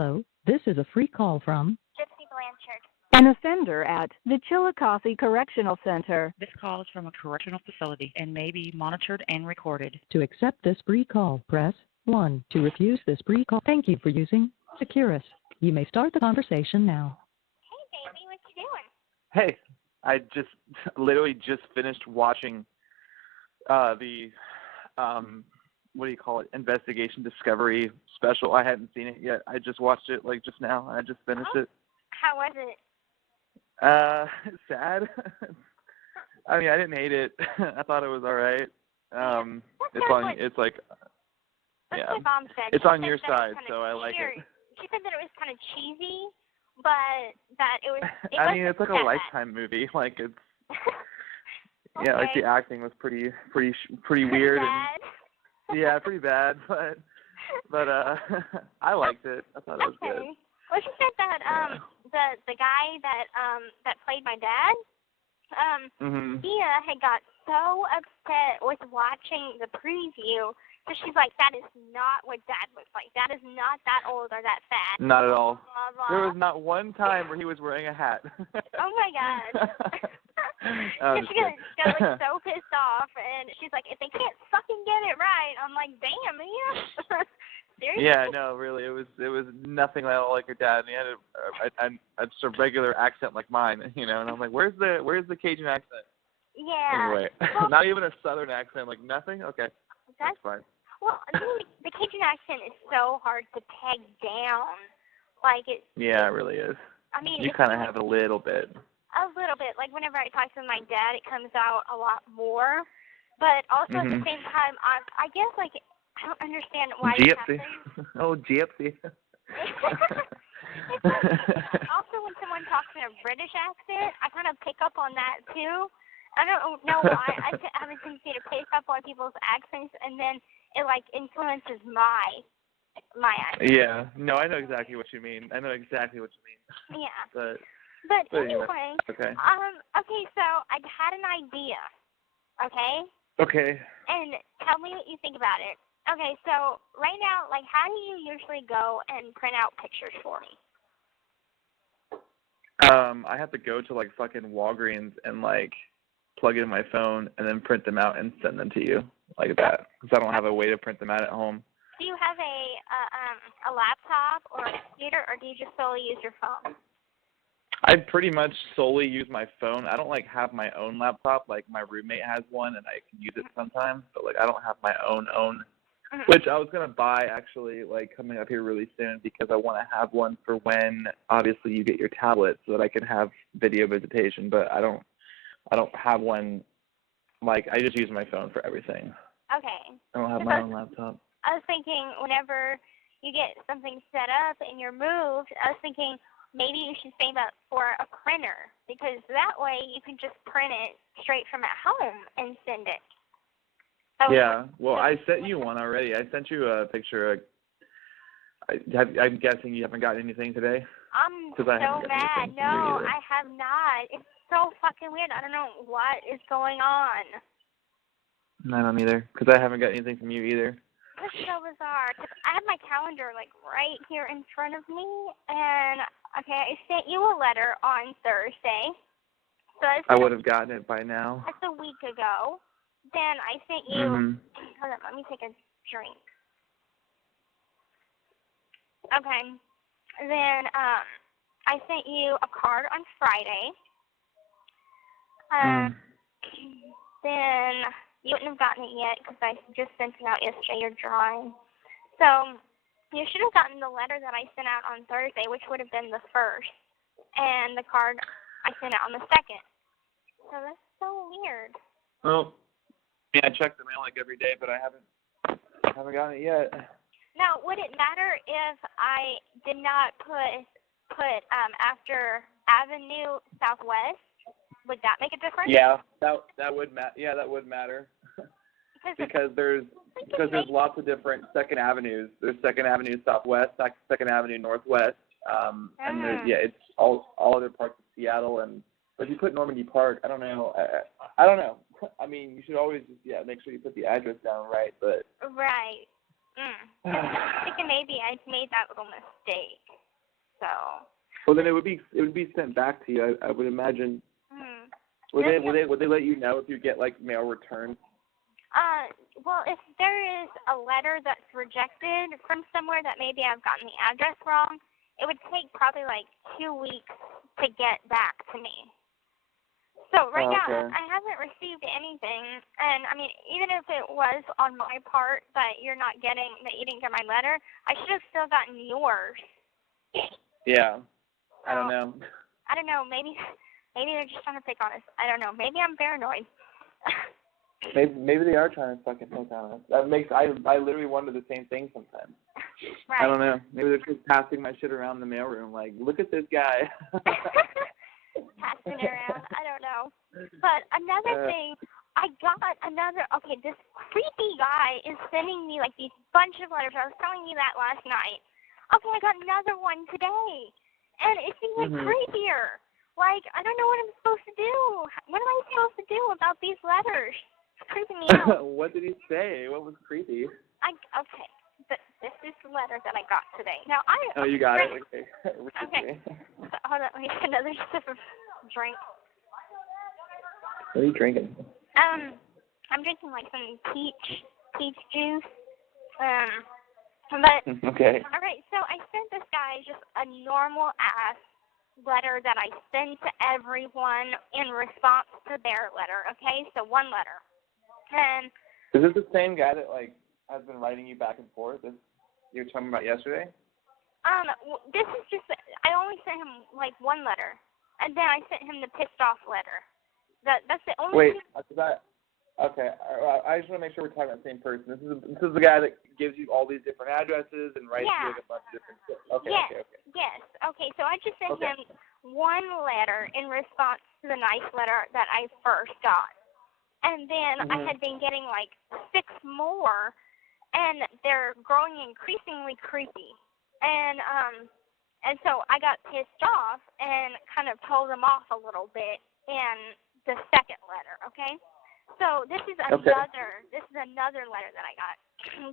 Hello, this is a free call from Gypsy Blanchard. An offender at the Chillicothe Correctional Center. This call is from a correctional facility and may be monitored and recorded. To accept this free call, press 1. To refuse this free call, thank you for using Securus. You may start the conversation now. Hey, baby, what you doing? Hey, I literally just finished watching the what do you call it? Investigation Discovery special. I hadn't seen it yet. I just watched it like just now. I just finished it. How was it? Sad. I mean, I didn't hate it. I thought it was all right. It's like, yeah, my mom said. it's She on said your that side, it was so I like it. She said that it was kind of cheesy, but that it was. I mean, it's like a bad. Lifetime movie. Like it's, Okay. yeah, like the acting was pretty weird. Bad. And, yeah, pretty bad, but I liked it. I thought it was good. Well, she said that the guy that played my dad, he had got so upset with watching the preview. So she's like, that is not what Dad looks like. Dad is not that old or that fat. Not at all. Blah, blah. There was not one time where he was wearing a hat. Oh my God. She got like so pissed off, and she's like, if they can't fucking get it right, I'm like, damn, man. Seriously? Yeah, no, really, it was nothing at all like your dad. And he had a just a regular accent like mine, you know. And I'm like, where's the Cajun accent? Yeah. Anyway, not even a Southern accent, like nothing. Okay, that's fine. Well, the Cajun accent is so hard to peg down. Like it. Yeah, it really is. I mean, you kind of have a little bit. A little bit. Like whenever I talk to my dad, it comes out a lot more. But also at the same time, I guess like I don't understand why. Gypsy. Oh, Gypsy. Also, when someone talks in a British accent, I kind of pick up on that too. I don't know why. I have a tendency to pick up on people's accents, and then it like influences my accent. Yeah. No, I know exactly what you mean. Yeah. But anyway. Okay. Okay. So I had an idea. Okay. Okay. And tell me what you think about it. Okay. So right now, like, how do you usually go and print out pictures for me? I have to go to like fucking Walgreens and like plug it in my phone and then print them out and send them to you like that. Because I don't have a way to print them out at home. Do you have a laptop or a computer, or do you just solely use your phone? I pretty much solely use my phone. I don't like have my own laptop. Like my roommate has one and I can use it sometimes, but like I don't have my own. Which I was gonna buy actually, like coming up here really soon, because I want to have one for when obviously you get your tablet, so that I can have video visitation. But I don't have one. Like I just use my phone for everything. Okay. I don't have my own laptop. I was thinking whenever you get something set up and you're moved, I was thinking maybe you should save up for a printer, because that way you can just print it straight from at home and send it. So yeah, well, I sent you one already. I sent you a picture. I'm guessing you haven't gotten anything today? I'm so mad. No, I have not. It's so fucking weird. I don't know what is going on. I don't either, because I haven't got anything from you either. That's so bizarre. 'Cause I have my calendar, like, right here in front of me, and, okay, I sent you a letter on Thursday. So I would have gotten it by now. That's a week ago. Then I sent you, hold on, let me take a drink. Okay. Then I sent you a card on Friday. Then you wouldn't have gotten it yet because I just sent it out yesterday. You're drawing. So you should have gotten the letter that I sent out on Thursday, which would have been the 1st. And the card I sent out on the 2nd. So that's so weird. Well, yeah, I check the mail like every day, but I haven't gotten it yet. Now, would it matter if I did not put after Avenue Southwest? Would that make a difference? Yeah, that would matter. Yeah, that would matter. because there's lots of different Second Avenues. There's Second Avenue Southwest, Second Avenue Northwest, and there's it's all other parts of Seattle. And but if you put Normandy Park, I don't know. I don't know. I mean, you should always just make sure you put the address down right. But right. I'm thinking maybe I made that little mistake. So. Well, then it would be sent back to you. I would imagine. Mm. Would they let you know if you get like mail returned? Well, if there is a letter that's rejected from somewhere that maybe I've gotten the address wrong, it would take probably like 2 weeks to get back to me. So right now, I haven't received anything, and I mean, even if it was on my part that you didn't get my letter, I should have still gotten yours. Yeah. I don't know. I don't know. Maybe they're just trying to pick on us. I don't know. Maybe I'm paranoid. Maybe they are trying to fucking pick on us. I literally wonder the same thing sometimes. Right. I don't know. Maybe they're just passing my shit around the mailroom, like, look at this guy. Passing it around. I don't know. But another thing, this creepy guy is sending me like these bunch of letters. I was telling you that last night. Okay, I got another one today, and it's even creepier. Like, I don't know what I'm supposed to do. What am I supposed to do about these letters? It's creeping me out. What did he say? What was creepy? This is the letter that I got today. Now, Oh, you got it? Okay. Okay. So, hold on. Let me get another sip of drink. What are you drinking? I'm drinking like some peach juice. But okay. All right. So I sent this guy just a normal ass letter that I send to everyone in response to their letter. Okay. So one letter. And is this the same guy that like has been writing you back and forth? This you were talking about yesterday? This is just I only sent him like one letter, and then I sent him the pissed off letter. That's the only. Wait, okay. I just want to make sure we're talking about the same person. This is the guy that gives you all these different addresses and writes you like a bunch of different shit. Okay, yes. okay. Yes. Okay. So I just sent him one letter in response to the nice letter that I first got, and then I had been getting like 6 more, and they're growing increasingly creepy, and so I got pissed off and kind of told them off a little bit in the second letter. Okay. So this is another letter that I got.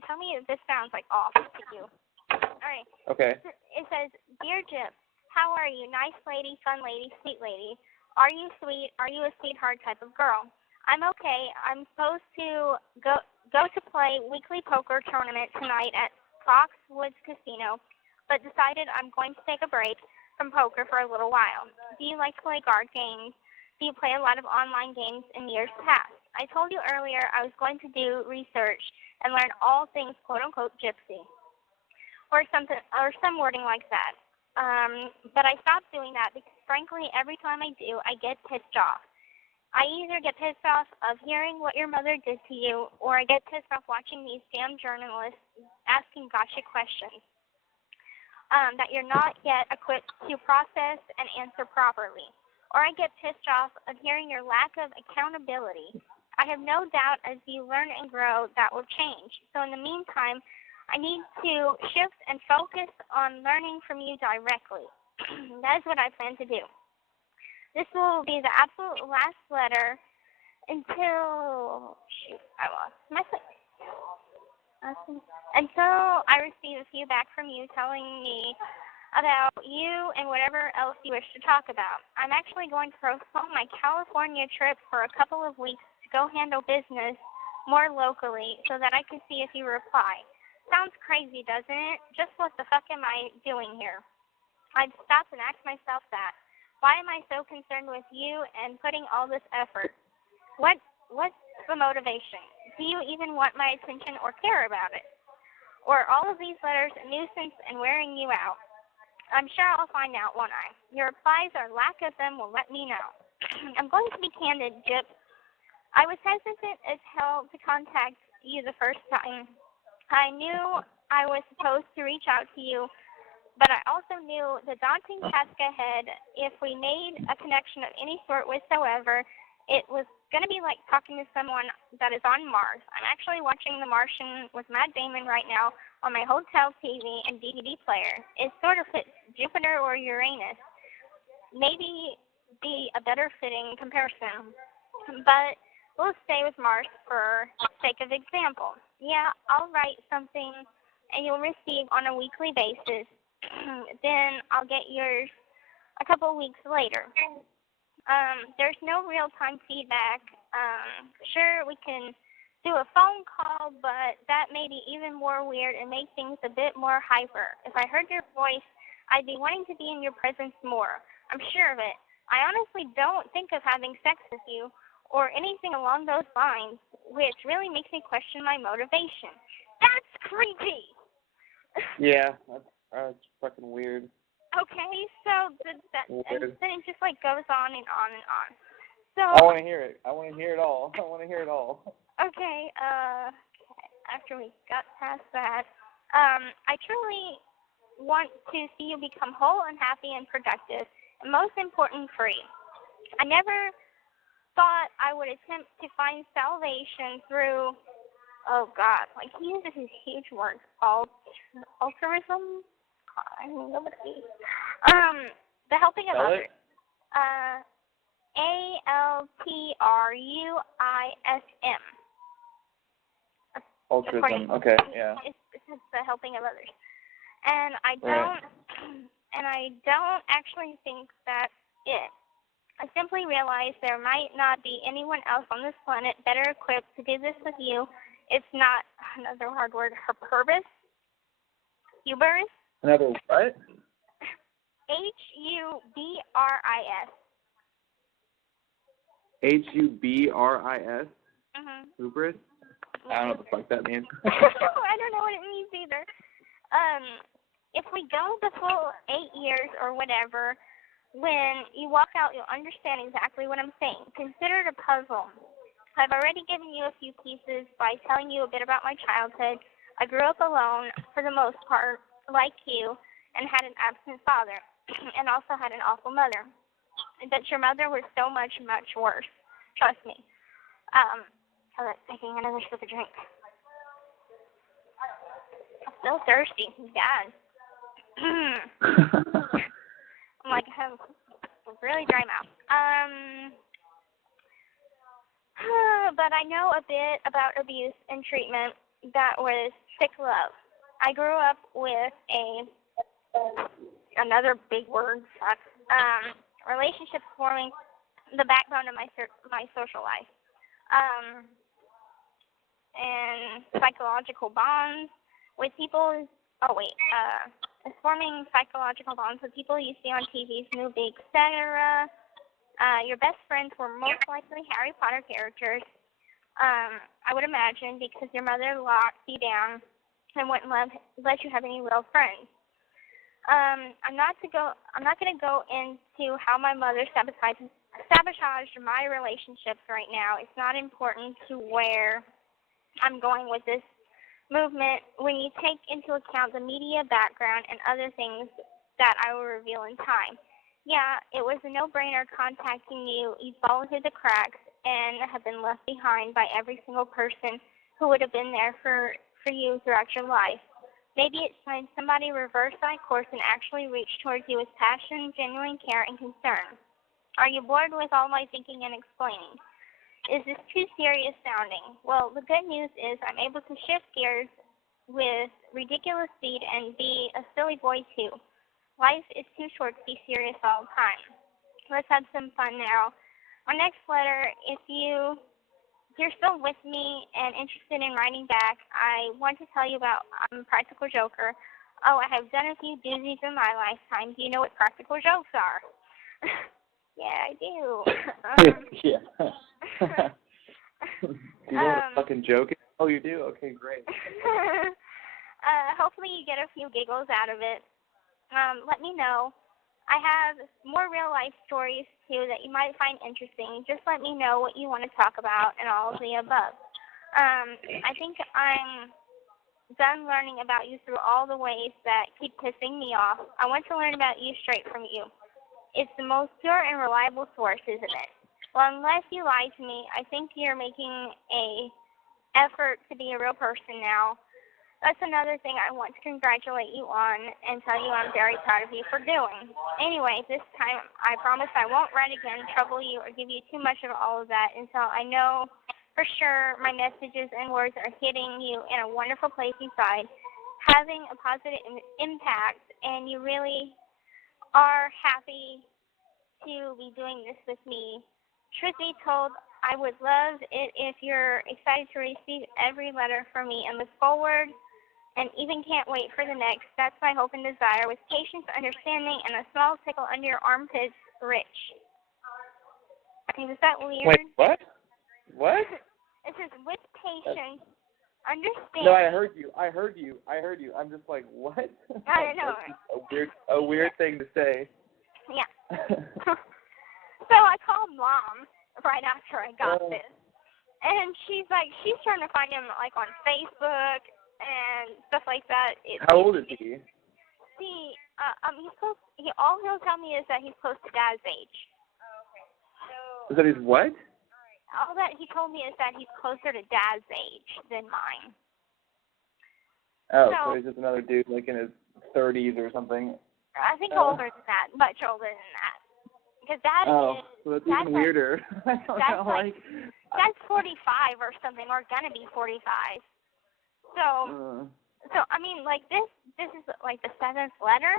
Tell me if this sounds like off to you. All right. Okay. It says, "Dear Gyp, how are you? Nice lady, fun lady, sweet lady. Are you sweet? Are you a sweetheart type of girl? I'm okay. I'm supposed to go to play weekly poker tournament tonight at Foxwoods Casino, but decided I'm going to take a break from poker for a little while. Do you like to play card games? Do you play a lot of online games in years past? I told you earlier I was going to do research and learn all things quote-unquote gypsy," or some wording like that. But I stopped doing that because, frankly, every time I do, I get pissed off. I either get pissed off of hearing what your mother did to you, or I get pissed off watching these damn journalists asking gotcha questions that you're not yet equipped to process and answer properly. Or I get pissed off of hearing your lack of accountability. I have no doubt as you learn and grow that will change. So in the meantime, I need to shift and focus on learning from you directly. That is what I plan to do. This will be the absolute last letter until I receive a few back from you telling me about you and whatever else you wish to talk about. I'm actually going to postpone my California trip for a couple of weeks to go handle business more locally so that I can see if you reply. Sounds crazy, doesn't it? Just what the fuck am I doing here? I'd stop and ask myself that. Why am I so concerned with you and putting all this effort? What's the motivation? Do you even want my attention or care about it? Or are all of these letters a nuisance and wearing you out? I'm sure I'll find out, won't I? Your replies or lack of them will let me know. I'm going to be candid, Gyp. I was hesitant as hell to contact you the first time. I knew I was supposed to reach out to you, but I also knew the daunting task ahead. If we made a connection of any sort whatsoever, it was going to be like talking to someone that is on Mars. I'm actually watching The Martian with Matt Damon right now on my hotel TV and DVD player. It sort of fits Jupiter or Uranus. Maybe be a better fitting comparison. But we'll stay with Mars for sake of example. Yeah, I'll write something and you'll receive on a weekly basis then I'll get yours a couple weeks later. There's no real-time feedback. Sure, we can do a phone call, but that may be even more weird and make things a bit more hyper. If I heard your voice, I'd be wanting to be in your presence more. I'm sure of it. I honestly don't think of having sex with you or anything along those lines, which really makes me question my motivation. That's creepy! Yeah, that's fucking weird. Okay, so and then it just like goes on and on and on. So I want to hear it. I want to hear it all. Okay, after we got past that, I truly want to see you become whole and happy and productive, and most important, free. I never thought I would attempt to find salvation through, oh God, like he uses these huge words, altruism. I don't know what it means. The helping of others. altruism. Altruism. Okay, yeah. It's the helping of others, and I don't actually think that's it. I simply realized there might not be anyone else on this planet better equipped to do this with you. It's not another hard word. Hubris. Another what? Hubris. Hubris? Hubris? I don't know what the fuck that means. I don't know what it means either. If we go the full 8 years or whatever, when you walk out, you'll understand exactly what I'm saying. Consider it a puzzle. I've already given you a few pieces by telling you a bit about my childhood. I grew up alone, for the most part, like you, and had an absent father, and also had an awful mother. But your mother was so much, much worse. Trust me. I'm taking another sip of drink. I'm so thirsty. God. I'm like, I have a really dry mouth. But I know a bit about abuse and treatment that was sick love. I grew up with another big word, relationships forming the backbone of my social life. And psychological bonds with people, forming psychological bonds with people you see on TVs, movies, etc. Your best friends were most likely Harry Potter characters, I would imagine, because your mother locked you down and wouldn't let you have any real friends. I'm not going to go into how my mother sabotaged my relationships right now. It's not important to where I'm going with this movement when you take into account the media background and other things that I will reveal in time. Yeah, it was a no-brainer contacting you. You fallen through the cracks and have been left behind by every single person who would have been there for you throughout your life. Maybe it's time somebody reversed that course and actually reached towards you with passion, genuine care, and concern. Are you bored with all my thinking and explaining? Is this too serious sounding? Well, the good news is I'm able to shift gears with ridiculous speed and be a silly boy too. Life is too short to be serious all the time. Let's have some fun now. My next letter, if you're still with me and interested in writing back, I want to tell you about I'm a practical joker. Oh, I have done a few doozies in my lifetime. Do you know what practical jokes are? Yeah, I do. Yeah. Do you know what a fucking joke is? Oh, you do? Okay, great. Hopefully you get a few giggles out of it. Let me know. I have more real-life stories, too, that you might find interesting. Just let me know what you want to talk about and all of the above. I think I'm done learning about you through all the ways that keep pissing me off. I want to learn about you straight from you. It's the most pure and reliable source, isn't it? Well, unless you lie to me, I think you're making a effort to be a real person now. That's another thing I want to congratulate you on and tell you I'm very proud of you for doing. Anyway, this time I promise I won't write again, trouble you, or give you too much of all of that until I know for sure my messages and words are hitting you in a wonderful place inside. having a positive impact, and you really are happy to be doing this with me. Truth be told, I would love it if you're excited to receive every letter from me and look forward and even can't wait for the next. That's my hope and desire. With patience, understanding, and a small tickle under your armpits, Rich. Is that weird? Wait, what? What? It says, with patience, understanding. No, I heard you. I'm just like, what? I don't know. That's a weird thing to say. Yeah. So I called Mom right after I got this. And she's trying to find him, like, on Facebook and stuff like that. How old is he? See, all he'll tell me is that he's close to Dad's age. Is that his what? All that he told me is that he's closer to Dad's age than mine. Oh, so he's just another dude, like, in his 30s or something. I think older than that, much older than that. Because Dad is... so that's even weirder. That's 45 or something, or gonna be 45. So I mean, like, this is, like, the 7th letter,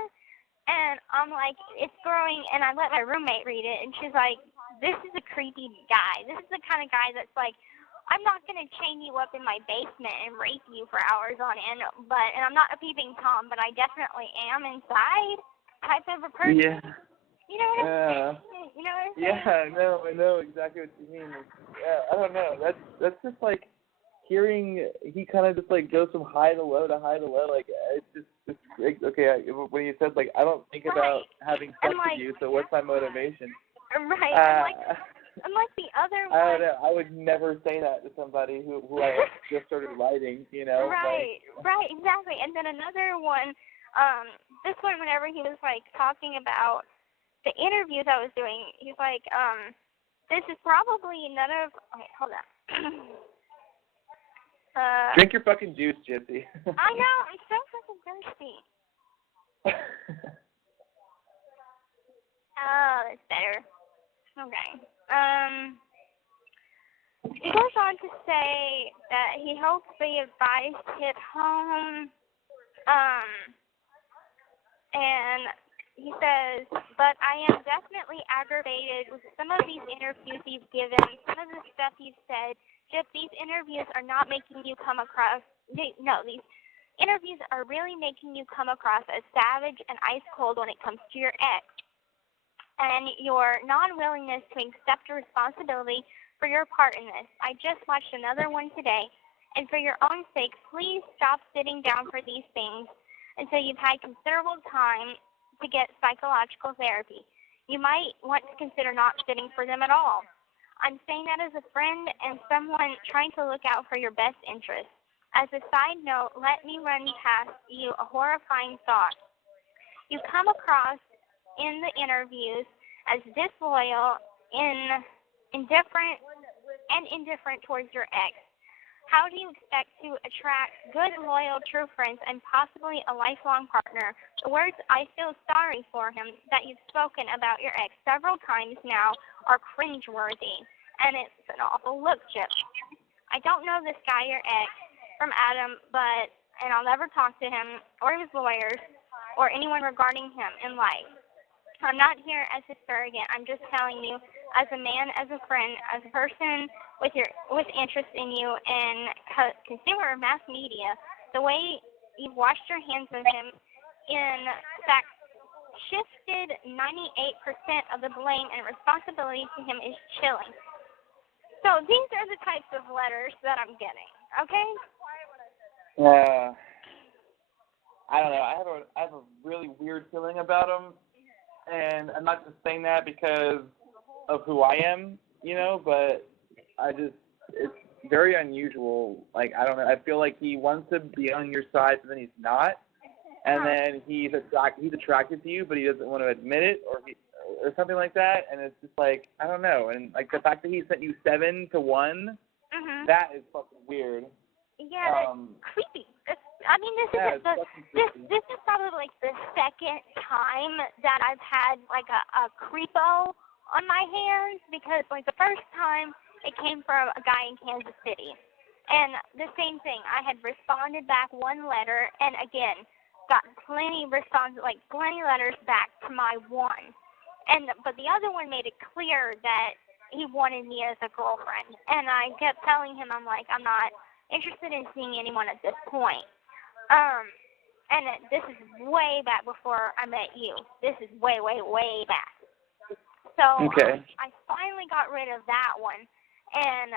and I'm like, it's growing, and I let my roommate read it, and she's like, this is a creepy guy. This is the kind of guy that's like, I'm not gonna chain you up in my basement and rape you for hours on end, and I'm not a peeping Tom, but I definitely am inside type of a person. Yeah. You know what I'm saying? You know what I'm saying? Yeah, I know exactly what you mean. Yeah, I don't know. That's just like hearing. He kind of just like goes from high to low to high to low. Like it's okay. When you said like I don't think about having sex with you, so what's my motivation? Right. Unlike the other one. I don't know. I would never say that to somebody who I just started writing. You know. Right. Right. Exactly. And then another one. This one, whenever he was like talking about the interviews I was doing, he's like, this is probably none of... Okay, hold on. Drink your fucking juice, Gypsy. I know, I'm so fucking thirsty. Oh, that's better. Okay. He goes on to say that he hopes the advice hit home, and he says, but I am definitely aggravated with some of these interviews you've given, some of the stuff you've said. Just these interviews are not making you come across, these interviews are really making you come across as savage and ice cold when it comes to your ex. And your non-willingness to accept responsibility for your part in this. I just watched another one today, and for your own sake, please stop sitting down for these things until you've had considerable time to get psychological therapy. You might want to consider not sitting for them at all. I'm saying that as a friend and someone trying to look out for your best interests. As a side note, let me run past you a horrifying thought. You come across in the interviews as disloyal, indifferent towards your ex. How do you expect to attract good, loyal, true friends and possibly a lifelong partner? The words, I feel sorry for him, that you've spoken about your ex several times now are cringeworthy, and it's an awful look, Chip. I don't know this guy, your ex, from Adam, and I'll never talk to him or his lawyers or anyone regarding him in life. I'm not here as a surrogate. I'm just telling you, as a man, as a friend, as a person with interest in you and consumer of mass media, the way you've washed your hands of him, in fact, shifted 98% of the blame and responsibility to him is chilling. So these are the types of letters that I'm getting. Okay? I don't know. I have a really weird feeling about him. And I'm not just saying that because of who I am, but it's very unusual. Like, I don't know. I feel like he wants to be on your side, but then he's not. And then he's attracted to you, but he doesn't want to admit it or something like that. And it's just like, I don't know. And, like, the fact that he sent you 7 to 1, that is fucking weird. Yeah, that's creepy. This is probably like the second time that I've had like a creepo on my hands, because like the first time it came from a guy in Kansas City, And the same thing, I had responded back one letter, and again, got plenty letters back to my one. But the other one made it clear that he wanted me as a girlfriend. And I kept telling him, I'm like, I'm not interested in seeing anyone at this point. This is way back before I met you. This is way, way, way back. So I finally got rid of that one. And,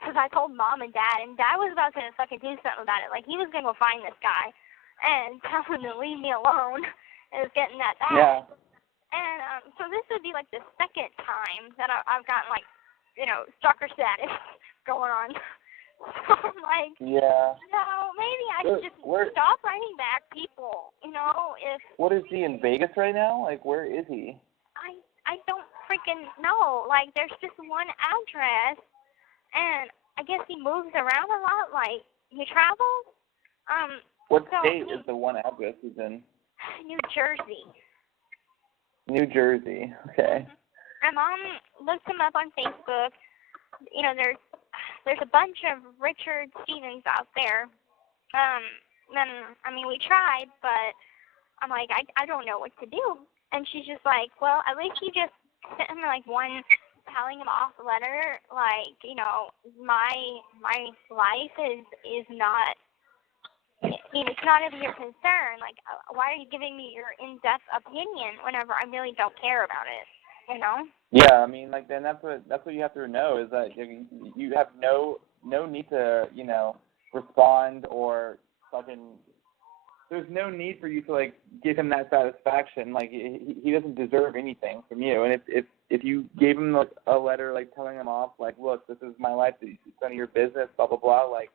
because I told Mom and Dad, and Dad was about to fucking do something about it. Like, he was going to go find this guy and tell him to leave me alone. It was getting that bad. Yeah. And, so this would be, like, the second time that I've gotten, like, stalker status going on. So I'm like, maybe I should just stop writing back people, if... What is he, in Vegas right now? Like, where is he? I don't freaking know. Like, there's just one address, and I guess he moves around a lot. Like, he travels. What state is the one address he's in? New Jersey. New Jersey. Okay. My mom looked him up on Facebook. There's a bunch of Richard Stevens out there. We tried, but I'm like, I don't know what to do. And she's just like, well, at least you just sent him, like, one telling him off letter, like, my life is not, it's not of your concern. Like, why are you giving me your in-depth opinion whenever I really don't care about it, Yeah, I mean, like, then that's what you have to know is that you have no need to, respond or fucking... There's no need for you to, like, give him that satisfaction. Like, he doesn't deserve anything from you. And if you gave him, like, a letter, like, telling him off, like, look, this is my life, it's none of your business, blah, blah, blah, like,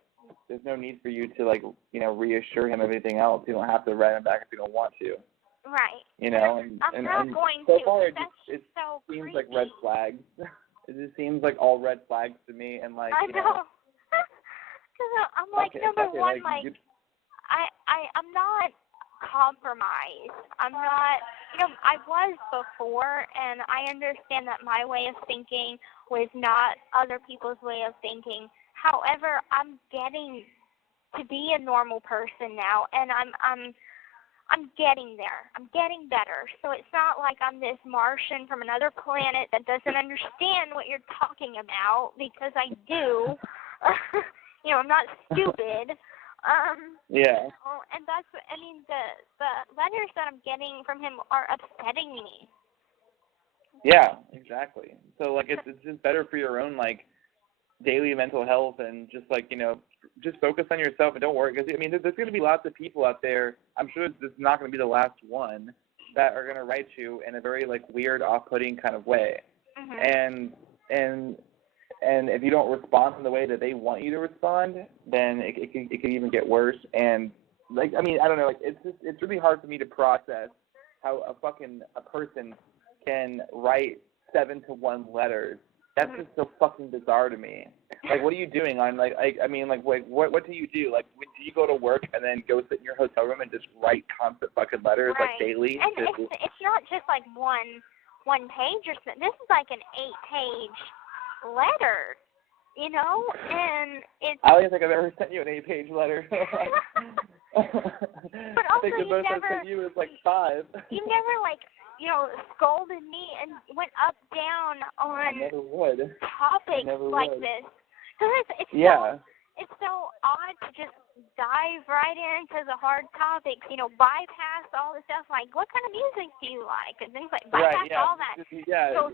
there's no need for you to, like, reassure him of anything else. You don't have to write him back if you don't want to. Right. I'm not going so to. far it so seems creepy. like red flags. It just seems like all red flags to me. And, like, I know. Because I'm like, number one, like I'm not compromised. I'm not, I was before, and I understand that my way of thinking was not other people's way of thinking. However, I'm getting to be a normal person now, and I'm getting there. I'm getting better. So it's not like I'm this Martian from another planet that doesn't understand what you're talking about, because I do. I'm not stupid. And that's, the letters that I'm getting from him are upsetting me. Yeah, exactly. So, like, it's just better for your own, like, daily mental health, and just, like, just focus on yourself and don't worry. Because, there's going to be lots of people out there, I'm sure this is not going to be the last one, that are going to write you in a very, like, weird, off-putting kind of way. Mm-hmm. And if you don't respond in the way that they want you to respond, then it can even get worse. And, like, I don't know, like, it's really hard for me to process how a person can write 7-to-1 letters. That's just so fucking bizarre to me. Like, what are you doing on, what do you do? Like, do you go to work and then go sit in your hotel room and just write constant fucking letters, right. like, daily? And it's not just, like, one page or something. This is, like, an 8-page letter, and it's... I don't think I've ever sent you an 8-page letter. But also, I think the most I've sent you is, like, 5. You never, like, scolded me and went up, down on topics like this. Because it's so odd to just dive right into the hard topics, bypass all the stuff, like, what kind of music do you like, and things like, bypass all that. Go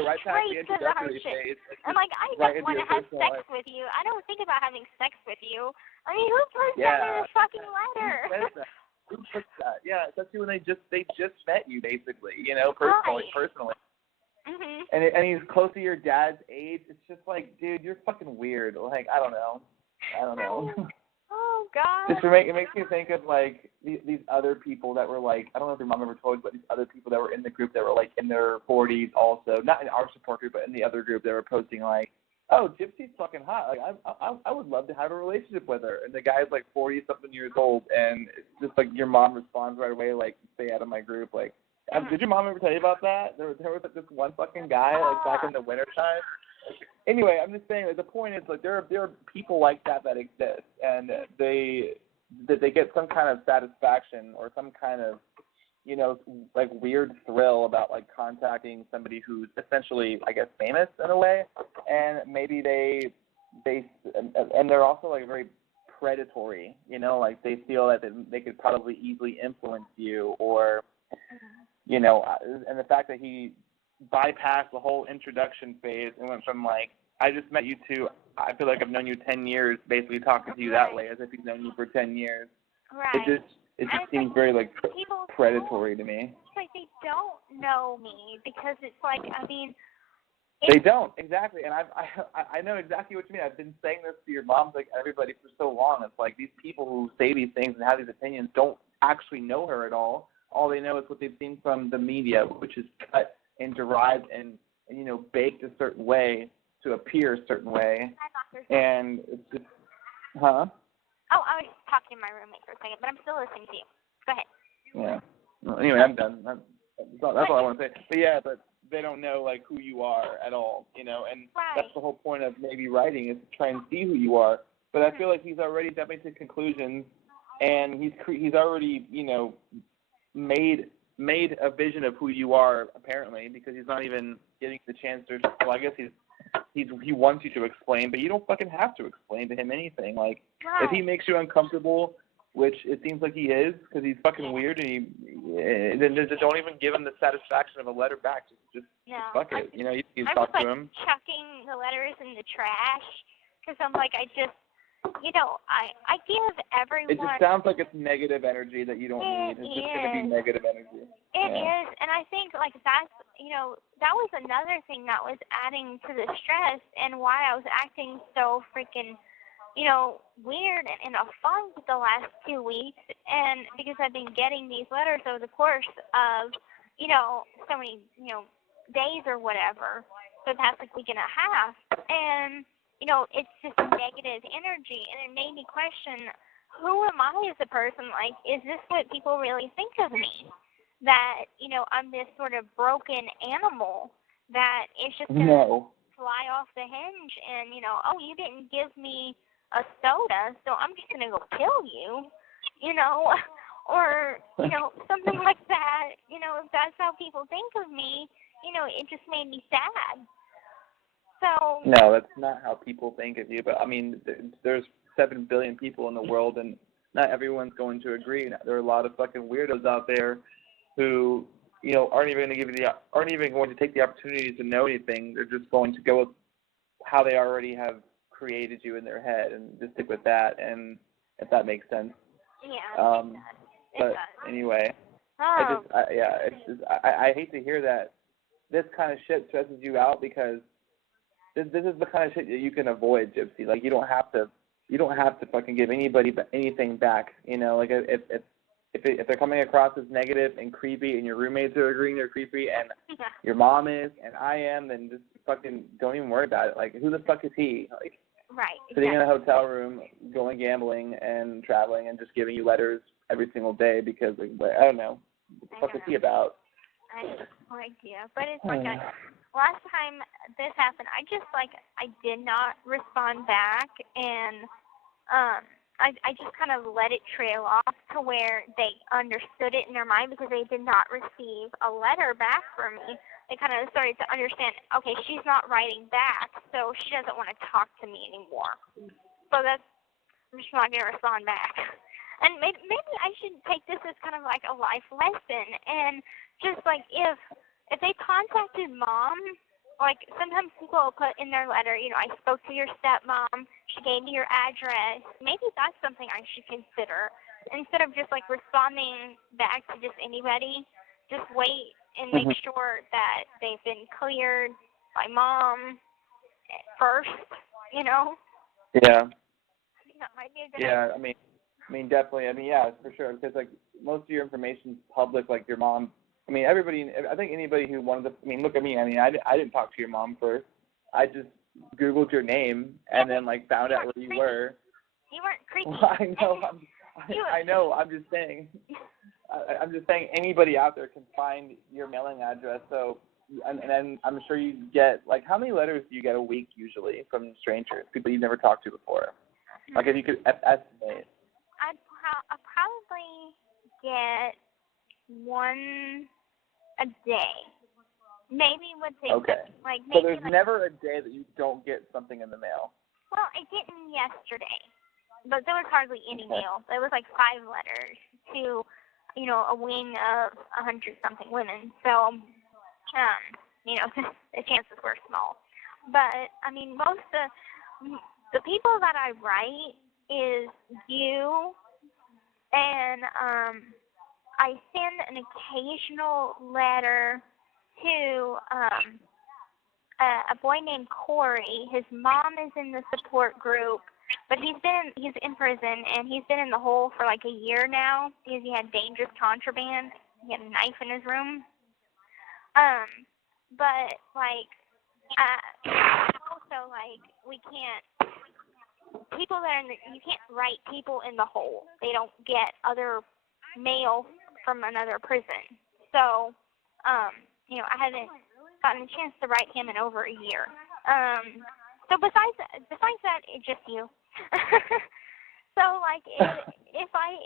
right past the introductory phase. I'm like, I don't want to have sex with you. I don't think about having sex with you. I mean, who puts that in a fucking letter? Who puts that? Yeah, especially when they just met you, basically, personally. Mm-hmm. And he's close to your dad's age. It's just like, dude, you're fucking weird. Like, I don't know. Oh, God. It makes me think of, like, these other people that were, like, I don't know if your mom ever told you, but these other people that were in the group that were, like, in their 40s also. Not in our support group, but in the other group, they were posting, like, oh, Gypsy's fucking hot. Like, I would love to have a relationship with her. And the guy's, like, 40-something years old, and it's just, like, your mom responds right away, like, stay out of my group. Like, Did your mom ever tell you about that? There was like this one fucking guy like back in the wintertime. Anyway, I'm just saying that the point is like there are people like that exist, and they get some kind of satisfaction or some kind of like weird thrill about like contacting somebody who's essentially, I guess, famous in a way, and maybe and they're also like very predatory, like they feel that they could probably easily influence you, or and the fact that he bypassed the whole introduction phase and went from like, I just met you to, I feel like I've known you 10 years, basically talking to you that way as if he's known you for 10 years. Right. It just seems very like predatory to me. It's like they don't know me because it's like, I mean. They don't, exactly, and I know exactly what you mean. I've been saying this to your moms, like everybody, for so long. It's like these people who say these things and have these opinions don't actually know her at all. All they know is what they've seen from the media, which is cut and derived and baked a certain way to appear a certain way. And it's just, huh? Oh, I was talking to my roommate for a second, but I'm still listening to you. Go ahead. Yeah. Well, anyway, I'm done. That's all I want to say. But yeah, but they don't know like who you are at all, and that's the whole point of maybe writing, is to try and see who you are. But I feel like he's already jumping to conclusions, and he's already made a vision of who you are, apparently, because he's not even getting the chance to. Well, I guess he wants you to explain, but you don't fucking have to explain to him anything. Like, if he makes you uncomfortable, which it seems like he is, because he's fucking weird, and then just don't even give him the satisfaction of a letter back. Just fuck it. You talk to him. I'm just chucking the letters in the trash because I'm like, I give everyone. It just sounds like it's negative energy that you don't need. It's just going to be negative energy. It is, and I think like that's that was another thing that was adding to the stress and why I was acting so freaking weird and in a funk the last 2 weeks, and because I've been getting these letters over the course of so many days or whatever for the past like week and a half, and it's just negative energy, and it made me question, who am I as a person? Like, is this what people really think of me? That I'm this sort of broken animal that is just gonna fly off the hinge, and oh, you didn't give me a soda, so I'm just gonna go kill you, or something like that. If that's how people think of me, it just made me sad. So no, that's not how people think of you. But I mean, there's 7 billion people in the world, and not everyone's going to agree. There are a lot of fucking weirdos out there who aren't even going to take the opportunity to know anything. They're just going to go with how they already have created you in their head and just stick with that, and if that makes sense. Yeah. But anyway, I hate to hear that this kind of shit stresses you out, because this is the kind of shit that you can avoid, Gypsy. Like, you don't have to fucking give anybody anything back. Like if they're coming across as negative and creepy, and your roommates are agreeing they're creepy, and your mom is, and I am, then just fucking don't even worry about it. Like, who the fuck is he? Like, right. Sitting in a hotel room, going gambling and traveling, and just giving you letters every single day because, like, I don't know. What the fuck is he about? I have no idea. But it's like last time this happened, I did not respond back, and I just kind of let it trail off to where they understood it in their mind, because they did not receive a letter back from me. They kind of started to understand, okay, she's not writing back, so she doesn't want to talk to me anymore. So I'm just not going to respond back. And maybe I should take this as kind of like a life lesson, and just like if they contacted mom, like sometimes people will put in their letter, I spoke to your stepmom, she gave me your address. Maybe that's something I should consider. Instead of just like responding back to just anybody, just wait and make sure that they've been cleared by mom first, Yeah. I think that might be a good idea. I mean, definitely. I mean, yeah, for sure. Because like most of your information's public, like your mom. I mean, everybody. I think anybody who wanted to. I mean, look at me. I mean, I didn't talk to your mom first. I just Googled your name and then like found out where you were. You weren't creepy. Well, I know. I know. I'm just saying. I'm just saying anybody out there can find your mailing address. So, and then I'm sure you get, like, how many letters do you get a week usually from strangers, people you've never talked to before? Like, if you could estimate. I'd probably get one a day. Maybe with the like maybe. So there's like, never a day that you don't get something in the mail. Well, I didn't yesterday, but there was hardly any mail. There was like 5 letters to, you know, a wing of 100-something women. So, you know, the chances were small. But I mean, most of the people that I write is you, and I send an occasional letter to a boy named Corey. His mom is in the support group, but he's in prison, and he's been in the hole for like a year now because he had dangerous contraband. He had a knife in his room. But like, also like we can't. People that are you can't write people in the hole. They don't get other mail from another prison. So, you know, I haven't gotten a chance to write him in over a year. So besides that, it's just you. So like, if I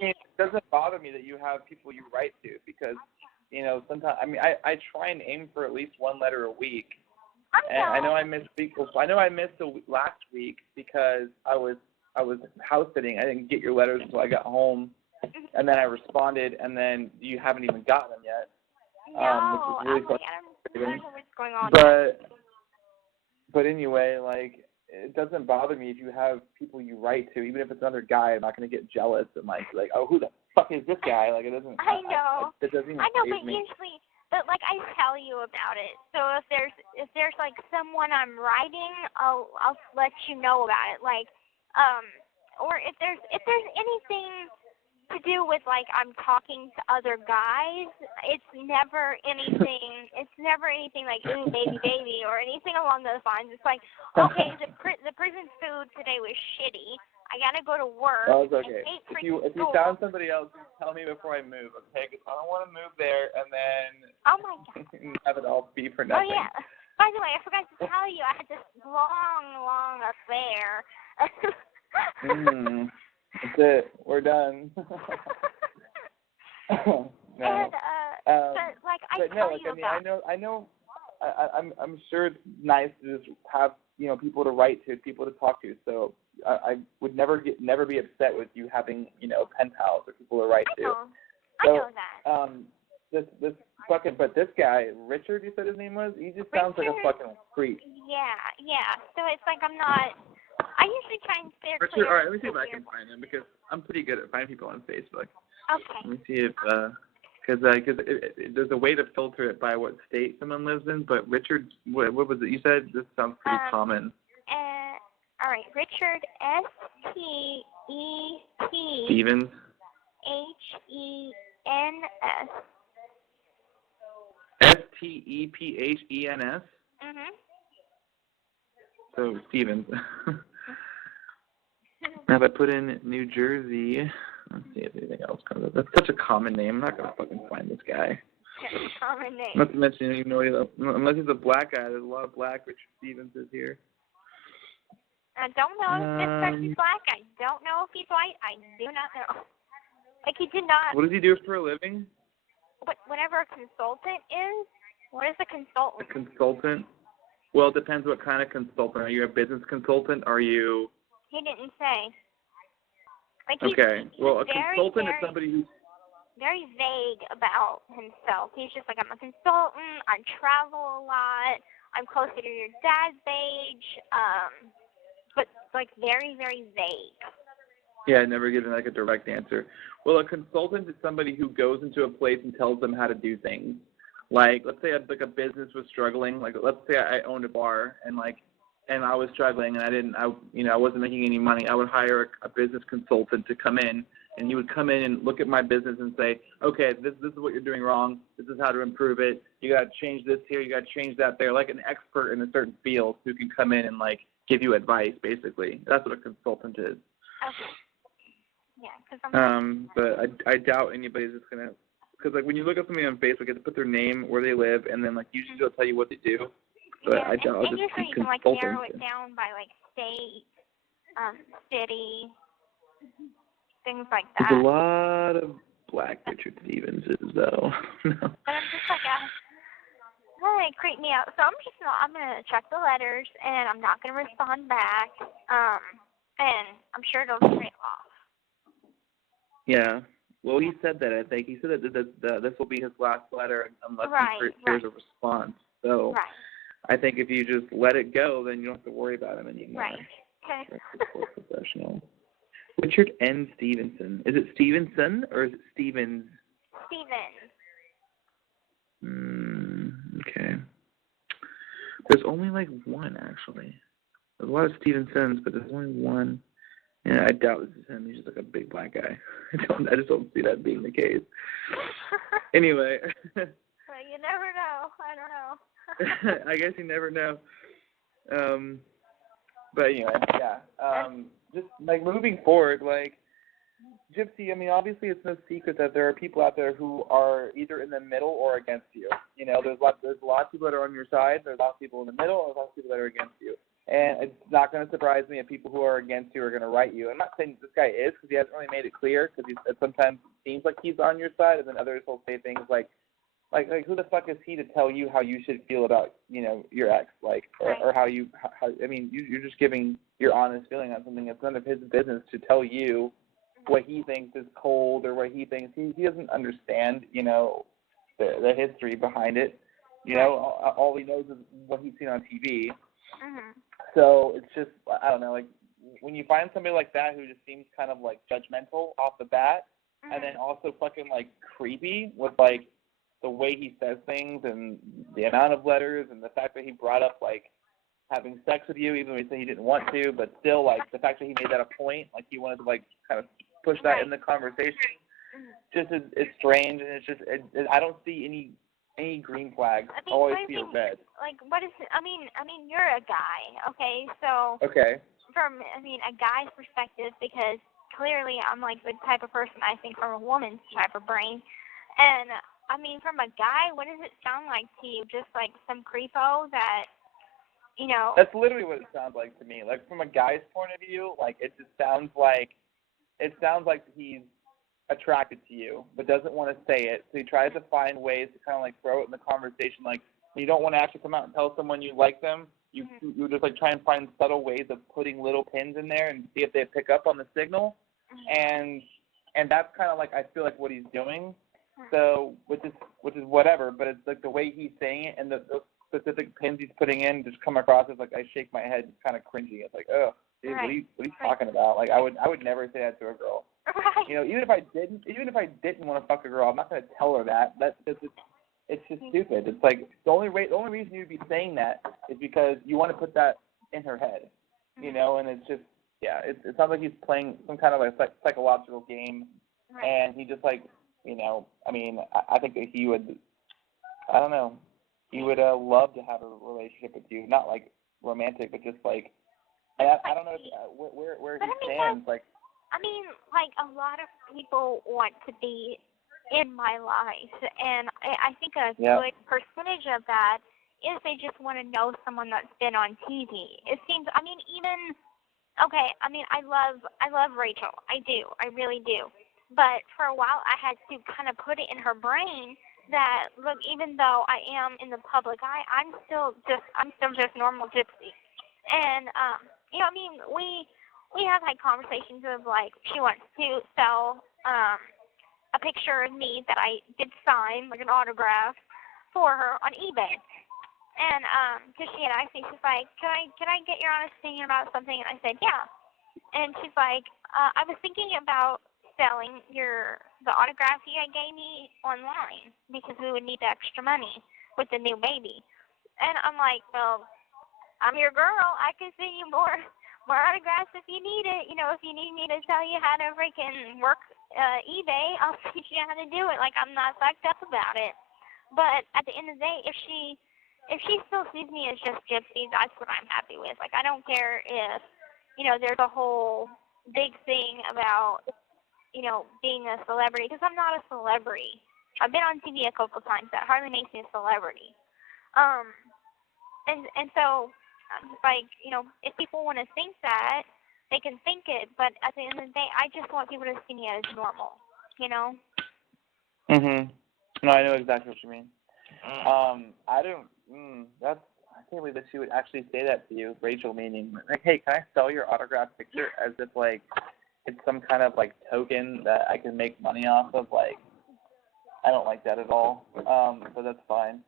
mean, it doesn't bother me that you have people you write to, because, you know, sometimes, I mean, I try and aim for at least one letter a week. And I know I missed last week because I was house sitting. I didn't get your letters until I got home, and then I responded, and then you haven't even gotten them yet. No, which is really I don't know what's going on. But anyway, like, it doesn't bother me if you have people you write to, even if it's another guy. I'm not gonna get jealous and like, oh, who the fuck is this guy? Like, it doesn't. I know. It doesn't even I know, faze but me. usually. But like I tell you about it, so if there's like someone I'm writing, I'll let you know about it. Like, or if there's anything to do with like I'm talking to other guys, it's never anything. It's never anything like ooh baby or anything along those lines. It's like, okay, the prison food today was shitty. I gotta go to work. Oh, it's okay. If you found somebody else, tell me before I move, okay? Because I don't want to move there and then have it all be for nothing. Oh yeah. By the way, I forgot to tell you, I had this long affair. That's it. We're done. No. And but like I tell you about. I know. I'm sure it's nice to just have, you know, people to write to, people to talk to. So I would never be upset with you having, you know, pen pals or people to write to. I know that. But this guy, Richard, you said his name was? He just sounds like a fucking freak. Yeah. So it's like I'm not. I usually try and steer Richard, clear. all right, let me see if I can find him, because I'm pretty good at finding people on Facebook. Okay. Let me see if because there's a way to filter it by what state someone lives in. But Richard, what was it you said? This sounds pretty common. All right, Richard S-T-E-P Stevens. H-E-N-S. S-T-E-P-H-E-N-S. So Stevens. Now if I put in New Jersey, let's see if anything else comes up. That's such a common name. I'm not gonna fucking find this guy. Common name. Not to mention, you know, unless he's a black guy. There's a lot of black Richard Stevens here. I don't know if this person's black. I don't know if he's white. I do not know. Like, he did not. What does he do for a living? Whatever a consultant is. What is a consultant? A consultant? Well, it depends what kind of consultant. Are you a business consultant? Are you? He didn't say. Like, okay. Well, a very, consultant is somebody who's very vague about himself. He's just like, I'm a consultant. I travel a lot. I'm closer to your dad's age. But like very, very vague. Yeah, never given like a direct answer. Well, a consultant is somebody who goes into a place and tells them how to do things. Like, let's say a business was struggling. Like, let's say I owned a bar and I was struggling and I wasn't making any money. I would hire a business consultant to come in, and he would come in and look at my business and say, okay, this is what you're doing wrong. This is how to improve it. You got to change this here. You got to change that there. Like an expert in a certain field who can come in and like give you advice, basically. That's what a consultant is. Okay. Yeah, because But I doubt anybody's just gonna, because like when you look up somebody on Facebook, you have to put their name, where they live, and then like usually they'll tell you what they do. But yeah, I doubt I'll and just usually keep you can like consulting. narrow it down by like state, city, things like that. There's a lot of black Richard Stevenses though. No. But I'm just like, it creeped me out. So I'm gonna check the letters, and I'm not gonna respond back. And I'm sure it'll straight off. Yeah. Well, he said that. I think he said that this will be his last letter unless he hears a response. So I think if you just let it go, then you don't have to worry about him anymore. Right. Okay. That's professional. Richard N. Stevenson. Is it Stevenson or is it Stevens? Steven. Okay. There's only like one actually. There's a lot of Stevensons, but there's only one. Yeah, I doubt this is him. He's just like a big black guy. I just don't see that being the case. Anyway. Well, you never know. I don't know. I guess you never know. But anyway, yeah. Just like moving forward, like Gypsy, I mean, obviously it's no secret that there are people out there who are either in the middle or against you. You know, there's a lot of people that are on your side. There's a lot of people in the middle, and there's a lot of people that are against you. And it's not going to surprise me if people who are against you are going to write you. I'm not saying this guy is, because he hasn't really made it clear, because sometimes it seems like he's on your side, and then others will say things like who the fuck is he to tell you how you should feel about, you know, your ex, like, or how I mean, you're just giving your honest feeling on something. It's none of his business to tell you what he thinks is cold or what he thinks. He doesn't understand, you know, the history behind it. You know, all he knows is what he's seen on TV. Mm-hmm. So it's just, I don't know, like, when you find somebody like that who just seems kind of, like, judgmental off the bat, and then also fucking, like, creepy with, like, the way he says things and the amount of letters and the fact that he brought up, like, having sex with you, even though he said he didn't want to, but still, like, the fact that he made that a point, like, he wanted to, like, kind of push that in the conversation, just it's strange, and it's just, I don't see any green flags. I always see a red. Like, what is it? I mean, you're a guy, okay? So from, a guy's perspective, because clearly I'm like the type of person I think from a woman's type of brain, and from a guy, what does it sound like to you? Just like some creepo that, you know? That's literally what it sounds like to me. Like, from a guy's point of view, like, it just sounds like he's attracted to you, but doesn't want to say it. So he tries to find ways to kind of like throw it in the conversation. Like, you don't want to actually come out and tell someone you like them. You just like try and find subtle ways of putting little pins in there and see if they pick up on the signal. And that's kind of like, I feel like what he's doing. So which is whatever, but it's like the way he's saying it and the specific pins he's putting in just come across as like I shake my head, kind of cringy. It's like, oh, dude, what are you talking about? Like, I would never say that to a girl. Right. You know, even if I didn't want to fuck a girl, I'm not going to tell her that. It's just stupid. It's like the only reason you'd be saying that is because you want to put that in her head, you know. And it's just, yeah, it sounds like he's playing some kind of like psychological game, and he just like, you know, I think that he would, I don't know, he would love to have a relationship with you, not like romantic, but just like, I don't know where he stands, like. Like a lot of people want to be in my life, and I think a good percentage of that is they just want to know someone that's been on TV. It seems, I love Rachel. I do. I really do. But for a while, I had to kind of put it in her brain that, look, even though I am in the public eye, I'm still just normal Gypsy. And, we have had conversations of, like, she wants to sell a picture of me that I did sign, like an autograph, for her on eBay. And because she had asked me, she's like, can I get your honest opinion about something? And I said, yeah. And she's like, I was thinking about selling the autograph you gave me online because we would need the extra money with the new baby. And I'm like, well, I'm your girl. I can send you more autographs if you need it. You know, if you need me to tell you how to freaking work eBay, I'll teach you how to do it. Like, I'm not fucked up about it. But at the end of the day, if she still sees me as just Gypsy, that's what I'm happy with. Like, I don't care if, you know, there's a whole big thing about being a celebrity, because I'm not a celebrity. I've been on TV a couple times. That hardly makes me a celebrity. And so, I'm just like, if people want to think that, they can think it. But at the end of the day, I just want people to see me as normal. Mhm. No, I know exactly what you mean. I don't. I can't believe that she would actually say that to you, Rachel. Meaning, like, hey, can I sell your autographed picture? As if like it's some kind of like token that I can make money off of. Like, I don't like that at all. But that's fine.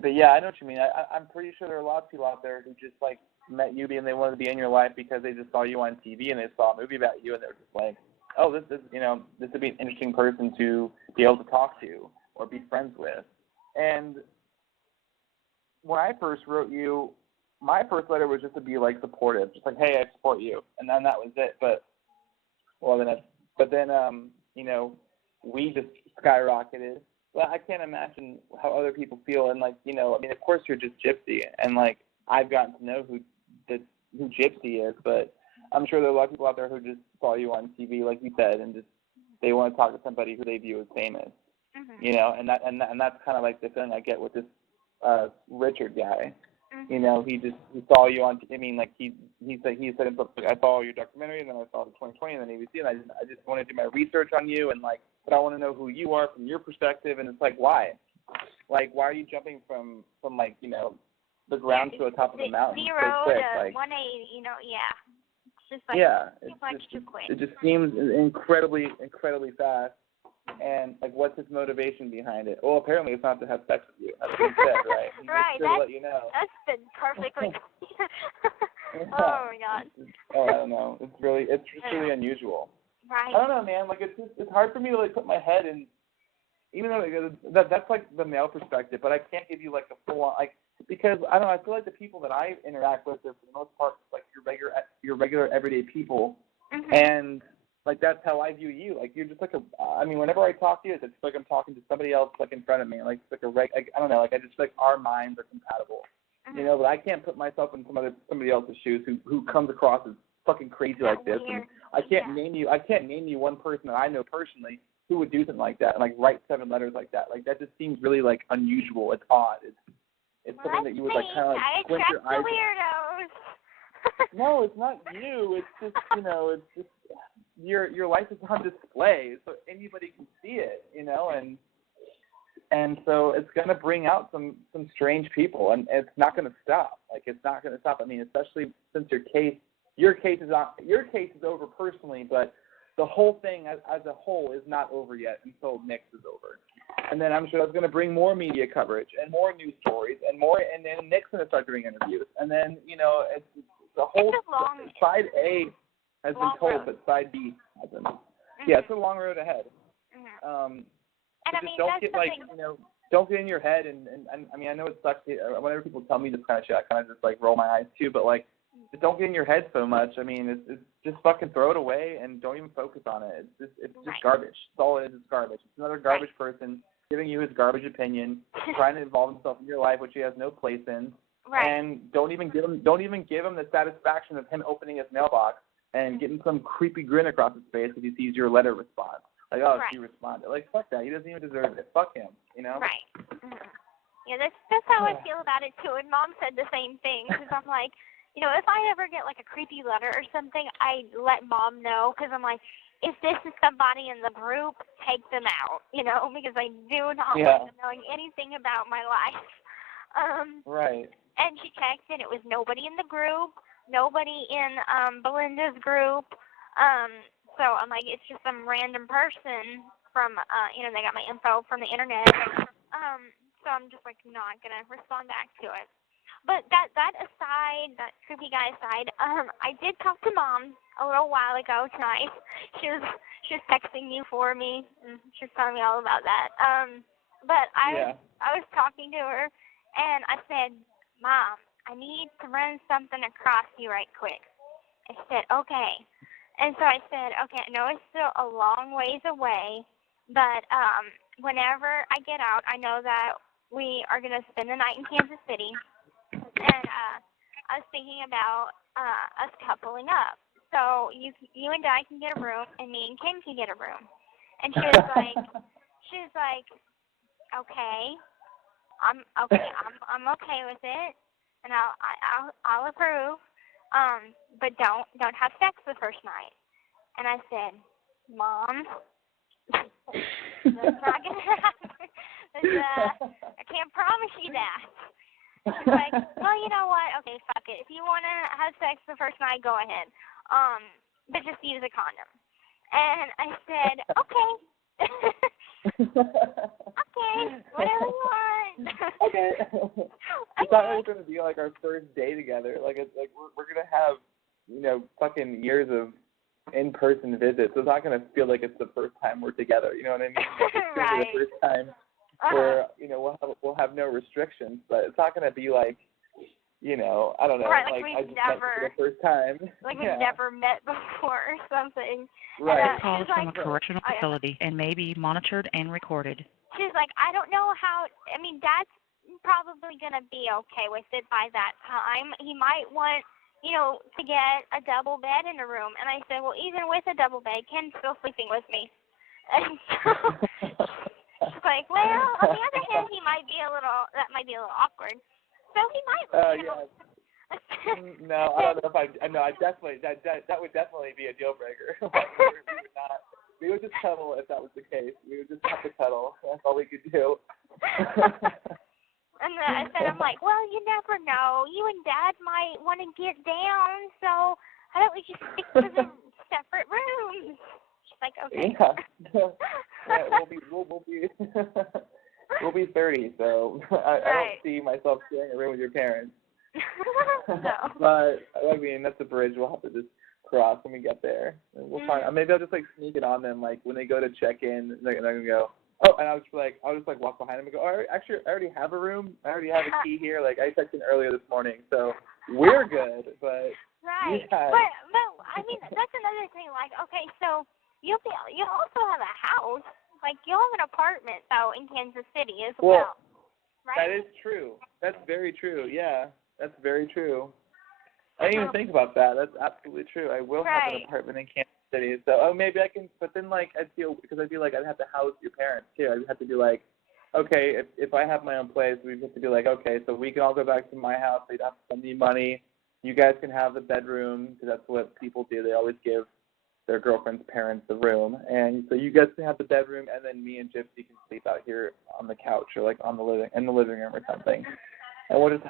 But yeah, I know what you mean. I'm pretty sure there are a lot of people out there who just like met you and they wanted to be in your life because they just saw you on TV and they saw a movie about you and they were just like, oh, this would be an interesting person to be able to talk to or be friends with. And when I first wrote you, my first letter was just to be like supportive, just like, hey, I support you, and then that was it. But then we just skyrocketed. Well, I can't imagine how other people feel, and of course you're just Gypsy, and like I've gotten to know who Gypsy is, but I'm sure there are a lot of people out there who just saw you on TV, like you said, and just they want to talk to somebody who they view as famous, and that's kind of like the feeling I get with this Richard guy. He saw you on. I mean, like he said himself, like, I saw your documentary, and then I saw the 2020 and then ABC, and I just want to do my research on you, and like, but I want to know who you are from your perspective, and it's like, why? Like, why are you jumping from like the ground to the top of the mountain zero so quick? to Like 180, yeah. It's just like too quick. It just seems incredibly fast. And like, what's his motivation behind it? Well, apparently it's not to have sex with you. That's what he said, right? Right. To let you know. That's been perfectly. Oh my God. I don't know. It's just really unusual. Right. I don't know, man. Like it's hard for me to like put my head in, even though that's like the male perspective, but I can't give you like a full on because I don't know. I feel like the people that I interact with are for the most part like your regular everyday people, and like that's how I view you. Like you're just like whenever I talk to you, it's like I'm talking to somebody else like in front of me. Like it's like I don't know. Like I just like our minds are compatible, But I can't put myself in somebody else's shoes who comes across as fucking crazy like this. And I can't name you one person that I know personally who would do something like that and like write 7 letters like that. Like that just seems really like unusual. It's odd. It's something that you would like kind of like squint your eyes. Weirdos. No, it's not you. It's just it's just your life is on display, so anybody can see it, and so it's gonna bring out some strange people, and it's not gonna stop. Like it's not gonna stop. I mean, especially since your case is over personally, but the whole thing as a whole is not over yet until Nick's is over. And then I'm sure that's going to bring more media coverage and more news stories and then Nick's going to start doing interviews. And then, it's the whole side A has been told, but side B hasn't. Yeah, it's a long road ahead. And I mean, don't get don't get in your head and I mean, I know it sucks. Whenever people tell me this kind of shit, I kind of just like roll my eyes too, but like, just don't get in your head so much. I mean, it's just fucking throw it away and don't even focus on it. It's just garbage. That's all it is. It's garbage. It's another garbage person giving you his garbage opinion, trying to involve himself in your life, which he has no place in. And don't even give him the satisfaction of him opening his mailbox and getting some creepy grin across his face if he sees your letter response. Like, oh, she responded. Like, fuck that. He doesn't even deserve it. Fuck him. Right. Yeah, that's how I feel about it too. And Mom said the same thing because I'm like, if I ever get like a creepy letter or something, I let Mom know because I'm like, if this is somebody in the group, take them out, because I do not want them knowing anything about my life. Right. And she checked, and it was nobody in the group, nobody in Belinda's group. So I'm like, it's just some random person from, they got my info from the internet. So I'm just like not gonna respond back to it. But that aside, that creepy guy aside, I did talk to Mom a little while ago tonight. She was texting you for me, and she was telling me all about that. But I was talking to her, and I said, Mom, I need to run something across you right quick. I said, okay. And so I said, okay, I know it's still a long ways away, but whenever I get out, I know that we are going to spend the night in Kansas City. And I was thinking about us coupling up. so you and I can get a room, and me and Ken can get a room. And she was like, okay, I'm okay with it, and I'll approve. But don't have sex the first night. And I said, Mom, that's not gonna happen. I can't promise you that. She's like, well, you know what? Okay, fuck it. If you wanna have sex the first night, go ahead. But just use a condom. And I said, okay. Okay, whatever you want. Okay. It's not like it's gonna be like our first day together. Like it's like we're gonna have, fucking years of in-person visits. So it's not gonna feel like it's the first time we're together. You know what I mean? Like, it's gonna be the first time where we'll have no restrictions. But it's not gonna be like, I don't know. Right, like we've I just never, met for the first time. Like we've never met before or something. Right. And, Calls from like, a correctional facility and may be monitored and recorded. She's like, I don't know how. I mean, Dad's probably gonna be okay with it by that time. He might want, to get a double bed in a room. And I said, well, even with a double bed, Ken's still sleeping with me. And so she's like, well, on the other hand, that might be a little awkward. So he might. Yeah. No, I don't know if I definitely that would definitely be a deal breaker. We would just cuddle if that was the case. We would just have to cuddle. That's all we could do. And I said, I'm like, well, you never know. You and Dad might want to get down, so how don't we just stick to the separate rooms? She's like, okay. Yeah, we'll be 30, so I don't see myself sharing a room with your parents. No. But I mean, that's a bridge we'll have to just cross when we get there. And we'll find. Maybe I'll just sneak it on them, like when they go to check in, they're gonna go. Oh, and I'll just walk behind them and go. Oh, actually, I already have a room. I already have a key here. Like I checked in earlier this morning, so we're good. But right. Yeah. But I mean, that's another thing. Like, okay, so you'll also have a house. Like you'll have an apartment though in Kansas City as well. Right? That is true. That's very true. Yeah, that's very true. I didn't even think about that. That's absolutely true. I will have an apartment in Kansas City. So, maybe I can, but then, I'd feel, because I'd be like, I'd have to house your parents, too. I'd have to be like, okay, if I have my own place, we'd have to be like, okay, so we can all go back to my house. They'd have to send me money. You guys can have the bedroom, because that's what people do. They always give their girlfriend's parents the room. And so you guys can have the bedroom, and then me and Gypsy can sleep out here on the couch or, in the living room or something. And we'll just,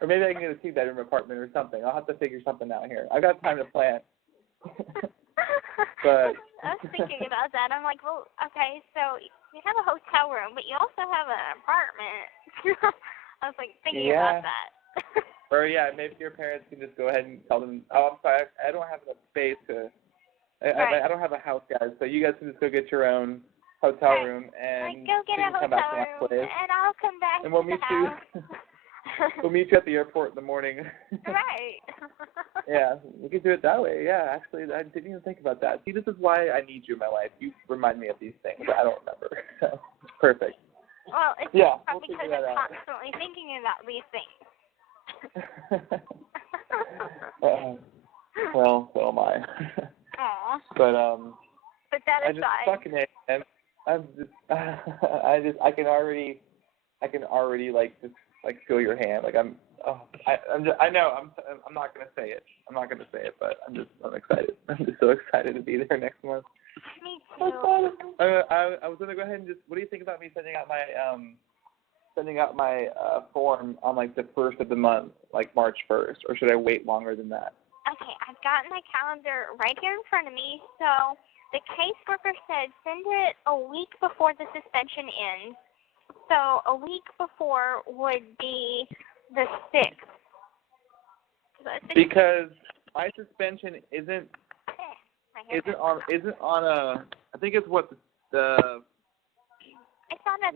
or maybe I can get a 2-bedroom apartment or something. I'll have to figure something out here. I've got time to plan. But I was thinking about that. I'm like, well, okay, so you have a hotel room, but you also have an apartment. I was thinking about that. Or maybe your parents can just go ahead and tell them, oh, I'm sorry, I don't have enough space to. I don't have a house, guys. So you guys can just go get your own hotel room and go get a hotel room, and I'll come back and we'll meet you. We'll meet you at the airport in the morning. Right. Yeah, we could do it that way. Yeah, actually, I didn't even think about that. See, this is why I need you in my life. You remind me of these things. I don't remember. So it's perfect. Well, it's probably because I'm constantly thinking about these things. Well, so am I. Aw. But that aside, I just fucking hate it. I can already just feel your hand. I know I'm not gonna say it. But I'm excited. I'm just so excited to be there next month. Me too. I was gonna go ahead and just. What do you think about me sending out my form on the first of the month, March 1st, or should I wait longer than that? Okay, I've got my calendar right here in front of me. So the caseworker said send it a week before the suspension ends. So a week before would be the 6th. Because my suspension isn't on a. I think it's what the. It's on a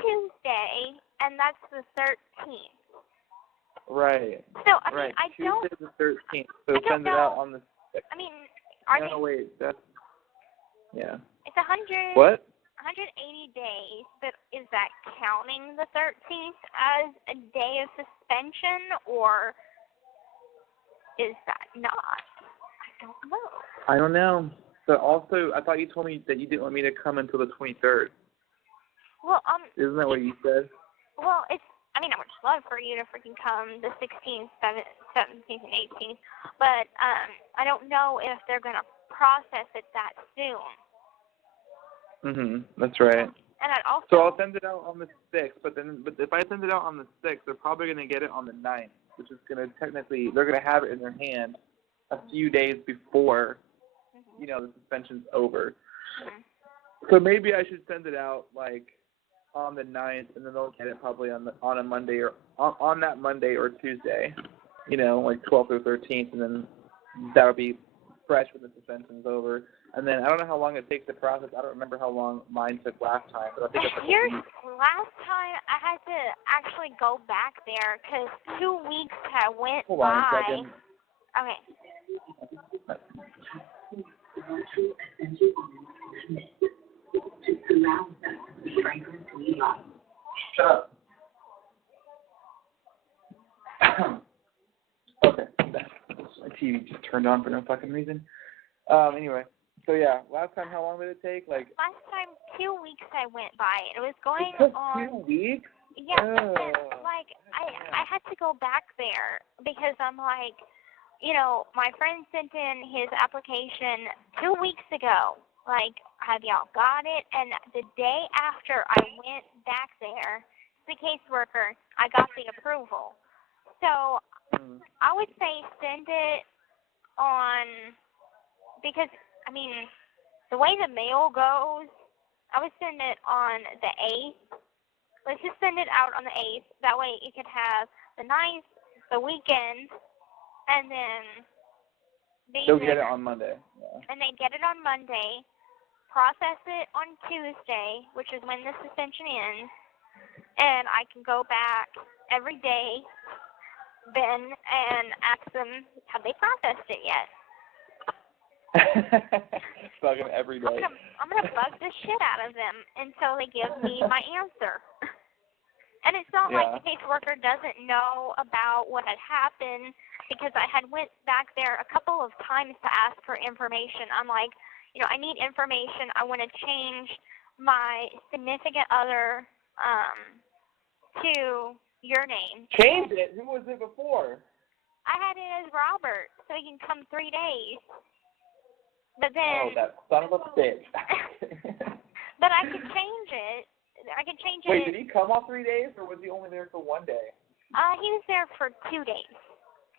Tuesday, and that's the 13th. Right. So I mean, Tuesday's the 13th. So send it out on the 6th. I mean, wait. That's. Yeah. It's 100. What? 180 days, but is that counting the 13th as a day of suspension, or is that not? I don't know. I don't know. But also, I thought you told me that you didn't want me to come until the 23rd. Well, Isn't that what you said? Well, I would just love for you to freaking come the 16th, 17th, and 18th, but I don't know if they're going to process it that soon. That's right. And I'd also... So I'll send it out on the 6th, but if I send it out on the 6th, they're probably going to get it on the 9th, which is going to technically, they're going to have it in their hand a few days before, the suspension's over. So maybe I should send it out, on the 9th, and then they'll get it probably on a Monday or on that Monday or Tuesday, 12th or 13th, and then that'll be fresh when the suspension's over. And then I don't know how long it takes to process. I don't remember how long mine took last time, but I think it's last time I had to actually go back there because 2 weeks had went Hold by. on a second. Okay. Shut up. Okay. My TV just turned on for no fucking reason. Anyway, so yeah, last time how long did it take? Last time 2 weeks I went by. It was going on. 2 weeks? Yeah, but then, I had to go back there because I'm like, my friend sent in his application 2 weeks ago. Have y'all got it? And the day after I went back there, the caseworker, I got the approval. So I would say send it on, because, the way the mail goes, I would send it on the 8th. Let's just send it out on the 8th. That way you could have the 9th, the weekend, and then they'll get it on Monday. Yeah. And they get it on Monday, process it on Tuesday, which is when the suspension ends, and I can go back every day then and ask them, have they processed it yet? Bugging every day. I'm gonna bug the shit out of them until they give me my answer. And it's not like the caseworker doesn't know about what had happened, because I had went back there a couple of times to ask for information. I'm like, I need information. I want to change my significant other to your name. Change it? Who was it before? I had it as Robert, so he can come 3 days. But then... Oh, that son of a bitch. But I could change it. Wait, did he come all 3 days, or was he only there for 1 day? He was there for 2 days.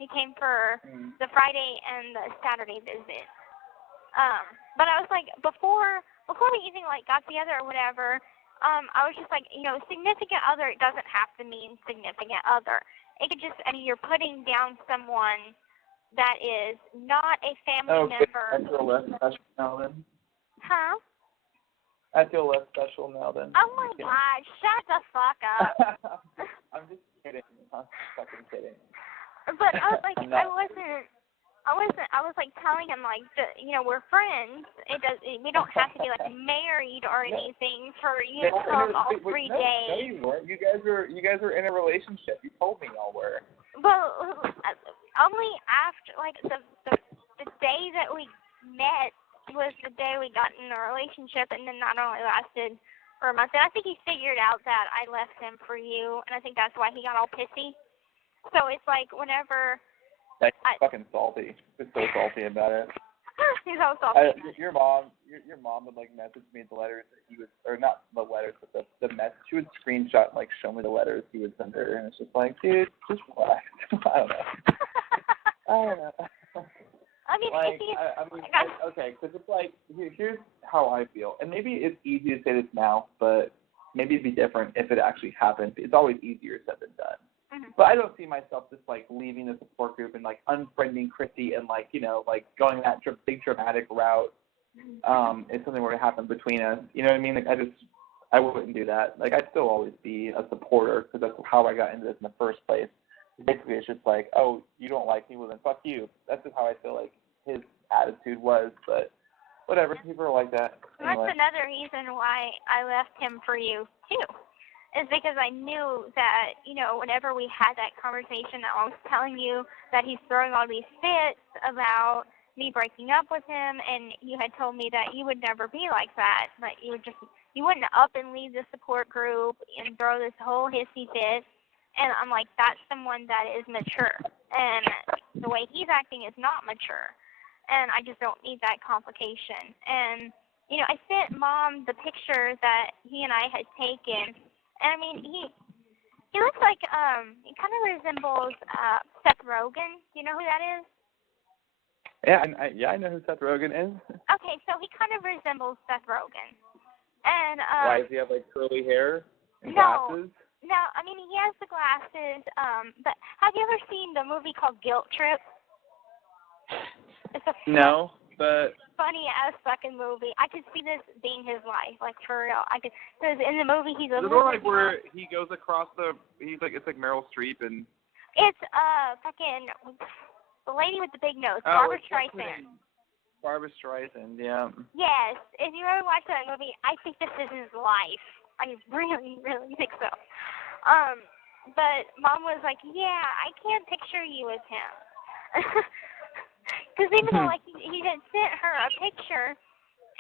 He came for the Friday and the Saturday visit. But I was like, before we even got together or whatever, I was just like, significant other, it doesn't have to mean significant other. It could just, you're putting down someone that is not a family member. I feel less special now then. Huh? I feel less special now then. Oh my God, shut the fuck up. I'm just kidding. I'm fucking kidding. But I was like, I was like telling him we're friends. We don't have to be married or anything for you to come all 3 days. No, you weren't. You guys were in a relationship. You told me y'all were. Well, only after the day that we met was the day we got in a relationship, and then that only lasted for a month. And I think he figured out that I left him for you, and I think that's why he got all pissy. So it's whenever. That's fucking salty. He's so salty about it. He's so salty. Your mom would message me the letters that he would, or not the letters, but the message. She would screenshot and show me the letters he would send her, and it's just dude, just relax. I don't know. Okay, because it's here's how I feel, and maybe it's easy to say this now, but maybe it'd be different if it actually happened. It's always easier said than done. But I don't see myself just leaving the support group and unfriending Christy and going that big dramatic route. If something were to happen between us, you know what I mean? I wouldn't do that. I'd still always be a supporter, because that's how I got into this in the first place. Basically, it's just oh, you don't like me, well then fuck you. That's just how I feel his attitude was. But whatever, people are like that. Anyway. That's another reason why I left him for you too. is because I knew that, whenever we had that conversation, I was telling you that he's throwing all these fits about me breaking up with him, and you had told me that you would never be like that, that you wouldn't up and leave the support group and throw this whole hissy fit. And I'm like, that's someone that is mature, and the way he's acting is not mature, and I just don't need that complication. And I sent Mom the picture that he and I had taken, and I mean, he looks like he kind of resembles Seth Rogen. Do you know who that is? Yeah, I know who Seth Rogen is. Okay, so he kind of resembles Seth Rogen. And why does he have like curly hair and no, glasses? No, I mean he has the glasses. But have you ever seen the movie called Guilt Trip? It's a funny ass fucking movie. I could see this being his life, like for real. Because in the movie he's a. Is it more like where he goes across it's like Meryl Streep and. It's fucking the lady with the big nose, Barbara Streisand. Barbara Streisand, yeah. Yes, if you ever watch that movie, I think this is his life. I really, really think so. But Mom was like, yeah, I can't picture you as him. Because even though he had sent her a picture,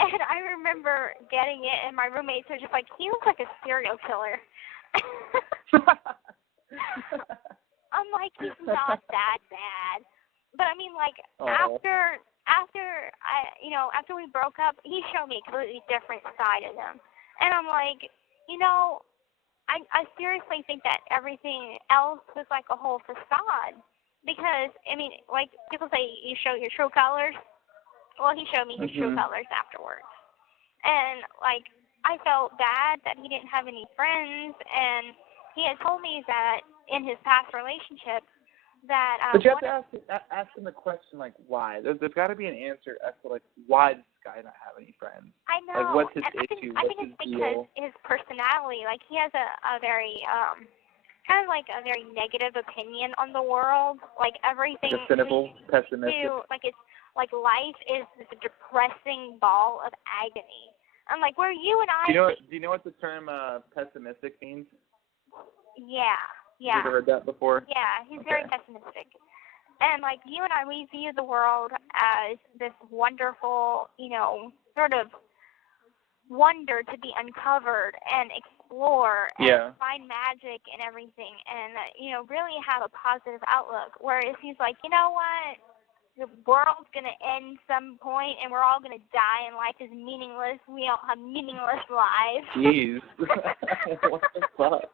and I remember getting it, and my roommates were just like, he looks like a serial killer. I'm like, he's not that bad. But I mean, like, after we broke up, he showed me a completely different side of him. And I'm like, I seriously think that everything else was like a whole facade. Because, I mean, like, people say you show your true colors. Well, he showed me his true colors afterwards. And, like, I felt bad that he didn't have any friends. And he had told me that in his past relationship, that but you have to ask him the question, like, why? There's got to be an answer as to, like, why does this guy not have any friends? I know. Like, what's his issue? I think it's because his personality, like, he has a very, kind of like a very negative opinion on the world. Like, everything. Like a cynical, pessimistic. It's like life is this depressing ball of agony. I'm like, where you and I. Do you know what the term pessimistic means? Yeah. Have you ever heard that before? Yeah, he's very pessimistic. And, like, you and I, we view the world as this wonderful, sort of wonder to be uncovered and explore and find magic and everything and, really have a positive outlook. Whereas he's like, you know what? The world's going to end some point and we're all going to die and life is meaningless. We don't have meaningless lives. Jeez. What the fuck?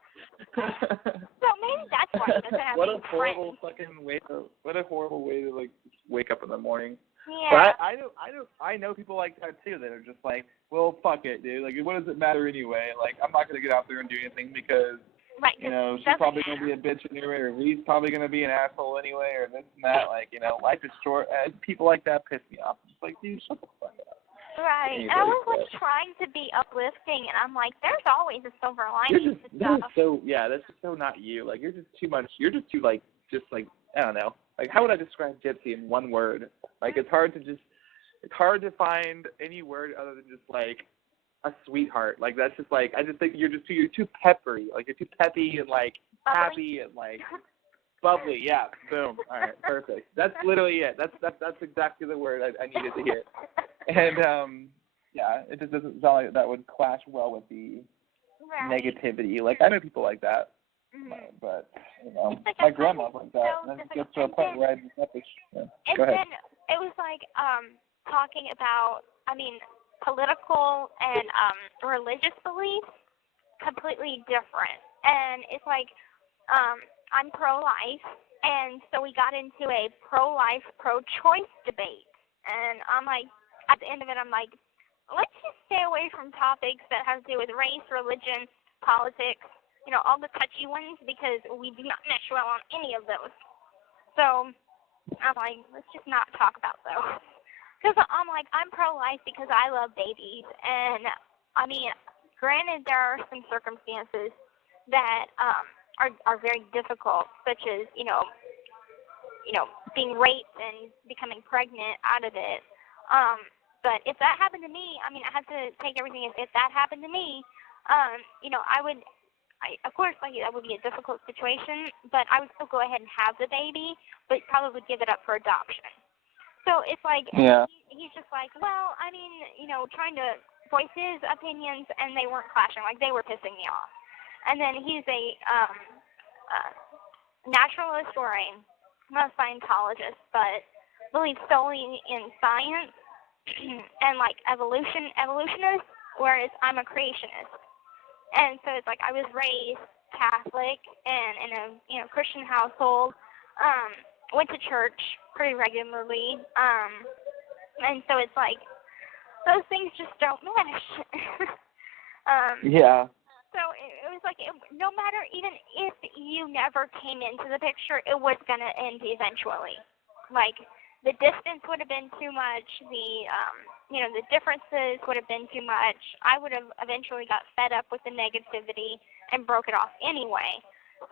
So maybe that's why he doesn't have any friends. What a horrible way to like wake up in the morning. Yeah. But I know people like that too that are just like, well, fuck it, dude. Like, what does it matter anyway? Like, I'm not gonna get out there and do anything because she's probably gonna be a bitch anyway, or he's probably gonna be an asshole anyway, or this and that. Like, life is short. People like that piss me off. It's like, dude, shut the fuck up. Right. And I was like trying to be uplifting, and I'm like, there's always a silver lining to stuff. That's just so not you. Like, you're just too much. You're just too like I don't know. Like, how would I describe Gypsy in one word? Like, it's hard to find any word other than just like a sweetheart. Like, that's just like, I just think you're too peppery. Like, you're too peppy and like happy and like bubbly. Yeah. Boom. All right. Perfect. That's literally it. That's exactly the word I needed to hear. And it just doesn't sound like that would clash well with the negativity. Like, I know people like that, but like my grandma's like that. So and it gets to a point where I just have to. Go ahead. It was like talking about, political and religious beliefs, completely different. And it's like I'm pro-life, and so we got into a pro-life, pro-choice debate. And I'm like, at the end of it, I'm like, let's just stay away from topics that have to do with race, religion, politics, all the touchy ones, because we do not mesh well on any of those. So I'm like, let's just not talk about those. Because I'm like, I'm pro-life because I love babies. And, granted, there are some circumstances that are very difficult, such as, being raped and becoming pregnant out of it. But if that happened to me, I have to take everything. If that happened to me, I of course, like, that would be a difficult situation, but I would still go ahead and have the baby, but probably would give it up for adoption. So it's like, he's just like, well, I mean, trying to voice his opinions, and they weren't clashing. Like, they were pissing me off. And then he's a natural historian, not a Scientologist, but believes solely in science and, like, evolutionist, whereas I'm a creationist. And so it's like I was raised Catholic and in a Christian household, went to church pretty regularly, and so it's like those things just don't mesh. Yeah. So it was like, no matter, even if you never came into the picture, it was going to end eventually. Like, the distance would have been too much, the differences would have been too much. I would have eventually got fed up with the negativity and broke it off anyway.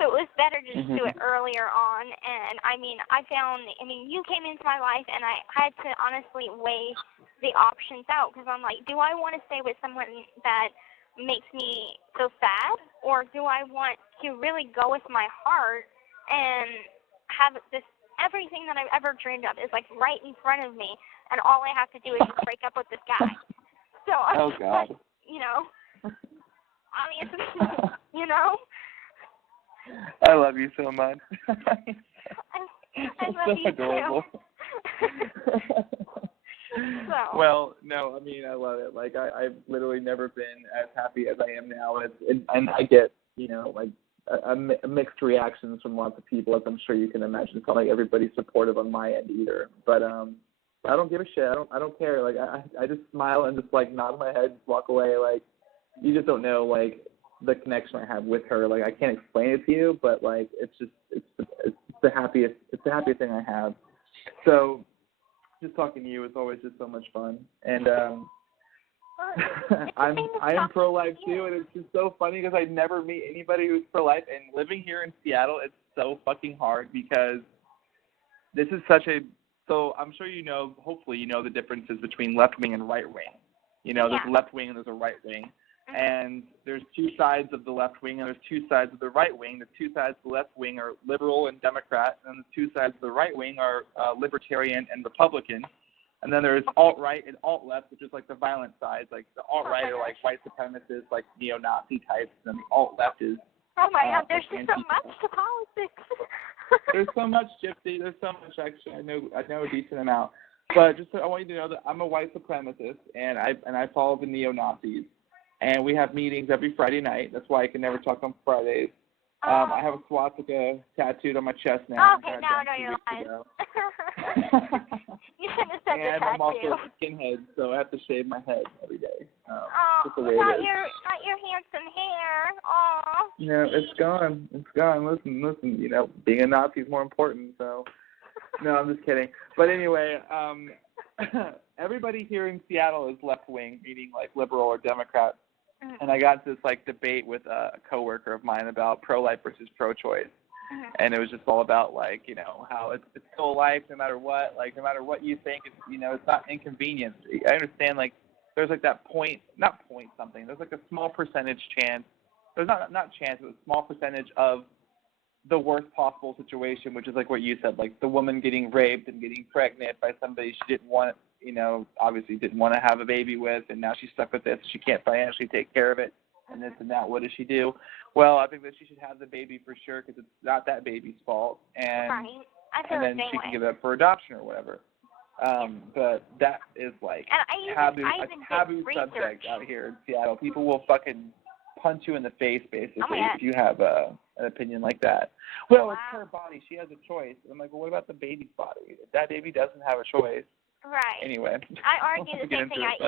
So it was better to just do it earlier on. And, you came into my life, and I had to honestly weigh the options out, because I'm like, do I want to stay with someone that makes me so sad, or do I want to really go with my heart and have this, everything that I've ever dreamed of is like right in front of me, and all I have to do is just break up with this guy. So I'm God. like, obviously, I love you so much. I love you adorable. too. So. Well, no, I love it. Like, I've literally never been as happy as I am now, and I get, mixed reactions from lots of people, as I'm sure you can imagine. It's not like everybody's supportive on my end either. But I don't give a shit. I don't care. Like, I just smile and just, like, nod my head and walk away. Like, you just don't know, like, the connection I have with her. Like, I can't explain it to you, but, like, it's the happiest thing I have. So just talking to you is always just so much fun. And I am pro-life too, and it's just so funny because I never meet anybody who's pro-life. And living here in Seattle, it's so fucking hard because this is so I'm sure hopefully you know the differences between left wing and right wing. There's a left wing and there's a right wing. And there's two sides of the left wing and there's two sides of the right wing. The two sides of the left wing are liberal and Democrat, and the two sides of the right wing are libertarian and Republican. And then there's alt-right and alt-left, which is like the violent sides. Like the alt-right are like white supremacists, like neo-Nazi types, and the alt-left is oh my God, there's just so much to politics. There's so much, Gypsy. There's so much, actually. I know a decent amount. But just I want you to know that I'm a white supremacist, and I follow the neo-Nazis. And we have meetings every Friday night. That's why I can never talk on Fridays. I have a swastika tattooed on my chest now. Okay, now I know you're lying. You shouldn't have said and the I'm also tattoo. a skinhead, so I have to shave my head every day. Just the way not it is. your handsome hair. Aw. Yeah, it's gone. It's gone. Listen, being a Nazi is more important, so. No, I'm just kidding. But anyway, everybody here in Seattle is left-wing, meaning like liberal or Democrat. And I got into this like debate with a coworker of mine about pro-life versus pro-choice. And it was just all about like, how it's still life no matter what. Like no matter what you think, it's not inconvenience. I understand like there's like that there's like a small percentage chance. There's not chance, but a small percentage of the worst possible situation, which is like what you said, like the woman getting raped and getting pregnant by somebody she didn't want, obviously didn't want to have a baby with, and now she's stuck with this. She can't financially take care of it, and this and that. What does she do? Well, I think that she should have the baby for sure because it's not that baby's fault, and then she can give it up for adoption or whatever. But that is like a taboo subject out here in Seattle. People will fucking punch you in the face, basically, if you have an opinion like that. Well, it's her body. She has a choice. And I'm like, well, what about the baby's body? If that baby doesn't have a choice. Right. Anyway. I argue the same thing. I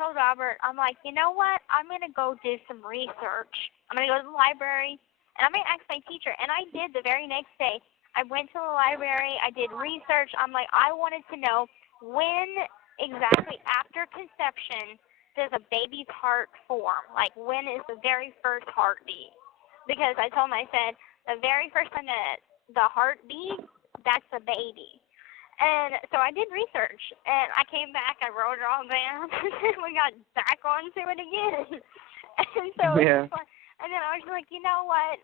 told Robert, I'm like, you know what? I'm going to go do some research. I'm going to go to the library, and I'm going to ask my teacher. And I did the very next day. I went to the library. I did research. I'm like, I wanted to know when exactly after conception does a baby's heart form? Like, when is the very first heartbeat? Because I told him, I said, the very first time that the heart beats, that's a baby. And so I did research, and I came back, I wrote it all down, and we got back onto it again. And so Yeah. it's like, and then I was like, you know what?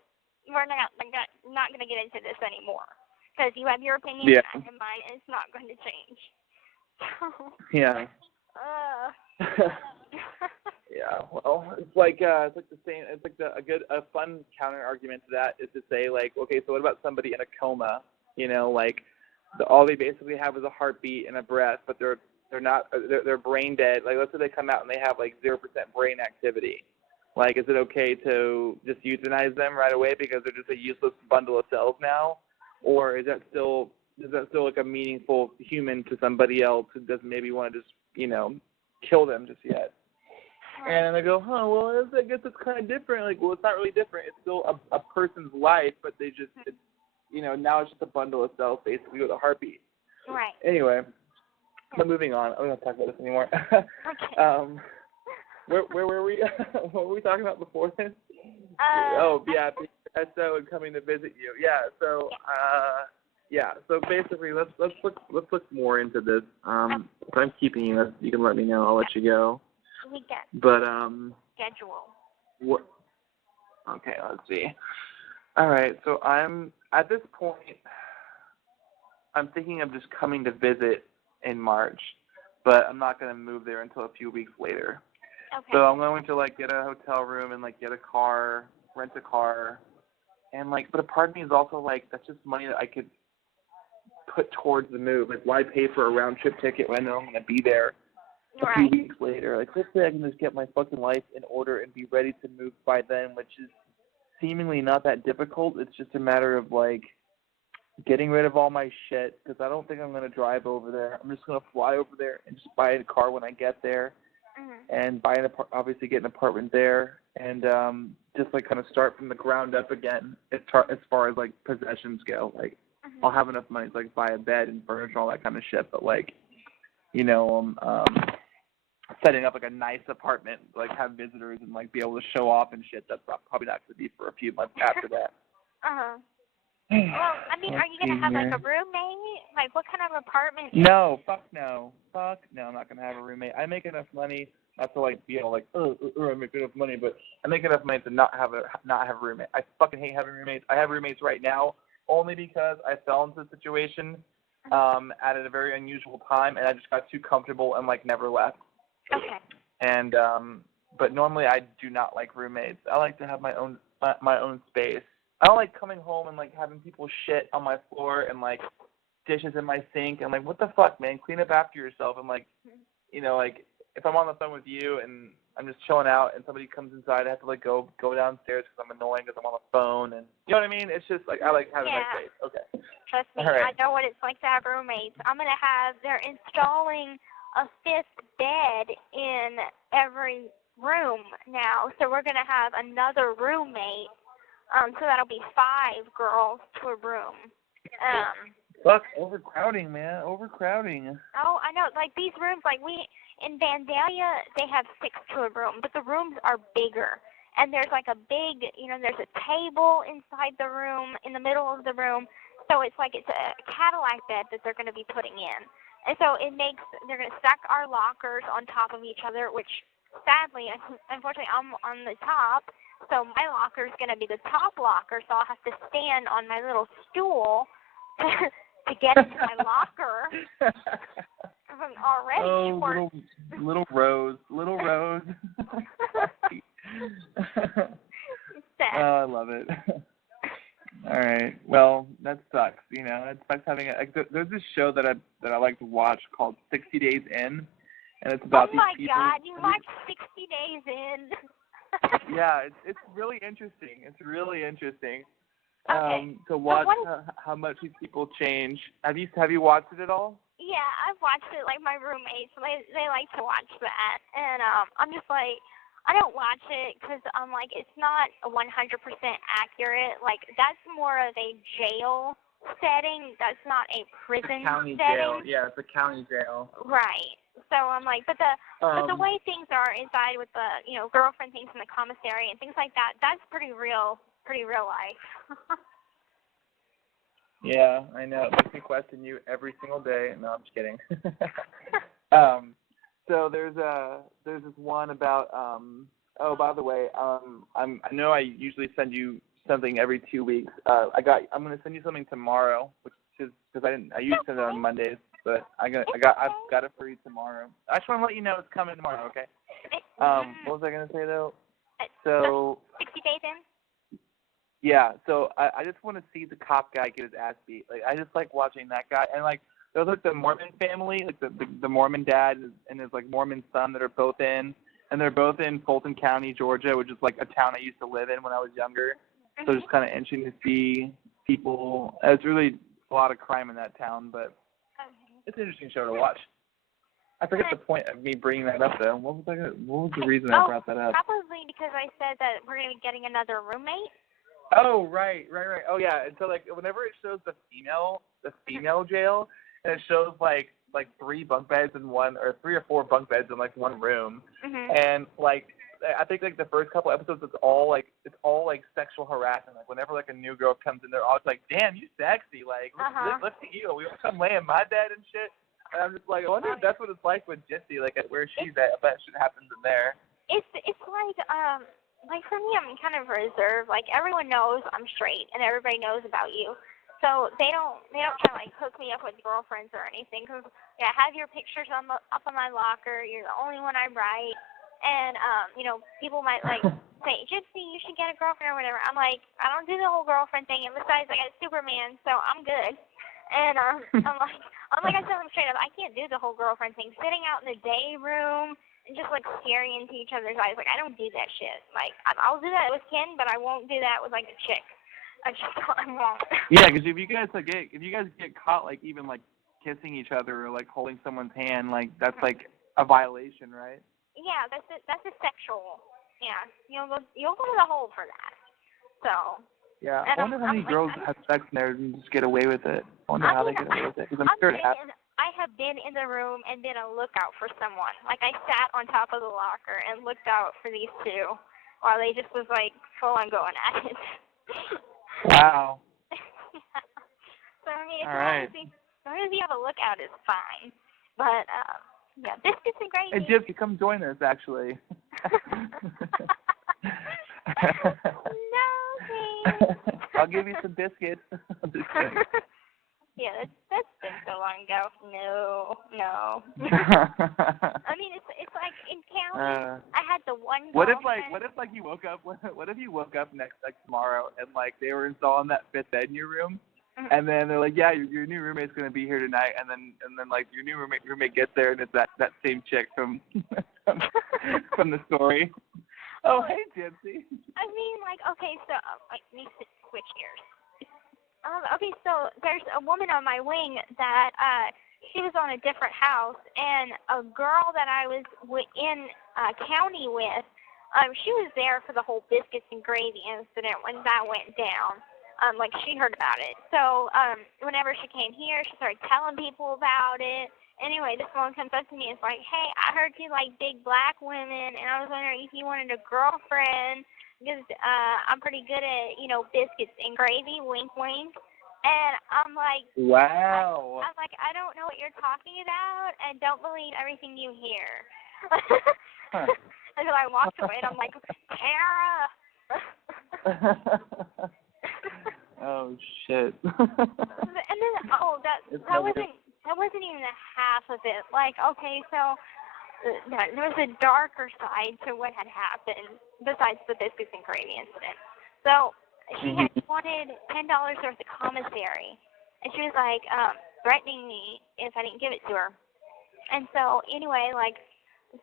We're not going to get into this anymore because you have your opinion and mine, and it's not going to change. So, Yeah. Yeah. Well, it's like the same. It's like a fun counter argument to that is to say like, okay, so what about somebody in a coma? You know, like all they basically have is a heartbeat and a breath, but they're brain dead. Like let's say they come out and they have like 0% brain activity. Like, is it okay to just euthanize them right away because they're just a useless bundle of cells now, or is that still like a meaningful human to somebody else who doesn't maybe want to just kill them just yet? And I go, well, I guess it's kind of different. Like, well, it's not really different. It's still a person's life, but they just, now it's just a bundle of cells basically with a heartbeat. Right. Anyway, but moving on. I'm not talk about this anymore. Okay. Where were we? What were we talking about before this? Yeah, SO and coming to visit you. Yeah. So, So basically, let's look more into this. If I'm keeping you, you can let me know. I'll let you go. We get. But schedule. What? Okay, let's see. All right. So at this point, I'm thinking of just coming to visit in March, but I'm not going to move there until a few weeks later. Okay. So I'm going to get a hotel room and get a car, rent a car, and but a part of me is also that's just money that I could put towards the move. Like, why pay for a round trip ticket when I know I'm going to be there a few weeks later? Like, hopefully I can just get my fucking life in order and be ready to move by then, which is seemingly not that difficult. It's just a matter of getting rid of all my shit because I don't think I'm going to drive over there. I'm just going to fly over there and just buy a car when I get there. And buy obviously get an apartment there, and just kind of start from the ground up again as far as possessions go. I'll have enough money to buy a bed and furniture, all that kind of shit. But setting up a nice apartment, have visitors and be able to show off and shit. That's probably not going to be for a few months after that. Well, I mean, are you going to have a roommate? What kind of apartment? No, fuck no. I'm not going to have a roommate. I make enough money not to I make enough money, but I make enough money to not have a roommate. I fucking hate having roommates. I have roommates right now only because I fell into the situation at a very unusual time, and I just got too comfortable and never left. Okay. And but normally I do not like roommates. I like to have my own space. I don't like coming home and having people shit on my floor and dishes in my sink. I'm what the fuck, man? Clean up after yourself. And if I'm on the phone with you and I'm just chilling out and somebody comes inside, I have to go downstairs because I'm annoying because I'm on the phone. And you know what I mean? It's just I like having my space. Okay. Trust me, I know what it's like to have roommates. They're installing a 5th bed in every room now, so we're gonna have another roommate. So that'll be 5 girls to a room. Fuck, overcrowding, man. Overcrowding. Oh, I know. These rooms, in Vandalia, they have 6 to a room, but the rooms are bigger. And there's a big, there's a table inside the room, in the middle of the room. So it's it's a Cadillac bed that they're going to be putting in. And so they're going to stack our lockers on top of each other, which sadly, unfortunately, I'm on the top. So my locker is going to be the top locker, so I'll have to stand on my little stool to get into my locker. I'm already short. Little Rose. I love it. All right. Well, that sucks. It sucks having there's this show that I like to watch called 60 Days In, and it's about these people. Oh my God! You watch 60 Days In. Yeah, it's really interesting. It's really interesting to watch how much these people change. Have you watched it at all? Yeah, I've watched it. My roommates, they like to watch that, and I'm just I don't watch it because it's not 100% accurate. That's more of a jail setting. That's not a prison county setting. Jail. Yeah, it's a county jail. Right. So I'm but the way things are inside with the girlfriend things in the commissary and things like that, that's pretty real life. Yeah, I know. It makes me question you every single day. No, I'm just kidding. So there's this one about Oh, by the way, I know I usually send you something every 2 weeks. I'm gonna send you something tomorrow, which is because I usually send it on Mondays, but I've got it for you tomorrow. I just want to let you know it's coming tomorrow. Okay. What was I gonna say though? So 60 days in. Yeah, so I just want to see the cop guy get his ass beat. Like I just like watching that guy, and like there's like the Mormon family, like the Mormon dad and his like Mormon son that are both in. And they're both in Fulton County, Georgia, which is like a town I used to live in when I was younger. So it's just kind of interesting to see people. It's really a lot of crime in that town, but it's an interesting show to watch. I forget the point of me bringing that up, though. What was the reason I brought that up? Probably because I said that we're going to be getting another roommate. Oh, right. Oh, yeah. And so, like, whenever it shows the female jail, and it shows, like 3 bunk beds in one, or 3 or 4 bunk beds in, like, one room. And, like, I think, like, the first couple episodes, it's all, like, sexual harassment. Like, whenever, like, a new girl comes in, they're always like, damn, you sexy. Like, look at you. We want to come lay in my bed and shit. And I'm just like, I wonder if that's what it's like with Gypsy, like, at where she's at, if that shit happens in there. It's like, for me, I'm kind of reserved. Like, everyone knows I'm straight, and everybody knows about you. So they don't try to like hook me up with girlfriends or anything. Cause yeah, I have your pictures up on my locker. You're the only one I write, and people might like say, Gypsy, you should get a girlfriend or whatever. I'm like, I don't do the whole girlfriend thing. And besides, I got Superman, so I'm good. And I'm like I tell them straight up, I can't do the whole girlfriend thing. Sitting out in the day room and just like staring into each other's eyes, like I don't do that shit. Like I'll do that with Ken, but I won't do that with like a chick. I won't. Yeah, because if you guys get caught like even like kissing each other or like holding someone's hand, like that's like a violation, right? Yeah, that's a sexual. Yeah, you'll go to the hole for that. So. Yeah, I wonder how many girls have sex in there and just get away with it. I wonder how they get away with it. Because I'm sure it happens. I have been in the room and been a lookout for someone. Like I sat on top of the locker and looked out for these two while they just was like full on going at it. Wow. So I mean, as long as you have a lookout, it's fine. But yeah, biscuits and gravy. Hey, Gypsy, come join us. Actually. No, thanks. I'll give you some biscuits. Yeah, that's been so long ago. No. I mean, it's like in county. I had the one. What if you woke up? What if you woke up next tomorrow and like they were installing that 5th bed in your room, and then they're like, yeah, your new roommate's gonna be here tonight, and then like your new roommate gets there and it's that same chick from from the story. Oh, hey, Gypsy. I mean, like, okay, so let me switch gears. Okay, so there's a woman on my wing that she was on a different house, and a girl that I was in county with, she was there for the whole biscuits and gravy incident when that went down. Like she heard about it. So whenever she came here, she started telling people about it. Anyway, this woman comes up to me and is like, hey, I heard you like big black women, and I was wondering if you wanted a girlfriend. Because I'm pretty good at, biscuits and gravy, wink, wink. And I'm like, wow. I'm like, I don't know what you're talking about, and don't believe everything you hear. And so I walked away, and I'm like, Tara. Oh shit. And then, that wasn't even the half of it. Like, okay, so. There was a darker side to what had happened besides the biscuits and gravy incident. So she had wanted $10 worth of commissary, and she was like threatening me if I didn't give it to her. And so anyway, like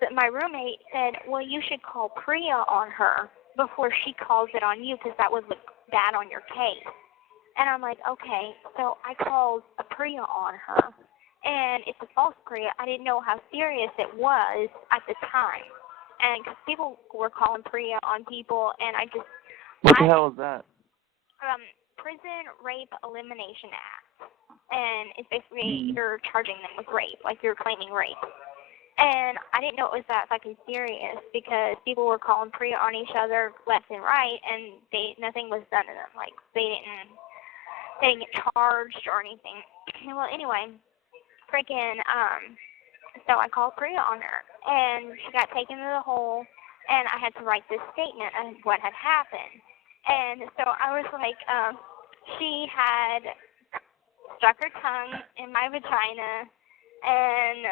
my roommate said, well, you should call Priya on her before she calls it on you because that would look bad on your case. And I'm like, okay. So I called a Priya on her. And it's a false Priya. I didn't know how serious it was at the time. And because people were calling Priya on people, and What the hell is that? Prison Rape Elimination Act. And it's basically you're charging them with rape, like you're claiming rape. And I didn't know it was that fucking serious because people were calling Priya on each other left and right, and nothing was done to them. Like they didn't get charged or anything. Well, anyway. So I called Priya on her, and she got taken to the hole, and I had to write this statement of what had happened. And so I was like, she had stuck her tongue in my vagina, and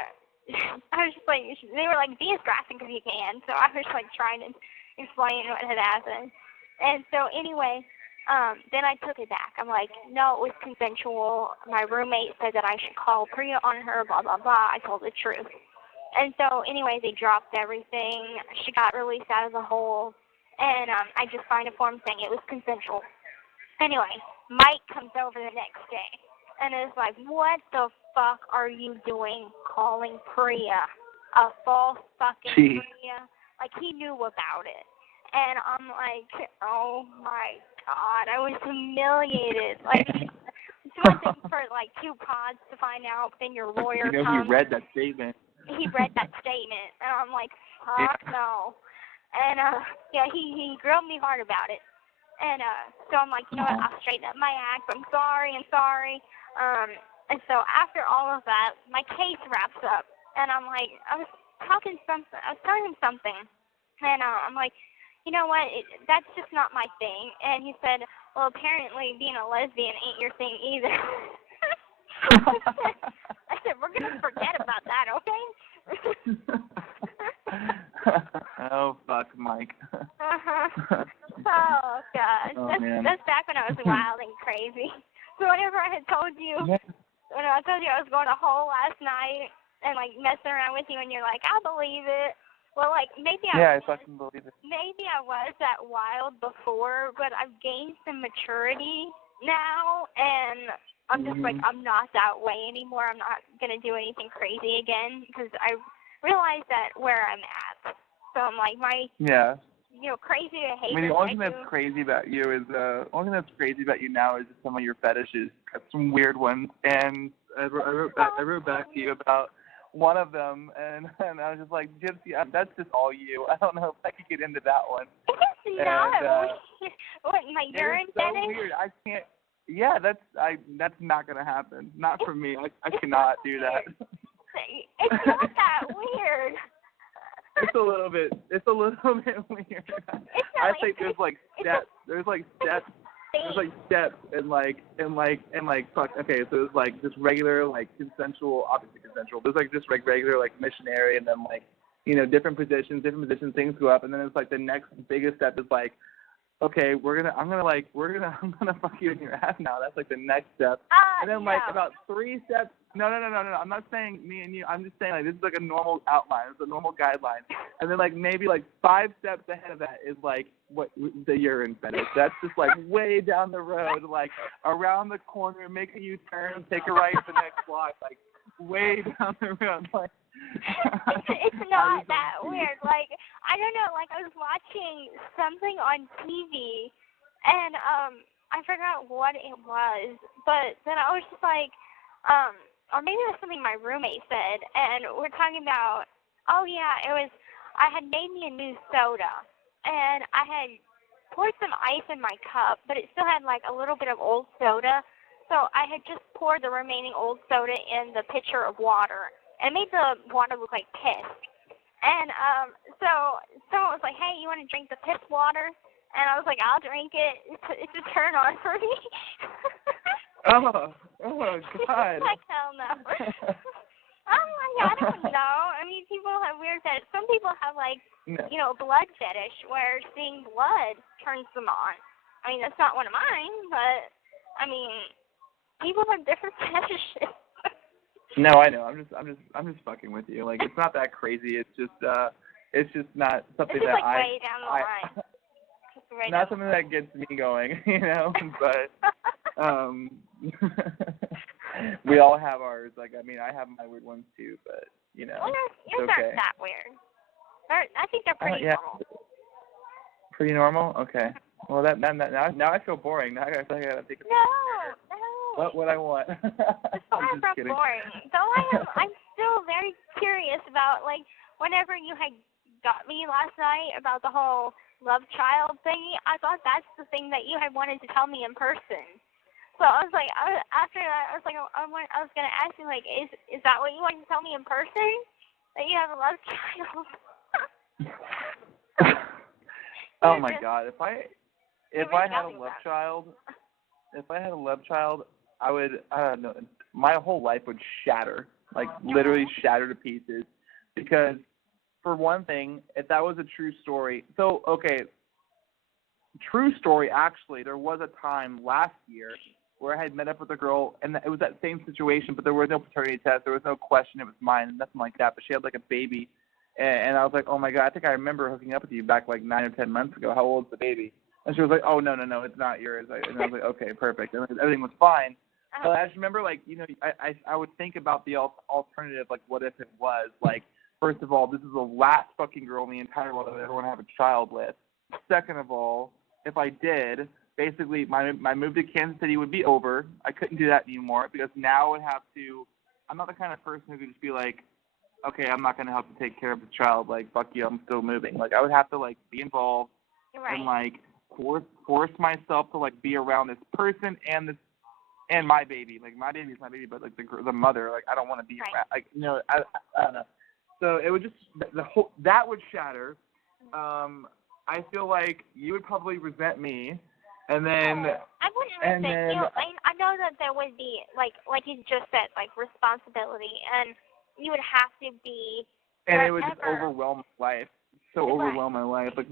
I was just like, they were like, be as graphic as you can. So I was like trying to explain what had happened. And so anyway, then I took it back. I'm like, no, it was consensual. My roommate said that I should call Priya on her, blah, blah, blah. I told the truth. And so anyway, they dropped everything. She got released out of the hole. And I just signed a form saying it was consensual. Anyway, Mike comes over the next day and is like, what the fuck are you doing calling Priya a false fucking Priya? Like, he knew about it. And I'm like, oh my God, I was humiliated. Like, it's one thing for like 2 pods to find out, but then your lawyer comes. He read that statement. He read that statement, and I'm like, fuck no. And yeah, he grilled me hard about it. And so I'm like, you know what, I'll straighten up my act. I'm sorry. And so after all of that, my case wraps up, and I'm like, I was telling him something, and I'm like, you know what, that's just not my thing. And he said, well, apparently being a lesbian ain't your thing either. I said, we're going to forget about that, okay? Oh, fuck, Mike. Oh, gosh. Oh, that's back when I was wild and crazy. So whenever I had told you, when I told you I was going to hole last night and, like, messing around with you, and you're like, I believe it. Well, like, I fucking believe it. Maybe I was that wild before, but I've gained some maturity now, and I'm just like, I'm not that way anymore. I'm not going to do anything crazy again, because I realize that where I'm at. So I'm like, crazy behavior. I mean, the only thing that's crazy about you is, now is just some of your fetishes. Got some weird ones, and I wrote back to you about one of them, and I was just like, Gypsy, that's just all you. I don't know if I could get into that one. It's not. What, my urine so fetish? Weird. I can't. Yeah, that's not gonna happen. Not for me. I cannot do that. It's not that weird. It's a little bit weird. I think there's like steps. There's like steps and fuck. Okay, so it's like just regular, like consensual, obviously consensual. There's like just regular like missionary, and then like, different positions, things go up, and then it's like the next biggest step is like, okay, I'm gonna fuck you in your ass now. That's like the next step. And then like about 3 steps. No. I'm not saying me and you. I'm just saying like this is like a normal outline. It's a normal guideline. And then like maybe like 5 steps ahead of that is like what the urine fetish. That's just like way down the road, like around the corner, make a U-turn, take a right the next block, like way down the road. Like it's not that weird. Like, I don't know, like I was watching something on TV, and I forgot what it was, but then I was just like, or maybe it was something my roommate said, and we're talking about, I had made me a new soda, and I had poured some ice in my cup, but it still had like a little bit of old soda, so I had just poured the remaining old soda in the pitcher of water, and it made the water look like piss. And so someone was like, hey, you want to drink the piss water? And I was like, I'll drink it. It's a turn on for me. Oh God. Like, hell no. I'm like, I don't know. I mean, people have weird fetishes. Some people have, like, blood fetish, where seeing blood turns them on. I mean, that's not one of mine, but, I mean, people have different fetishes. No, I know. I'm just fucking with you. Like, it's not that crazy. It's just not something it's just that like way down the line. Not something that gets me going, but we all have ours. Like, I mean, I have my weird ones too, but yours it's okay. aren't that weird. I think they're pretty normal. Pretty normal? Okay. Well, now I feel boring. Now I gotta take a No. What I want. It's far from boring. Though I'm still very curious about, like, whenever you had got me last night about the whole love child thingy, I thought that's the thing that you had wanted to tell me in person. So I was like, after that, I was like, I was going to ask you, like, is that what you wanted to tell me in person? That you have a love child? Oh my God! If I had a love child, I would. I don't know. My whole life would shatter, like literally shatter to pieces, because for one thing, if that was a true story. So okay, true story. Actually, there was a time last year where I had met up with a girl, and it was that same situation, but there was no paternity test, there was no question, it was mine, nothing like that. But she had like a baby, and I was like, oh my God, I think I remember hooking up with you back like 9 or 10 months ago. How old's the baby? And she was like, oh no, it's not yours. And I was like, okay, perfect. And everything was fine. But I just remember, like, you know, I would think about the alternative, like, what if it was? Like, first of all, this is the last fucking girl in the entire world I ever want to have a child with. Second of all, if I did, basically my move to Kansas City would be over. I couldn't do that anymore because now I would have to – I'm not the kind of person who could just be like, okay, I'm not going to help you take care of the child. Like, fuck you, I'm still moving. Like, I would have to, like, be involved and, like, force myself to, like, be around this person and my baby. Like, my baby's my baby, but, like, the mother, like, I don't want to be around. Like, you know, I don't know. So it would just – that would shatter. I feel like you would probably resent me. And then I wouldn't resent you. I know that there would be, like you just said, like, responsibility, and you would have to be and it would just overwhelm my life. Overwhelm my life. Like,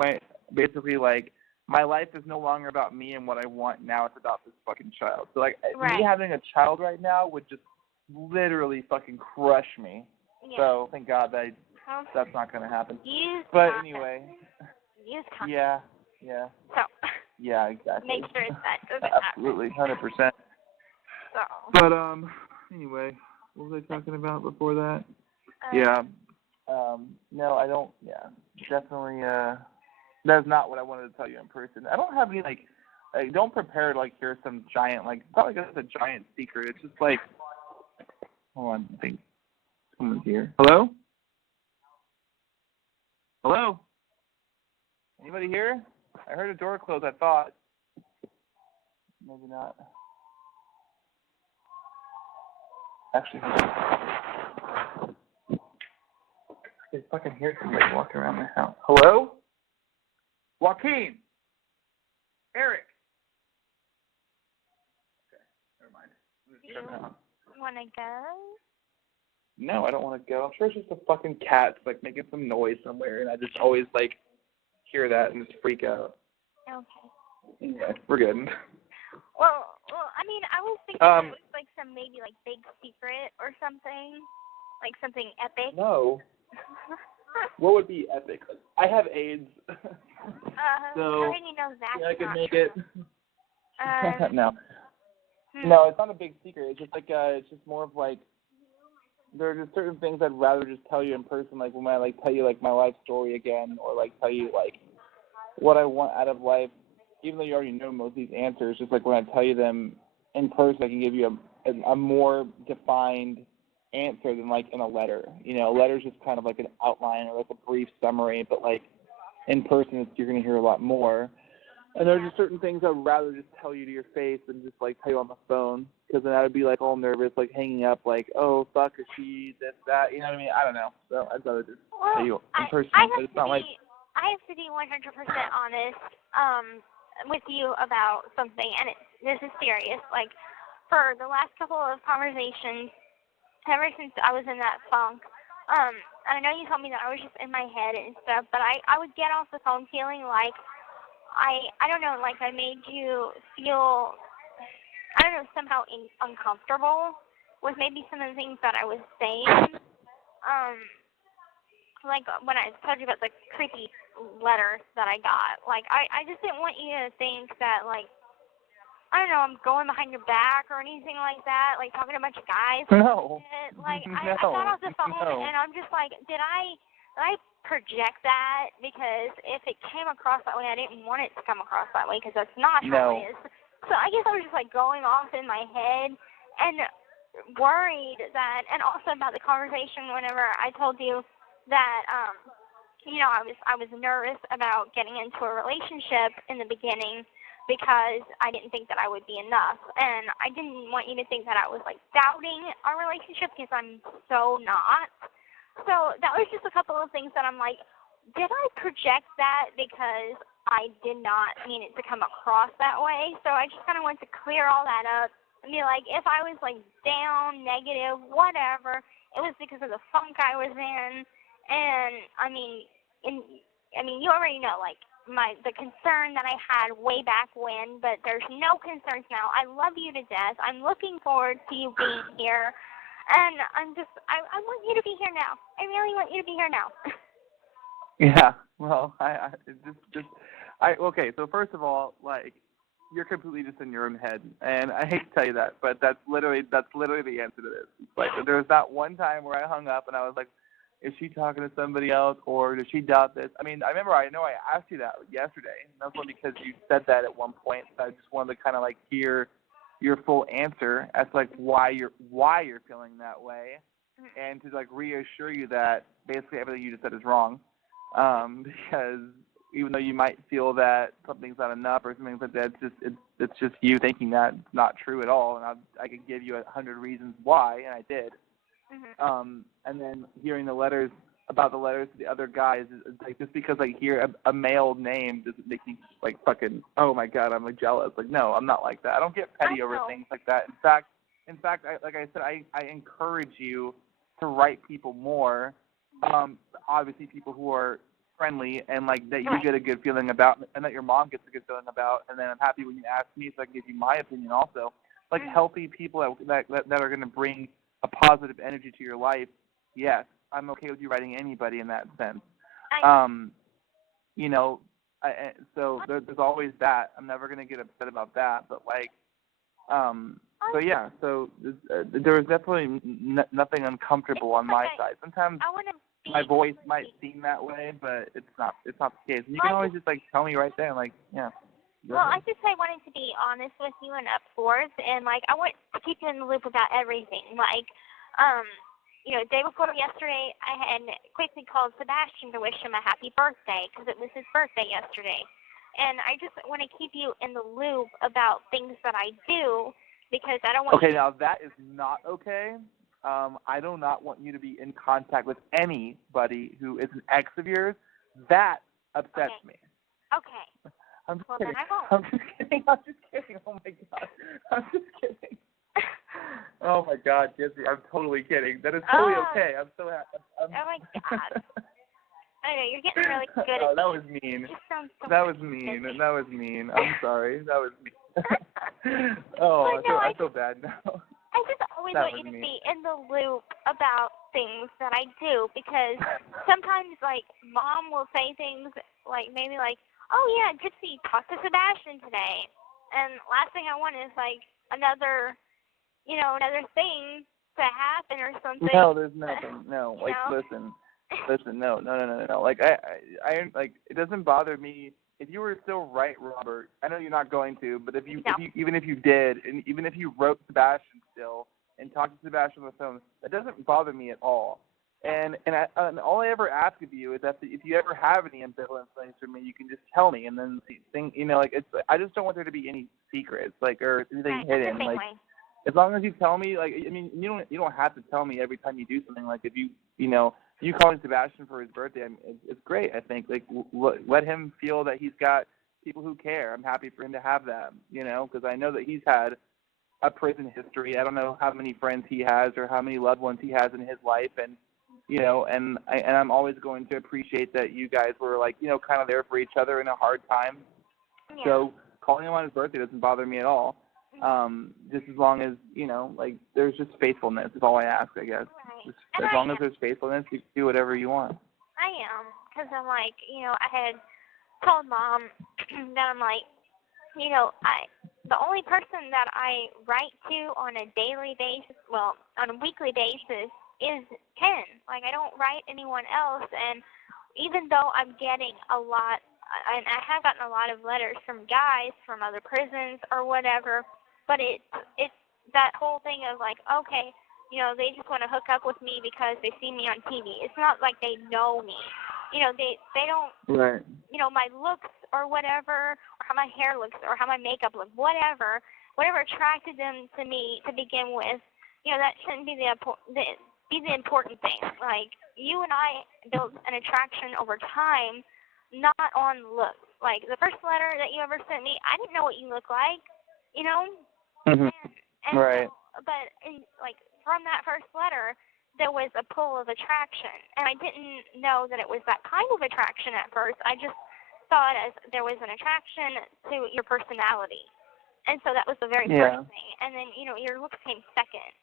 my life is no longer about me and what I want now. It's about this fucking child. So, like, me having a child right now would just literally fucking crush me. Yeah. So, thank God that's not going to happen. Anyway. Yeah. So. Yeah, exactly. Make sure that doesn't Absolutely, 100%. So. But anyway, what was I talking about before that? No, I don't. Yeah, definitely. That's not what I wanted to tell you in person. I don't have any like don't prepare to like hear some giant like. It's not like it's a giant secret. It's just like. Hold on, I think someone's here. Hello. Hello. Anybody here? I heard a door close, I thought. Maybe not. Actually, I can fucking hear somebody walking around my house. Hello? Joaquin! Eric! Okay, never mind. You want to go? No, I don't want to go. I'm sure it's just a fucking cat, like, making some noise somewhere, and I just always, like, hear that and just freak out. Okay. Yeah, we're good. Well, I mean, I was thinking it was like some maybe like big secret or something, like something epic. No. What would be epic? I have AIDS. So I already know that. Yeah, I could make it. No. Hmm. No, it's not a big secret. It's just like it's just more of like there are just certain things I'd rather just tell you in person, like when I like tell you like my life story again, or like tell you like what I want out of life, even though you already know most of these answers. Just like when I tell you them in person, I can give you a more defined answer than like in a letter. You know, a letter's just kind of like an outline or like a brief summary, but like in person, you're going to hear a lot more. And there are just certain things I'd rather just tell you to your face than just like tell you on the phone, because then I would be like all nervous, like hanging up, like, oh fuck, is she this, that, you know what I mean? I don't know. So I'd rather just tell you in person. I have to be 100% honest with you about something, and this is serious. Like, for the last couple of conversations, ever since I was in that funk, and I know you told me that I was just in my head and stuff, but I would get off the phone feeling like I don't know, like I made you feel, I don't know, somehow uncomfortable with maybe some of the things that I was saying. Like when I told you about the creepy letter that I got, like I just didn't want you to think that, like, I don't know, I'm going behind your back or anything like that, like talking to a bunch of guys. No. Like I got off the phone and I'm just like, did I project that? Because if it came across that way, I didn't want it to come across that way, because that's not how it is. So I guess I was just like going off in my head and worried that, and also about the conversation whenever I told you that, you know, I was nervous about getting into a relationship in the beginning because I didn't think that I would be enough. And I didn't want you to think that I was like doubting our relationship, because I'm so not. So that was just a couple of things that I'm like, did I project that because I did not mean it to come across that way. So I just kind of wanted to clear all that up and be like, if I was like down, negative, whatever, it was because of the funk I was in. And I mean, you already know, like, the concern that I had way back when, but there's no concerns now. I love you to death. I'm looking forward to you being here, and I want you to be here now. I really want you to be here now. Yeah, well, okay, so first of all, like, you're completely just in your own head, and I hate to tell you that, but that's literally the answer to this. It's like, there was not one time where I hung up and I was like, is she talking to somebody else, or does she doubt this? I mean, I know I asked you that yesterday, and that's only because you said that at one point. So I just wanted to kind of like hear your full answer as to like why you're feeling that way, and to like reassure you that basically everything you just said is wrong, because even though you might feel that something's not enough or something like that, it's just you thinking that it's not true at all, and I could give you 100 reasons why, and I did. And then hearing the letters to the other guys, is like, just because I hear a male name doesn't make me like fucking, oh my god, I'm like jealous. Like, no, I'm not like that. I don't get petty over things like that. In fact, like I said, I encourage you to write people more. Obviously people who are friendly and like that you get a good feeling about, and that your mom gets a good feeling about. And then I'm happy when you ask me so I can give you my opinion also. Like healthy people that are going to bring a positive energy to your life. Yes, I'm okay with you writing anybody in that sense. So there's always that. I'm never going to get upset about that. But like, so yeah. So there was definitely nothing uncomfortable on my side. Sometimes my voice might seem that way, but it's not the case. And you can always just like tell me right there, like, yeah. Well, I wanted to be honest with you and up forth, and like I want to keep you in the loop about everything. Like, day before yesterday, I had quickly called Sebastian to wish him a happy birthday because it was his birthday yesterday, and I just want to keep you in the loop about things that I do because I don't want. Okay, now that is not okay. I do not want you to be in contact with anybody who is an ex of yours. That upsets me. Okay. I'm just well, kidding. Then I won't. I'm just kidding. Oh my god. I'm just kidding. Oh my god, Gypsy, I'm totally kidding. That is totally okay. I'm so happy. Oh my god. I know, you're getting really good at that was mean. That was mean. I'm sorry. That was mean. I feel bad now. I just always want you to be in the loop about things that I do because sometimes, like, Mom will say things like, maybe like, oh yeah, Gypsy, talk to Sebastian today. And last thing I want is like another thing to happen or something. No, there's nothing. No, like listen, no. Like I like, it doesn't bother me if you were to still write Robert. I know you're not going to, but if you even if you did, and even if you wrote Sebastian still and talked to Sebastian on the phone, that doesn't bother me at all. And all I ever ask of you is that if you ever have any ambivalent feelings for me, you can just tell me. And then I just don't want there to be any secrets, like, or anything hidden. Like, as long as you tell me, like, I mean, you don't have to tell me every time you do something. Like, if you calling Sebastian for his birthday, I mean, it's great. I think, like, let him feel that he's got people who care. I'm happy for him to have that, because I know that he's had a prison history. I don't know how many friends he has or how many loved ones he has in his life, and I'm always going to appreciate that you guys were, like, kind of there for each other in a hard time. Yeah. So calling him on his birthday doesn't bother me at all. Just as long as, like, there's just faithfulness is all I ask, I guess. Right. As long as there's faithfulness, you can do whatever you want. I am, because I'm like, I had told Mom that I'm like, the only person that I write to on a daily basis, well, on a weekly basis, is Ken. Like, I don't write anyone else, and even though I'm getting a lot, and I have gotten a lot of letters from guys from other prisons or whatever, but it's that whole thing of like, okay, they just want to hook up with me because they see me on TV. It's not like they know me. They don't, right. My looks or whatever, or how my hair looks or how my makeup looks, whatever attracted them to me to begin with, that shouldn't be the important thing. Like, you and I built an attraction over time, not on looks. like, the first letter that you ever sent me, I didn't know what you look like, you know? Mhm. And Right. so, but, like, from that first letter, there was a pull of attraction. And I didn't know that it was that kind of attraction at first. I just saw it as there was an attraction to your personality. And so that was the very first thing. And then, you know, your looks came second.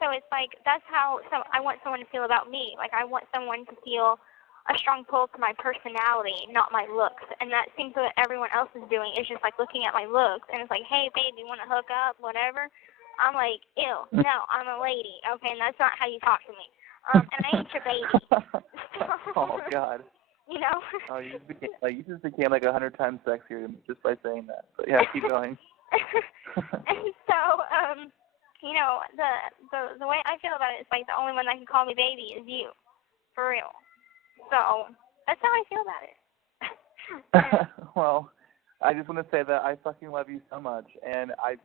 So it's like, that's how I want someone to feel about me. Like, I want someone to feel a strong pull to my personality, not my looks. And that seems what everyone else is doing, is just, like, looking at my looks. And it's like, hey, babe, you want to hook up, whatever? I'm like, ew, no, I'm a lady. Okay, and that's not how you talk to me. And I ain't your baby. Oh, God. You know? Oh, you just became like 100 times sexier just by saying that. But yeah, keep going. And so, you know, the way I feel about it is like the only one that can call me baby is you, for real. So that's how I feel about it. Well, I just want to say that I fucking love you so much, and I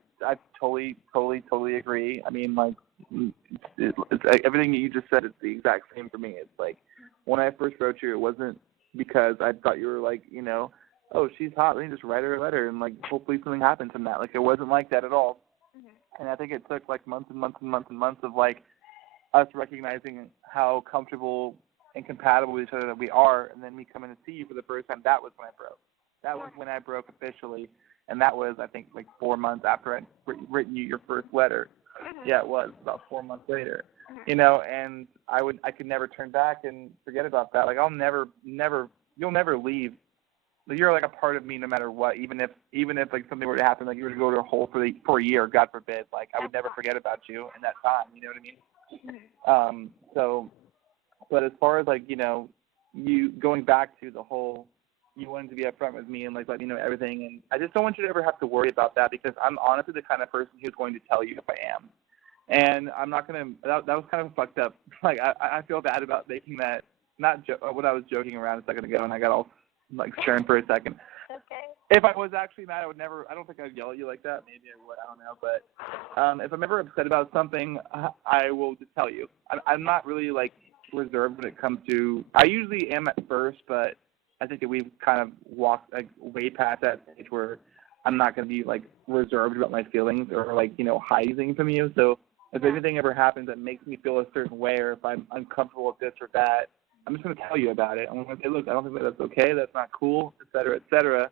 totally agree. I mean, like, it's everything that you just said is the exact same for me. It's like, when I first wrote you, it wasn't because I thought you were like, you know, oh, she's hot, let me just write her a letter, and like, hopefully something happens from that. Like, it wasn't like that at all. And I think it took like months and months and months and months of like us recognizing how comfortable and compatible with each other that we are, and then me coming to see you for the first time. That was when I broke. That was when I broke officially, and that was, I think, like 4 months after I'd written you your first letter. Yeah, it was about 4 months later. You know, and I could never turn back and forget about that. Like, you'll never leave. You're like a part of me no matter what. Even if like something were to happen, like you were to go to a hole for a year, God forbid, like I would never forget about you in that time. You know what I mean? But as far as like, you know, you going back to the whole, you wanted to be upfront with me and like let me know everything, and I just don't want you to ever have to worry about that, because I'm honestly the kind of person who's going to tell you if I am, and I'm not gonna. That was kind of fucked up. Like I feel bad about making that what I was joking around a second ago, and I got all like stern for a second. Okay. If I was actually mad, I don't think I'd yell at you like that. Maybe I would, I don't know. But if I'm ever upset about something, I will just tell you. I'm not really like reserved when it comes to, I usually am at first, but I think that we've kind of walked like way past that stage where I'm not going to be like reserved about my feelings or like, you know, hiding from you. So if anything ever happens that makes me feel a certain way, or if I'm uncomfortable with this or that, I'm just going to tell you about it. I'm going to say, look, I don't think that's okay. That's not cool, et cetera, et cetera.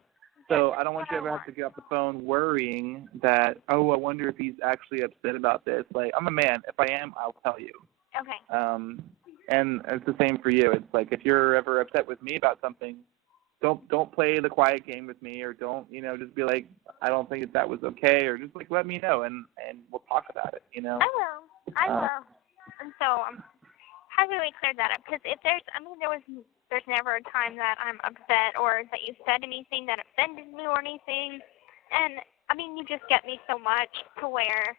So I don't want you to ever have to get off the phone worrying that, oh, I wonder if he's actually upset about this. Like, I'm a man. If I am, I'll tell you. Okay. And it's the same for you. It's like, if you're ever upset with me about something, don't play the quiet game with me, or don't, you know, just be like, I don't think that was okay, or just like let me know and we'll talk about it, you know. I will. And so how do we clear that up? Because if there's never a time that I'm upset or that you said anything that offended me or anything. And I mean, you just get me so much to where,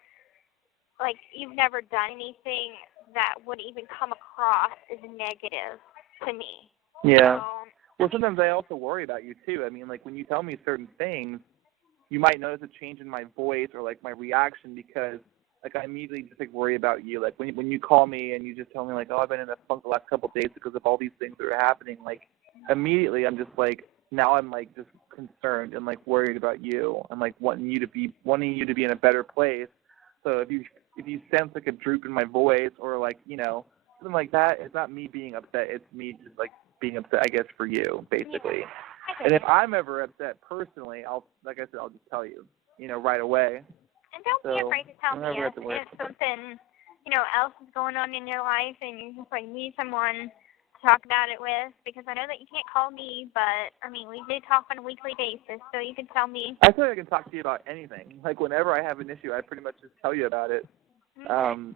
like, you've never done anything that would even come across as negative to me. Yeah. Well, sometimes I also worry about you too. I mean, like, when you tell me certain things, you might notice a change in my voice or like my reaction, because like I immediately just like worry about you. Like when you call me and you just tell me like, oh, I've been in a funk the last couple of days because of all these things that are happening. Like immediately I'm just like, now I'm like just concerned and like worried about you and like wanting you to be in a better place. So if you sense like a droop in my voice or like, you know, something like that, it's not me being upset. It's me just like being upset, I guess, for you, basically. Yeah, and if I'm ever upset personally, I'll just tell you, you know, right away. And don't be afraid to tell me if something, you know, else is going on in your life and you just like need someone to talk about it with, because I know that you can't call me, but I mean, we do talk on a weekly basis, so you can tell me. I feel like I can talk to you about anything. Like whenever I have an issue, I pretty much just tell you about it. Okay.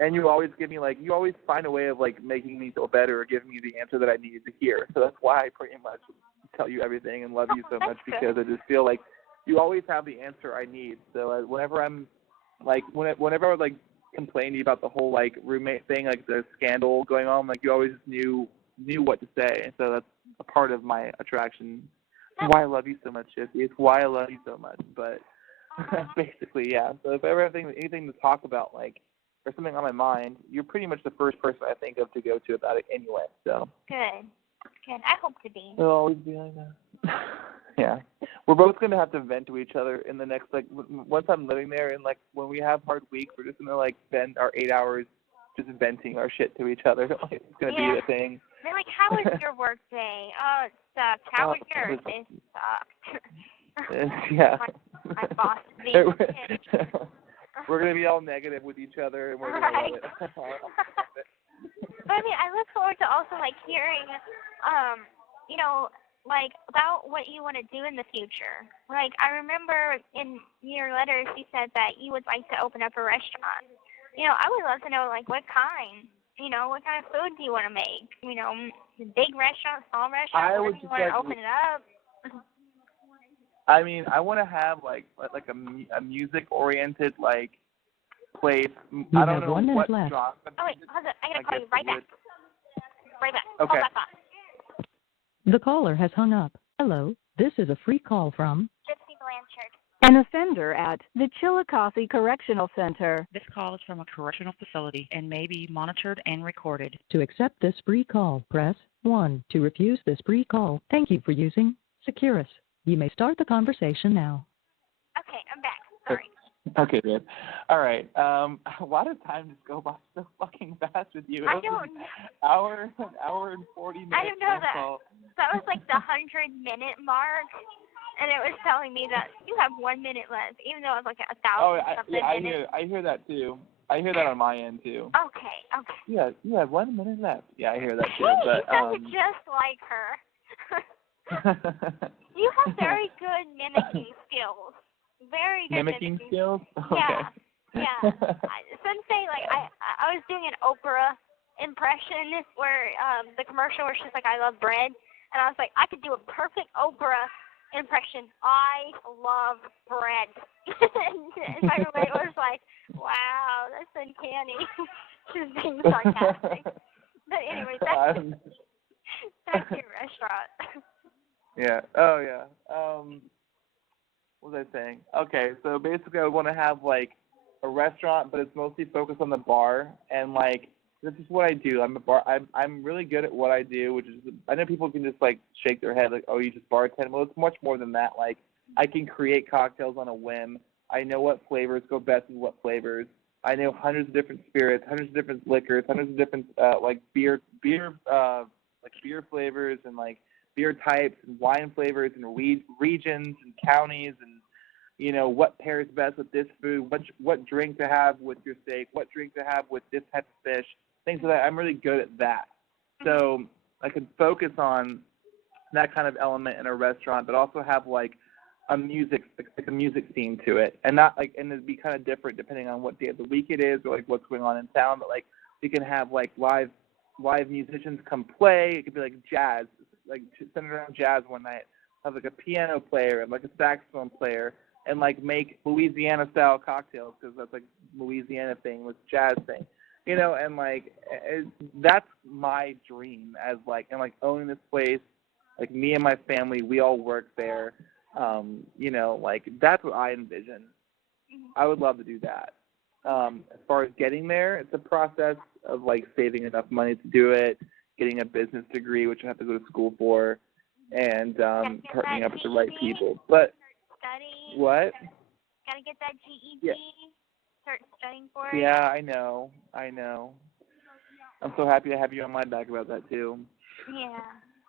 And you always you always find a way of like making me feel better or giving me the answer that I needed to hear. So that's why I pretty much tell you everything and love you so much, because I just feel like you always have the answer I need. So whenever I'm like, whenever I would like complain to you about the whole like roommate thing, like the scandal going on, like you always knew what to say. And so that's a part of my attraction. It's why I love you so much, Gypsy. It's why I love you so much. But basically, yeah. So if I ever have anything to talk about, like, or something on my mind, you're pretty much the first person I think of to go to about it anyway. So good. Good. I hope to be. It'll always be like that. Yeah. We're both going to have to vent to each other in the next, like, once I'm living there, and, like, when we have hard weeks, we're just going to, like, spend our 8 hours just venting our shit to each other. Like, it's going to be a thing. They're like, how was your work day? Oh, it sucked. How was yours? It sucked. Yeah. My boss being We're going to be all negative with each other, and we're going to love it. But I mean, I look forward to also, like, hearing, you know, like, about what you want to do in the future. Like, I remember in your letters you said that you would like to open up a restaurant. You know, I would love to know, like, what kind. You know, what kind of food do you want to make? You know, big restaurant, small restaurant, I or would do you just want to like, open it up? I mean, I want to have, like a music-oriented, like, place. I don't know 1 minute what left. genre. Oh, wait, hold on. I got to call you right back. Right back. Okay. Hold that thought. The caller has hung up. Hello, this is a free call from Gypsy Blanchard. An offender at the Chillicothe Correctional Center. This call is from a correctional facility and may be monitored and recorded. To accept this free call, press 1. To refuse this free call, thank you for using Securus. You may start the conversation now. Okay, I'm back. Sorry. Okay, good. All right. Why does time just go by so fucking fast with you? I don't know. An hour and 40 minutes. I don't know that. Call. That was like the 100-minute mark, and it was telling me that you have 1 minute left, even though it was like 1,000 something minutes. I hear that too. I hear that on my end too. Okay. Yeah, you have 1 minute left. Yeah, I hear that too. Hey, But you sounded just like her. You have very good mimicking skills. Very good mimicking skills? Okay. Yeah. Sensei, like, I was doing an Oprah impression where the commercial where she's like, I love bread. And I was like, I could do a perfect Oprah impression. I love bread. And my roommate was like, wow, that's uncanny. She was being sarcastic. But anyway, that's your restaurant. Yeah. Oh, yeah. What was I saying? Okay, so basically I would want to have, like, a restaurant, but it's mostly focused on the bar, and, like, this is what I do. I'm really good at what I do, which is, I know people can just, like, shake their head, like, oh, you just bartend. Well, it's much more than that. Like, I can create cocktails on a whim. I know what flavors go best with what flavors. I know hundreds of different spirits, hundreds of different liquors, hundreds of different, like, beer flavors, and, like, beer types and wine flavors and regions and counties, and, you know, what pairs best with this food, what drink to have with your steak, what drink to have with this type of fish, things like that. I'm really good at that. So I could focus on that kind of element in a restaurant, but also have, like, a music theme to it, and not like, and it'd be kind of different depending on what day of the week it is, or like what's going on in town. But like, we can have like live musicians come play. It could be like jazz, like centered around jazz one night. Have like a piano player and like a saxophone player, and like make Louisiana style cocktails, because that's like Louisiana thing with jazz thing, you know. And like that's my dream, as like, and like owning this place, like me and my family, we all work there. You know, like that's what I envision. I would love to do that. As far as getting there, it's a process of like saving enough money to do it, getting a business degree, which I have to go to school for, and partnering up with the right people. But study. What? Gotta get that GED. Yeah. Start studying for it. Yeah, I know. I'm so happy to have you on my back about that too. Yeah,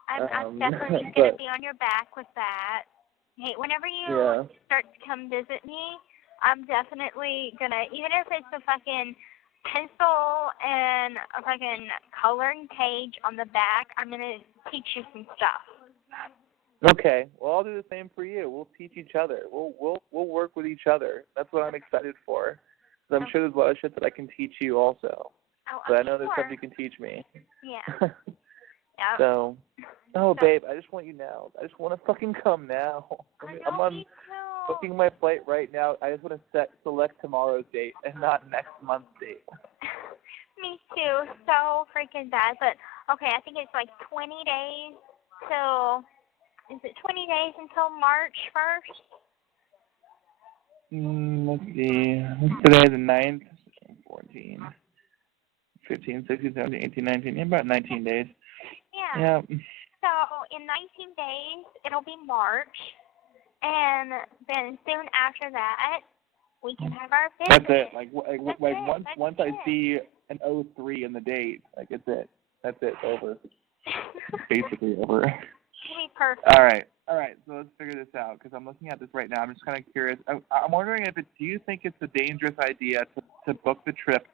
I'm definitely gonna be on your back with that. Hey, whenever you start to come visit me, I'm definitely gonna, even if it's a fucking pencil and a fucking coloring page on the back, I'm gonna teach you some stuff. Okay, well, I'll do the same for you. We'll teach each other. We'll work with each other. That's what I'm excited for. So I'm sure there's a lot of shit that I can teach you also. But I know there's stuff you can teach me. Yeah. Yeah. So, babe, I just want you now. I just want to fucking come now. I'm on booking my flight right now. I just want to select tomorrow's date and not next month's date. Me too. So freaking bad. But, okay, I think it's like 20 days till, is it 20 days until March 1st? Let's see. What's today, the 9th? 14, 15, 16, 17, 18, 19. Yeah, about 19 days. Yeah. 19 days, it'll be March, and then soon after that, we can have our visit. That's it. Once I see an 03 in the date, like it's it. That's it. Over. Basically over. It'll be perfect. All right. So let's figure this out because I'm looking at this right now. I'm just kind of curious. I'm wondering do you think it's a dangerous idea to book the trip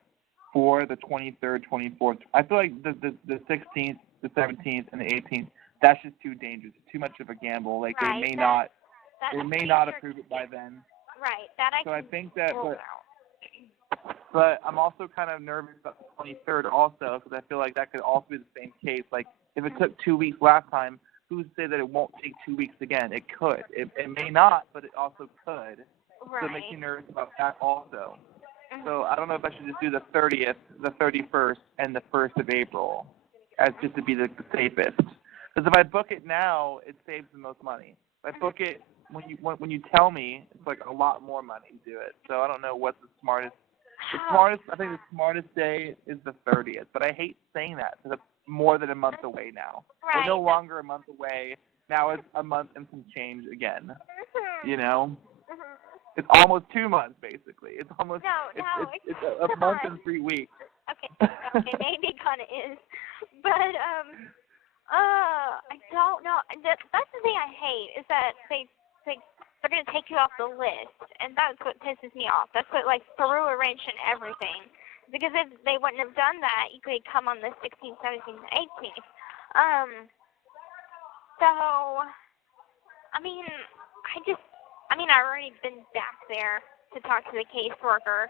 for the 23rd, 24th? I feel like the 16th, the 17th, and the 18th. That's just too dangerous. It's too much of a gamble. Like right, they may not approve it by then. Right. That I think that. But I'm also kind of nervous about the 23rd also because I feel like that could also be the same case. Like if it took 2 weeks last time, who's to say that it won't take 2 weeks again? It could. It may not, but it also could. Right. So it makes me nervous about that also. So I don't know if I should just do the 30th, the 31st, and the 1st of April as just to be the safest. Because if I book it now, it saves the most money. If I book it when you tell me, it's like a lot more money to do it. So I don't know what's the smartest. I think the smartest day is the 30th. But I hate saying that because it's more than a month away now. Right. We're no longer a month away. Now it's a month and some change again. You know? It's almost 2 months, basically. It's almost it's a month and 3 weeks. Okay, maybe it kind of is, but I don't know. That's the thing I hate is that they're gonna take you off the list, and that's what pisses me off. That's what threw a wrench in everything. Because if they wouldn't have done that, you could come on the 16th, 17th, and 18th. So I've already been back there to talk to the caseworker,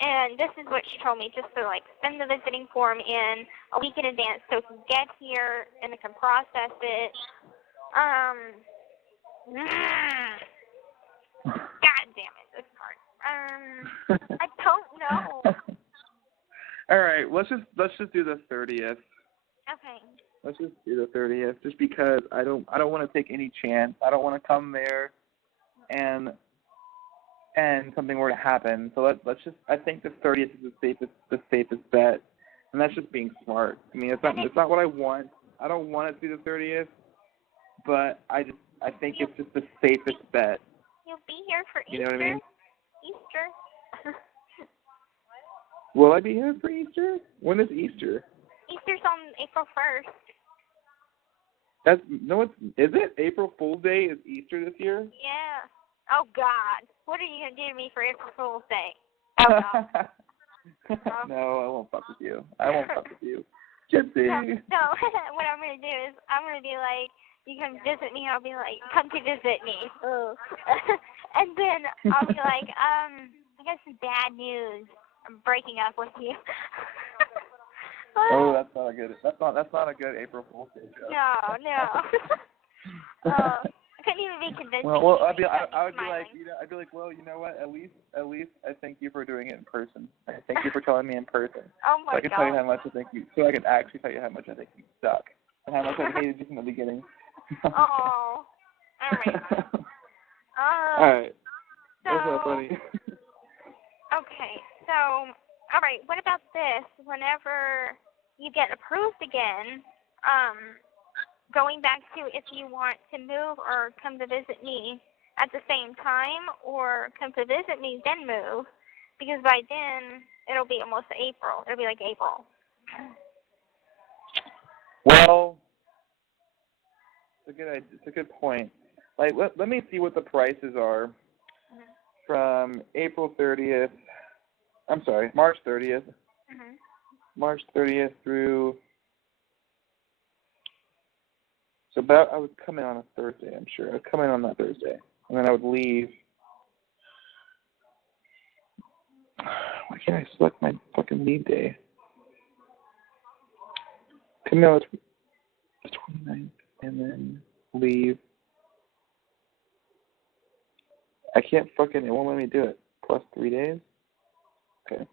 and this is what she told me, just to send the visiting form in a week in advance so it can get here and it can process it. God damn it, this part. I don't know. All right, let's just do the 30th. Okay. Let's just do the 30th, just because I don't want to take any chance. I don't want to come there and something were to happen. So let's just. I think the 30th is the safest bet, and that's just being smart. I mean, it's not what I want. I don't want it to be the 30th, but I think it's just the safest bet. You'll be here for Easter. You know what I mean? Easter. Will I be here for Easter? When is Easter? Easter's on April 1st. Is it? April Fool's Day is Easter this year? Yeah. Oh, God. What are you going to do to me for April Fool's Day? Oh, no. No, I won't fuck with you. Gypsy. No. What I'm going to do is I'm going to be like, you come visit me, I'll be like, come to visit me. And then I'll be like, I got some bad news. I'm breaking up with you. Oh, that's not a good April Fool's Day joke. No. I couldn't even be convinced. Well, I'd be like, well, you know what? At least I thank you for doing it in person. I thank you for telling me in person. Oh my God. So I can tell you how much I think you. So I can actually tell you how much I think you suck and how much I hated you from the beginning. Oh. All right. All right. That's not funny. Okay. So, all right. What about this? Whenever you get approved again, going back to if you want to move or come to visit me at the same time, or come to visit me then move, because by then it'll be almost April. It'll be like April. Well, it's a good point. Let me see what the prices are from April 30th. I'm sorry, March 30th. March 30th through. So I would come in on a Thursday, I'm sure. I would come in on that Thursday, and then I would leave. Why can't I select my fucking leave day? Come in on the 29th, and then leave. It won't let me do it. Plus 3 days? Okay.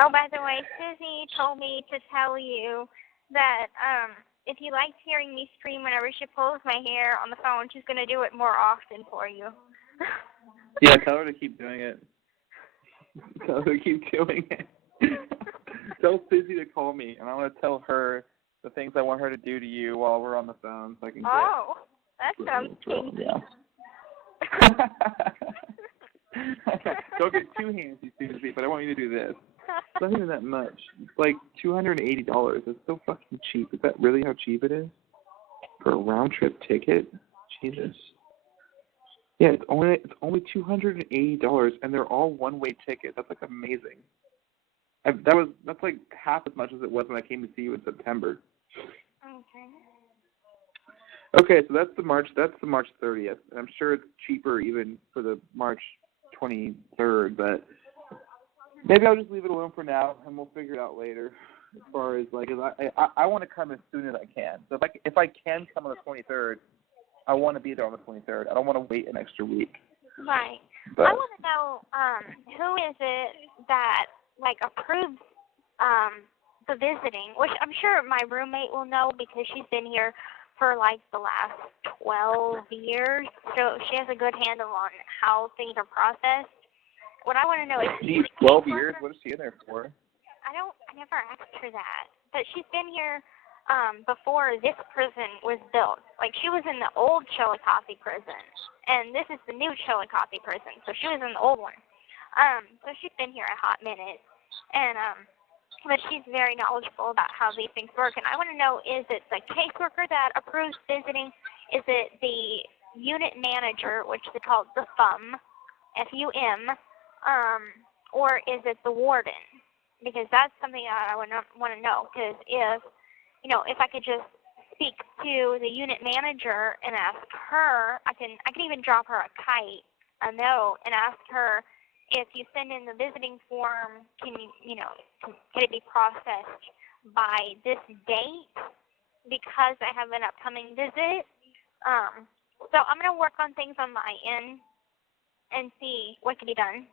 Oh, by the way, Susie told me to tell you that if you liked hearing me scream whenever she pulls my hair on the phone, she's going to do it more often for you. Yeah, tell her to keep doing it. Tell her to keep doing it. Tell Susie to call me, and I want to tell her the things I want her to do to you while we're on the phone, so I can get. Oh, that sounds kinky. Yeah. Don't get too handsy, Susie, but I want you to do this. It's not even that much. It's like $280. It's so fucking cheap. Is that really how cheap it is for a round trip ticket? Jesus. Yeah, it's only $280, and they're all one-way tickets. That's like amazing. That's like half as much as it was when I came to see you in September. Okay, so that's the March 30th. And I'm sure it's cheaper even for the March 23rd, but maybe I'll just leave it alone for now, and we'll figure it out later. As far as like, I want to come as soon as I can. So if I can come on the 23rd, I want to be there on the 23rd. I don't want to wait an extra week. Right. But I want to know who is it that like approves the visiting, which I'm sure my roommate will know because she's been here for like the last 12 years, so she has a good handle on how things are processed. What I want to know is, she's 12 years. What is she in there for? I never asked her that, but she's been here before this prison was built. Like, she was in the old Chillicothe prison, and this is the new Chillicothe prison, so she was in the old one. So she's been here a hot minute, and but she's very knowledgeable about how these things work. And I want to know, is it the caseworker that approves visiting? Is it the unit manager, which they call the FUM, F-U-M, or is it the warden? Because that's something I want to know. Because if I could just speak to the unit manager and ask her, I can even drop her a note, and ask her, if you send in the visiting form, can it be processed by this date because I have an upcoming visit? So I'm going to work on things on my end and see what can be done,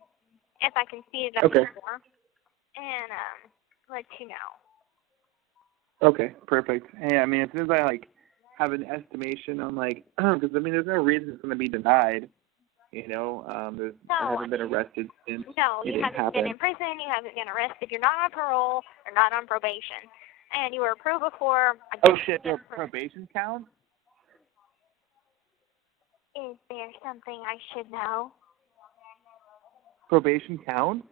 if I can speed it up more, and let you know. Okay, perfect. Hey, I mean, as soon as I have an estimation on because there's no reason it's going to be denied. I haven't been arrested since. No, you haven't been in prison. You haven't been arrested. You're not on parole or not on probation, and you were approved before. Oh shit! There probation counts? Is there something I should know? Probation counts?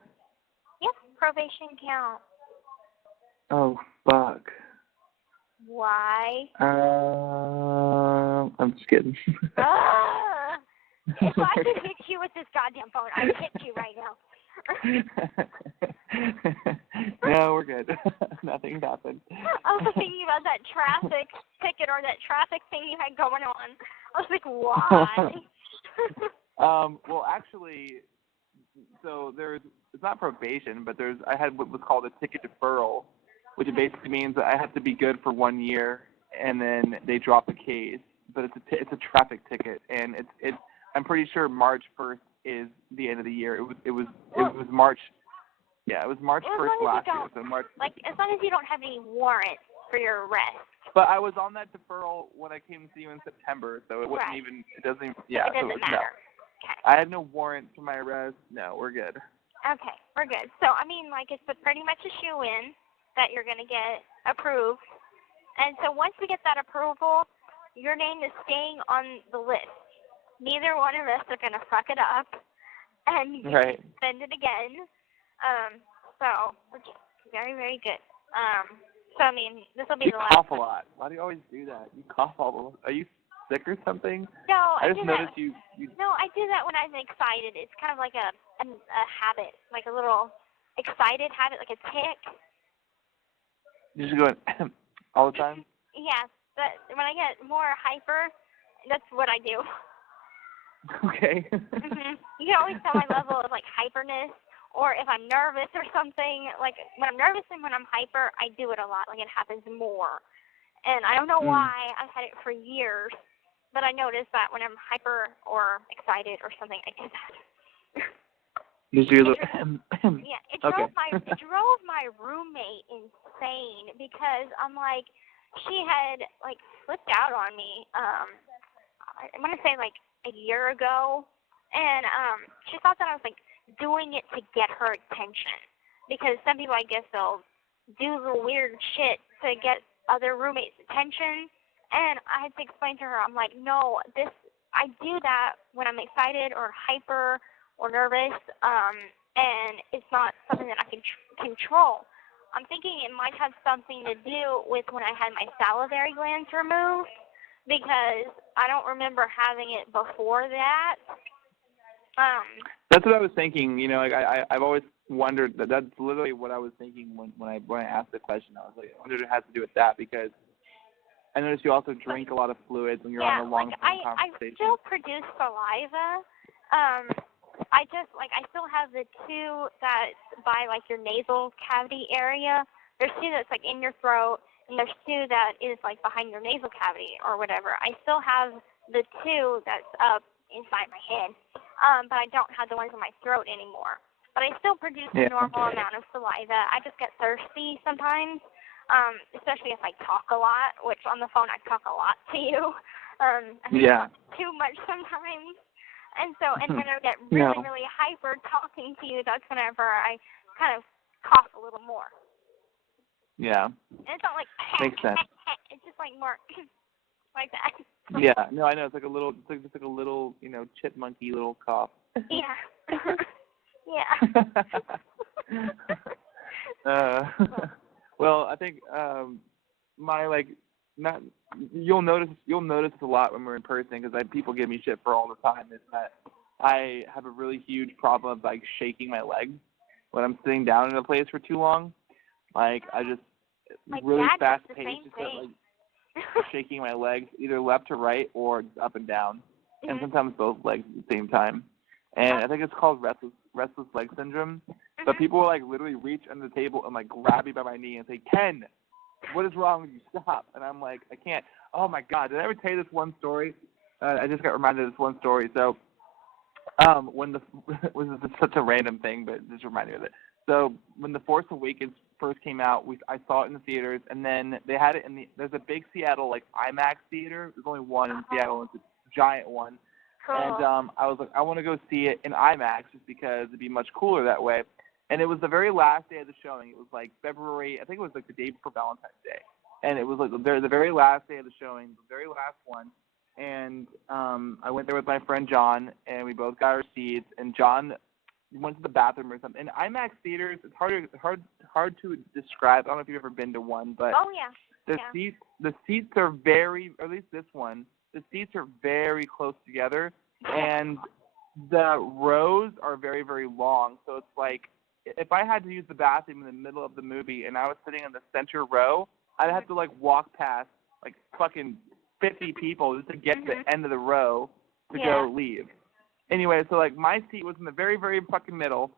Yep, probation counts. Oh fuck. Why? I'm just kidding. If I could hit you with this goddamn phone, I'd hit you right now. No, we're good. Nothing happened. I was thinking about that traffic ticket or that traffic thing you had going on. I was like, why? Well, actually, so it's not probation, but I had what was called a ticket deferral, which basically means that I have to be good for 1 year, and then they drop the case. But it's a traffic ticket, and it's I'm pretty sure March 1st is the end of the year. It was March. Yeah, it was March 1st last year. So March. As long as you don't have any warrant for your arrest. But I was on that deferral when I came to see you in September, so it wasn't even. It doesn't even. Yeah. It doesn't matter. No. Okay. I had no warrant for my arrest. No, we're good. Okay, we're good. So it's pretty much a shoe-in that you're gonna get approved, and so once we get that approval, your name is staying on the list. Neither one of us are going to fuck it up, and you can send it again. So, which is very, very good. This will be the last. You cough a lot. Why do you always do that? You cough all the time. Are you sick or something? No, I just noticed you. No, I do that when I'm excited. It's kind of like a habit, like a little excited habit, like a tick. You just go all the time? Yes, but when I get more hyper, that's what I do. Okay. You can always tell my level of hyperness, or if I'm nervous or something. Like when I'm nervous and when I'm hyper, I do it a lot. Like it happens more, and I don't know why. I've had it for years, but I notice that when I'm hyper or excited or something, I do that. It drove my roommate insane because I'm like, she had flipped out on me. I want to say a year ago, and she thought that I was doing it to get her attention. Because some people, I guess, they'll do the weird shit to get other roommates' attention. And I had to explain to her, I'm like, no, I do that when I'm excited or hyper or nervous, and it's not something that I can control. I'm thinking it might have something to do with when I had my salivary glands removed, because I don't remember having it before that. That's what I was thinking. You know, like I've always wondered that's literally what I was thinking when I asked the question. I was like, I wondered if it has to do with that, because I noticed you also drink a lot of fluids when you're on a long conversation. I still produce saliva. I still have the two that's by like your nasal cavity area. There's two that's like in your throat, and there's two that is like behind your nasal cavity or whatever. I still have the two that's up inside my head, but I don't have the ones in my throat anymore. But I still produce a normal amount of saliva. I just get thirsty sometimes, especially if I talk a lot, which on the phone I talk a lot to you. I talk too much sometimes. And when I get really, really hyper talking to you, that's whenever I kind of cough a little more. Yeah. And it's not like makes sense. It's just like more like that. Yeah. No, I know. It's like a little, just like a little, chipmunky little cough. Yeah. Yeah. Well, I think you'll notice this a lot when we're in person, because people give me shit for all the time. Is that I have a really huge problem of like shaking my legs when I'm sitting down in a place for too long. Like I just really fast paced, just like shaking my legs either left to right or up and down, and sometimes both legs at the same time. And I think it's called restless leg syndrome. So people will like literally reach under the table and like grab me by my knee and say, "Ken, what is wrong with you? Stop!" And I'm like, I can't. Oh my God, did I ever tell you this one story? I just got reminded of this one story. So, this is such a random thing, but it just reminded me of it. So when The Force Awakens first came out, I saw it in the theaters, and then they had it there's a big Seattle like IMAX theater. There's only one in Seattle. It's a giant one. And I was like, I want to go see it in IMAX just because it'd be much cooler that way. And it was the very last day of the showing. It was like February, I think it was like the day before Valentine's Day. And it was like the very last day of the showing, the very last one. And I went there with my friend John, and we both got our seats. And John went to the bathroom or something. And IMAX theaters, it's hard to describe. I don't know if you've ever been to one, but the seats are very, or at least this one, the seats are very close together, and the rows are very, very long. So it's like, if I had to use the bathroom in the middle of the movie and I was sitting in the center row, I'd have to like walk past like fucking 50 people just to get to the end of the row to go leave. Anyway, so like my seat was in the very, very fucking middle,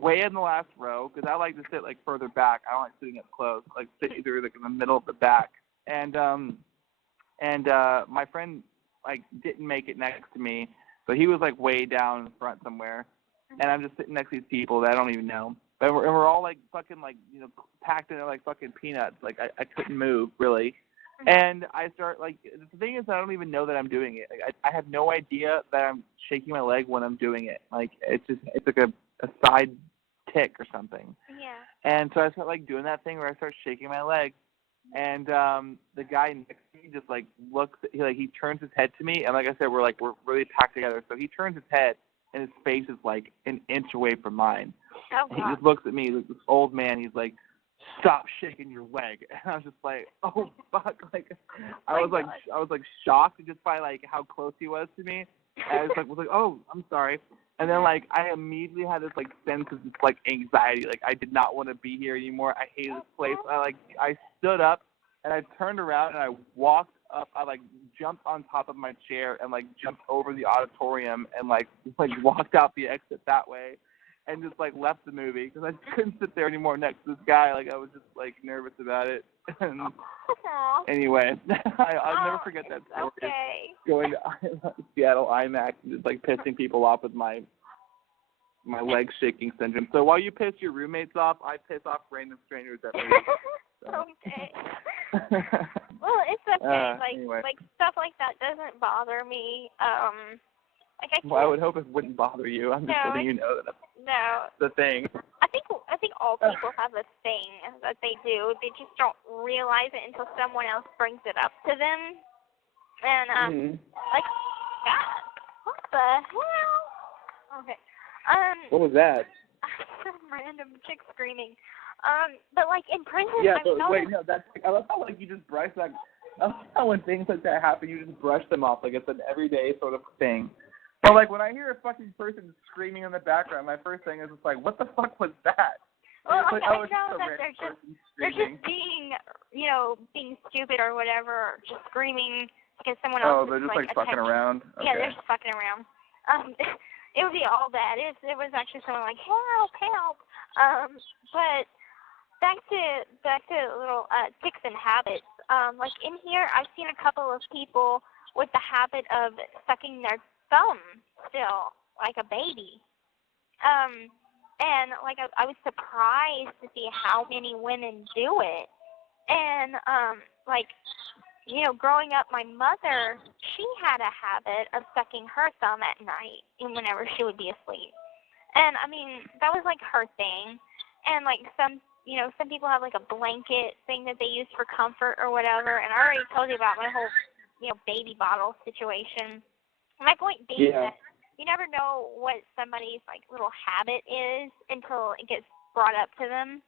way in the last row, because I like to sit like further back. I don't like sitting up close. I like sit either like in the middle of the back. And my friend like didn't make it next to me, so he was like way down in the front somewhere. And I'm just sitting next to these people that I don't even know. But we're all like fucking like, packed in like fucking peanuts. Like I couldn't move really. And I start like, the thing is I don't even know that I'm doing it. Like, I have no idea that I'm shaking my leg when I'm doing it. Like it's like a side tick or something. Yeah. And so I start like doing that thing where I start shaking my leg. And the guy next to me just like looks, he turns his head to me, and like I said, we're really packed together. So he turns his head, and his face is like an inch away from mine. Oh, wow. He just looks at me, like this old man. He's like, "Stop shaking your leg." And I was just like, "Oh fuck!" Like I was like shocked just by like how close he was to me. And I was like, "Oh, I'm sorry." And then like I immediately had this like sense of just like anxiety. Like I did not want to be here anymore. I hated this place. I stood up and I turned around and I walked up. I like jumped on top of my chair and like jumped over the auditorium and like walked out the exit that way, and just like left the movie because I couldn't sit there anymore next to this guy. Like I was just like nervous about it. And anyway, I'll never forget that story. Okay. Going to Seattle IMAX and just like pissing people off with my leg shaking syndrome. So while you piss your roommates off, I piss off random strangers at me. So. Okay. Well, it's okay. Anyway. Like stuff like that doesn't bother me. Like I Well, I would hope it wouldn't bother you. I'm just letting you know that that's the thing. I think all people have a thing that they do. They just don't realize it until someone else brings it up to them. And like, God, what the hell? Okay. What was that? Some random chick screaming. But like in prison, Yeah, I've noticed. wait, no, that's. I love how like you just brush that. I love how when things like that happen, you just brush them off like it's an everyday sort of thing. But like when I hear a fucking person screaming in the background, my first thing is just like, what the fuck was that? Well, it's like, I it's know just a that random they're just being, being stupid or whatever, or just screaming because someone else. Oh, they're just like fucking around. Okay. Yeah, they're just fucking around. It would be all bad if there was actually someone like help, help. But back to little tics and habits. Like in here, I've seen a couple of people with the habit of sucking their thumb still, like a baby. And like I was surprised to see how many women do it. And like, growing up, my mother, she had a habit of sucking her thumb at night and whenever she would be asleep. And I mean, that was like her thing. And like some people have like a blanket thing that they use for comfort or whatever. And I already told you about my whole, baby bottle situation. My point being that you never know what somebody's like little habit is until it gets brought up to them,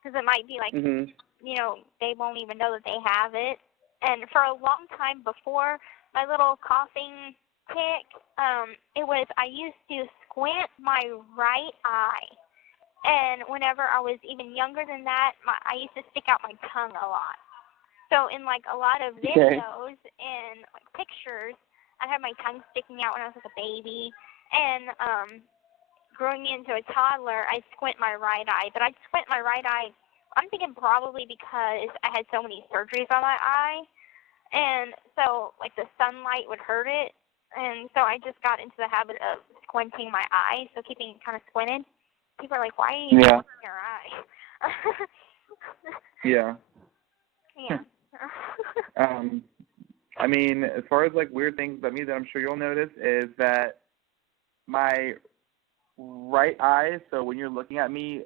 because it might be like, they won't even know that they have it. And for a long time before my little coughing tic, I used to squint my right eye, and whenever I was even younger than that, I used to stick out my tongue a lot. So in like a lot of videos and like pictures, I had my tongue sticking out when I was like a baby, and growing into a toddler, I squint my right eye. But I squint my right eye, I'm thinking probably because I had so many surgeries on my eye, and so like the sunlight would hurt it, and so I just got into the habit of squinting my eye, so keeping it kind of squinted. People are like, "Why are you squinting your eye?" Yeah. I mean, as far as like weird things about me that I'm sure you'll notice is that my right eye, so when you're looking at me,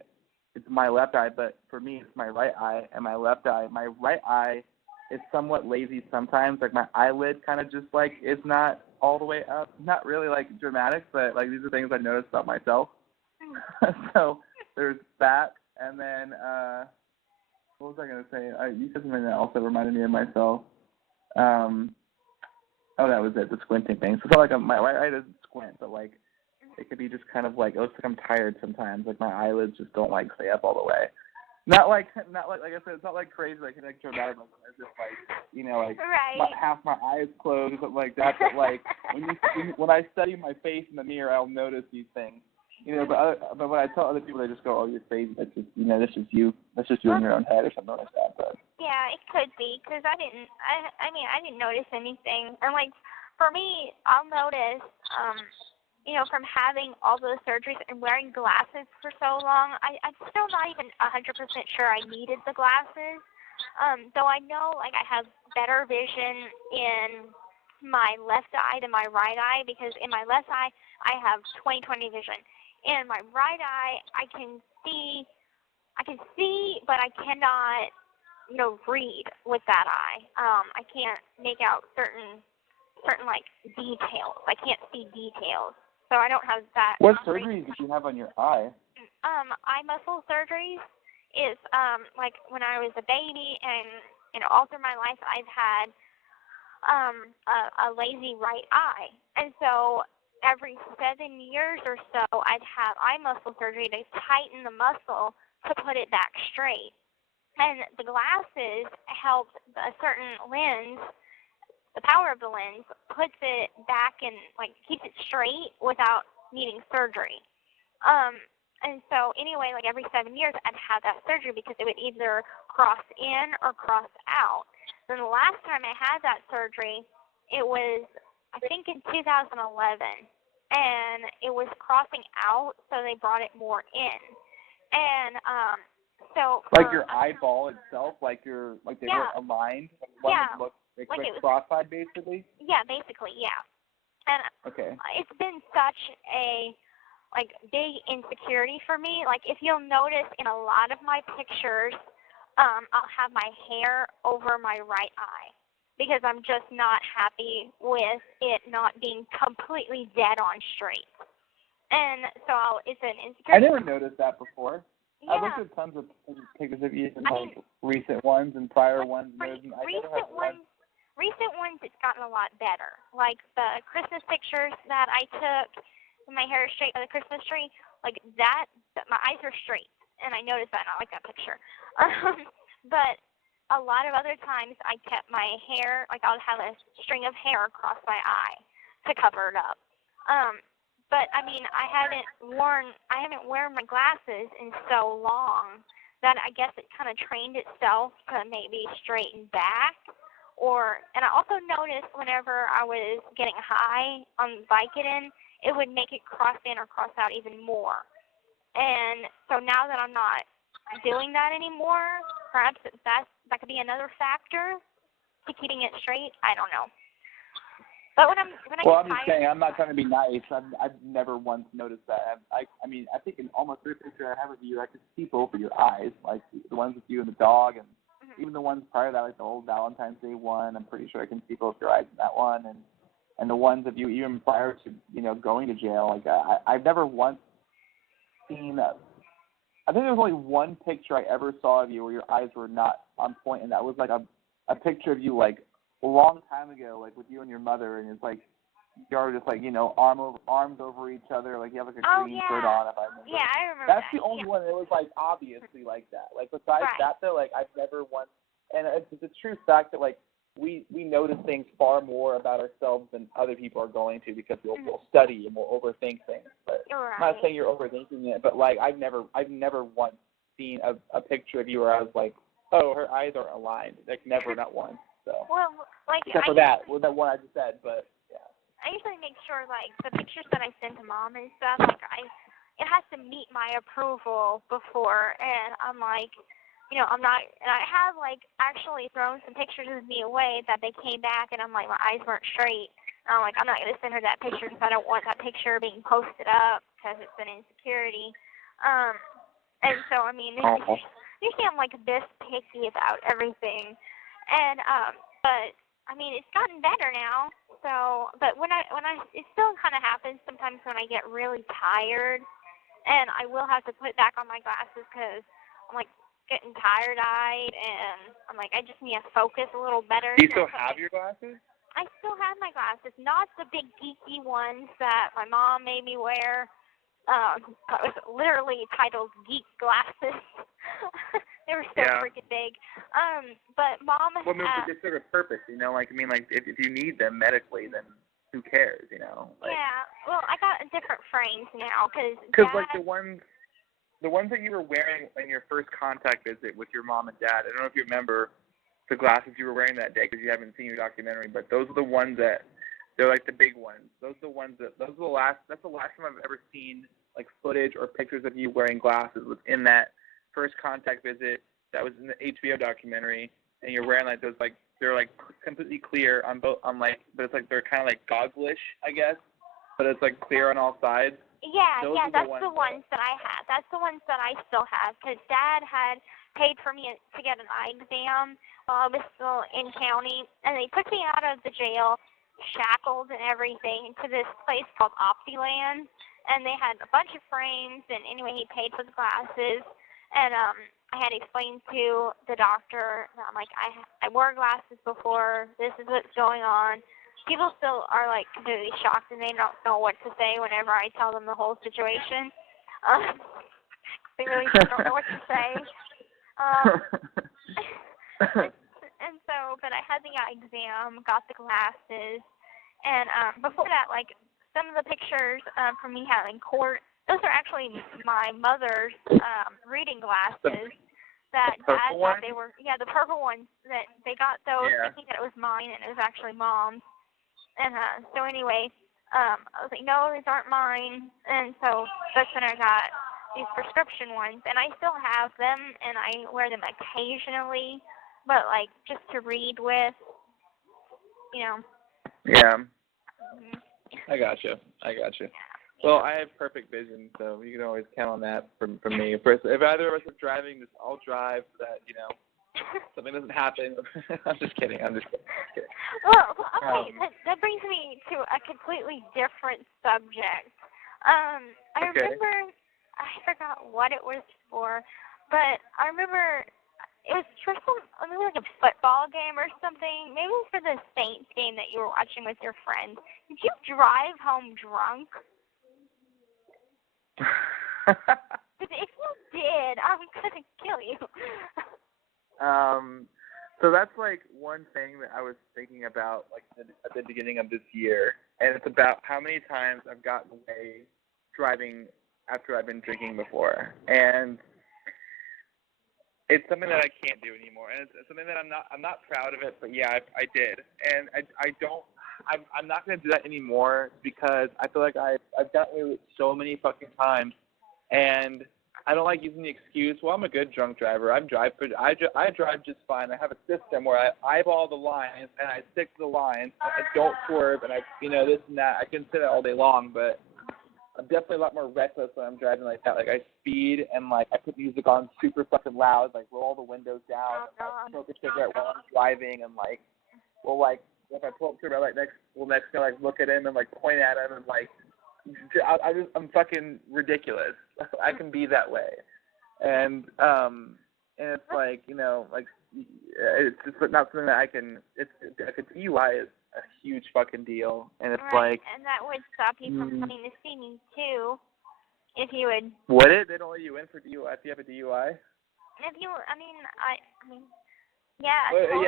it's my left eye, but for me it's my right eye and my left eye. My right eye is somewhat lazy sometimes. Like my eyelid kind of just like is not all the way up. Not really like dramatic, but like these are things I noticed about myself. So there's that, and then what was I going to say? You said something that also reminded me of myself. That was it, the squinting thing. So it's not like my right eye doesn't squint, but like it could be just kind of like, it looks like I'm tired sometimes. Like my eyelids just don't like stay up all the way. Not like I said, it's not like crazy, like dramatic, like as if like half my eyes closed or something like that. But like when I study my face in the mirror, I'll notice these things. But when I tell other people, they just go, "Oh, you're crazy. That's just that's just you. That's just you in your own head or something like that." But yeah, it could be, because I didn't notice anything. And like for me, I'll notice, from having all those surgeries and wearing glasses for so long, I'm still not even 100% sure I needed the glasses. Though I know like I have better vision in my left eye than my right eye, because in my left eye I have 20/20 vision. In my right eye, I can see, but I cannot, read with that eye. I can't make out certain like details. I can't see details, so I don't have that. What surgeries did you have on your eye? Eye muscle surgeries is like when I was a baby, and all through my life I've had a lazy right eye, and so every 7 years or so, I'd have eye muscle surgery to tighten the muscle to put it back straight. And the glasses help a certain lens, the power of the lens, puts it back and like keeps it straight without needing surgery. And so anyway, like every 7 years, I'd have that surgery because it would either cross in or cross out. Then the last time I had that surgery, it was, I think, in 2011, and it was crossing out, so they brought it more in. And so like your eyeball itself, like they were aligned, one would look like cross-eyed, basically. Yeah, basically, yeah. And Okay. it's been such a big insecurity for me. Like, if you'll notice in a lot of my pictures, I'll have my hair over my right eye because I'm just not happy with it not being completely dead on straight. And so it's an insecurity. I never noticed that before. Yeah. I've looked at tons of pictures of you, recent ones and prior ones. Recent ones, it's gotten a lot better. Like the Christmas pictures that I took, with my hair straight by the Christmas tree, like that my eyes are straight, and I noticed that, and I like that picture. But a lot of other times, I kept my hair, like I'll have a string of hair across my eye to cover it up. But I mean, I haven't worn my glasses in so long that I guess it kind of trained itself to maybe straighten back. And I also noticed whenever I was getting high on Vicodin, it would make it cross in or cross out even more. And so now that I'm not doing that anymore, perhaps that could be another factor to keeping it straight. I don't know. But I'm just saying, I'm not trying to be nice. I've never once noticed that. I mean, I think in almost every picture I have of you, I can see both of your eyes, like the ones with you and the dog, and even the ones prior to that, like the old Valentine's Day one. I'm pretty sure I can see both your eyes in that one, and the ones of you even prior to going to jail. Like I've never once seen. I think there was only one picture I ever saw of you where your eyes were not on point, and that was like a picture of you like a long time ago, like with you and your mother, and it's like you're just like arms over each other, like you have like a green shirt on. If I remember. Yeah, I remember. That's the only one that was like obviously like that. Like besides that, though, like I've never once, and it's a true fact that like we notice things far more about ourselves than other people are going to because we'll study and we'll overthink things. But I'm not saying you're overthinking it, but like I've never once seen a picture of you where I was like, oh, her eyes aren't aligned. Like never, not once. So. Well, like except for that one I just said, but yeah. I usually make sure like the pictures that I send to Mom and stuff, like it has to meet my approval before, and I'm like, I'm not, and I have like actually thrown some pictures of me away that they came back, and I'm like, my eyes weren't straight. And I'm like, I'm not gonna send her that picture because I don't want that picture being posted up because it's an insecurity. And so I mean, usually I'm like this picky about everything. And but I mean, it's gotten better now. So, but it still kind of happens sometimes when I get really tired, and I will have to put back on my glasses because I'm like getting tired-eyed, and I'm like I just need to focus a little better. Do you still have your glasses? I still have my glasses, not the big geeky ones that my mom made me wear. It was literally titled Geek Glasses. They were so freaking big. But Mom well, they serve a purpose, like, I mean, like, if you need them medically, then who cares, Like, yeah, well, I got different frames now, because like, the ones that you were wearing in your first contact visit with your mom and dad, I don't know if you remember the glasses you were wearing that day, because you haven't seen your documentary, but those are the ones that, they're like the big ones. That's the last time I've ever seen, like, footage or pictures of you wearing glasses was in that first contact visit that was in the HBO documentary, and you're wearing like those, like they're like completely clear on both, but it's like they're kind of like gogglish, I guess, but it's like clear on all sides. Yeah, that's the ones that I had. That's the ones that I still have, because Dad had paid for me to get an eye exam while I was still in county, and they took me out of the jail, shackled and everything, to this place called Optiland, and they had a bunch of frames, and anyway, he paid for the glasses. And I had explained to the doctor that I'm like, I wore glasses before. This is what's going on. People still are like completely shocked, and they don't know what to say whenever I tell them the whole situation. They really don't know what to say. And so, but I had the eye exam, got the glasses, and before that, like some of the pictures from me having court. Those are actually my mother's reading glasses that Dad thought they were. Yeah, the purple ones. That they got those thinking that it was mine, and it was actually Mom's. And so anyway, I was like, no, these aren't mine. And so that's when I got these prescription ones, and I still have them, and I wear them occasionally, but like just to read with, Yeah. Mm-hmm. I got you. Well, I have perfect vision, so you can always count on that from me. If either of us are driving, I'll drive so that, something doesn't happen. I'm just kidding. Well, okay, that brings me to a completely different subject. I remember, I forgot what it was for, but I remember it was for maybe like a football game or something. Maybe it was for the Saints game that you were watching with your friends. Did you drive home drunk? If you did, I'm gonna kill you. So that's like one thing that I was thinking about like at the beginning of this year, and it's about how many times I've gotten away driving after I've been drinking before, and it's something that I can't do anymore, and it's something that I'm not proud of it, but yeah, I did, and I'm not gonna do that anymore because I feel like I've gotten away with so many fucking times, and I don't like using the excuse, well, I'm a good drunk driver. I drive just fine. I have a system where I eyeball the lines and I stick to the lines. I don't swerve and this and that. I can say that all day long, but I'm definitely a lot more reckless when I'm driving like that. Like I speed and like I put music on super fucking loud, like roll the windows down, and, smoke a cigarette while I'm driving, and like, well, like if I pull up to my next thing, like look at him and like point at him and like. I'm fucking ridiculous. I can be that way, and it's like it's just not something that I can. It's like a DUI is a huge fucking deal, and it's like. And that would stop you from coming to see me too, if you would. Would it? They don't let you in for DUI if you have a DUI. Yeah. Well, totally.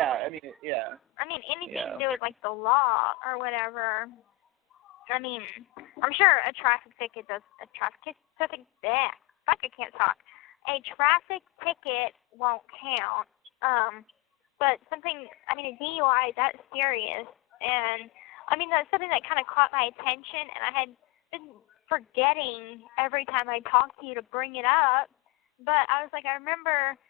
Yeah. Anything to do with like the law or whatever. I'm sure a traffic ticket I can't talk. A traffic ticket won't count. But something, a DUI, that's serious. And, that's something that kind of caught my attention, and I had been forgetting every time I talked to you to bring it up. But I was like, I remember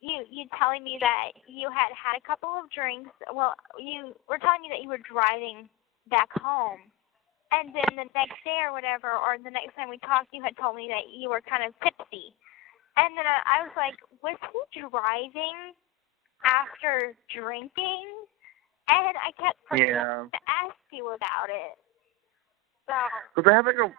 you telling me that you had a couple of drinks. Well, you were telling me that you were driving back home. And then the next day or whatever, or the next time we talked, you had told me that you were kind of tipsy. And then I was like, was he driving after drinking? And I kept forgetting to ask you about it. Because I have I'm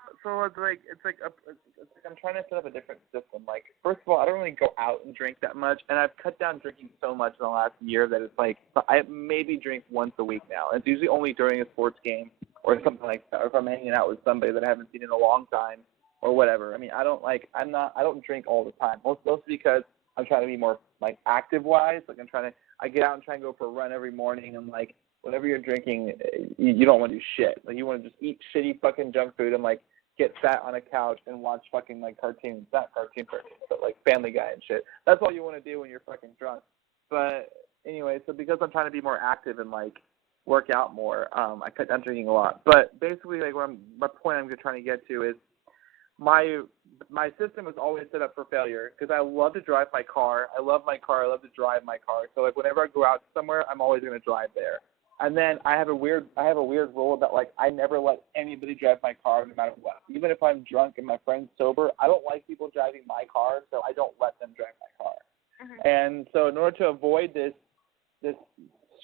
trying to set up a different system. Like, first of all, I don't really go out and drink that much, and I've cut down drinking so much in the last year that it's like I maybe drink once a week now. It's usually only during a sports game or something like that, or if I'm hanging out with somebody that I haven't seen in a long time or whatever. I don't drink all the time. Mostly because I'm trying to be more like active wise. Like I get out and try and go for a run every morning, and like whenever you're drinking, you don't want to do shit. Like you want to just eat shitty fucking junk food and like get fat on a couch and watch fucking like cartoons, not cartoons, but like Family Guy and shit. That's all you want to do when you're fucking drunk. But anyway, so because I'm trying to be more active and like work out more, I cut down drinking a lot. But basically, like my point I'm trying to get to is my system is always set up for failure because I love to drive my car. I love my car. I love to drive my car. So like whenever I go out somewhere, I'm always going to drive there. And then I have a weird rule that like I never let anybody drive my car no matter what. Even if I'm drunk and my friend's sober, I don't like people driving my car, so I don't let them drive my car. Mm-hmm. And so in order to avoid this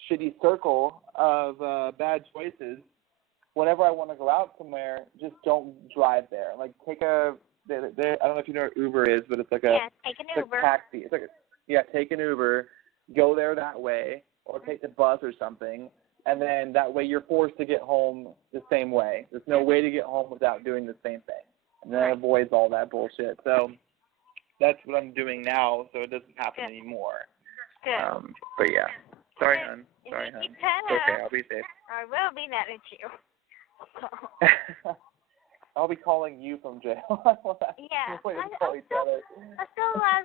shitty circle of bad choices, whenever I want to go out somewhere, just don't drive there. like take I don't know if you know what Uber is, but it's like take an Uber. A taxi. It's like take an Uber, go there that way, or take the bus or something. And then that way you're forced to get home the same way. There's no way to get home without doing the same thing. And that avoids all that bullshit. So that's what I'm doing now, so it doesn't happen anymore. Good. But yeah. Sorry, hon. It's okay, I'll be safe. I will be mad at you. So. I'll be calling you from jail. Yeah. I still love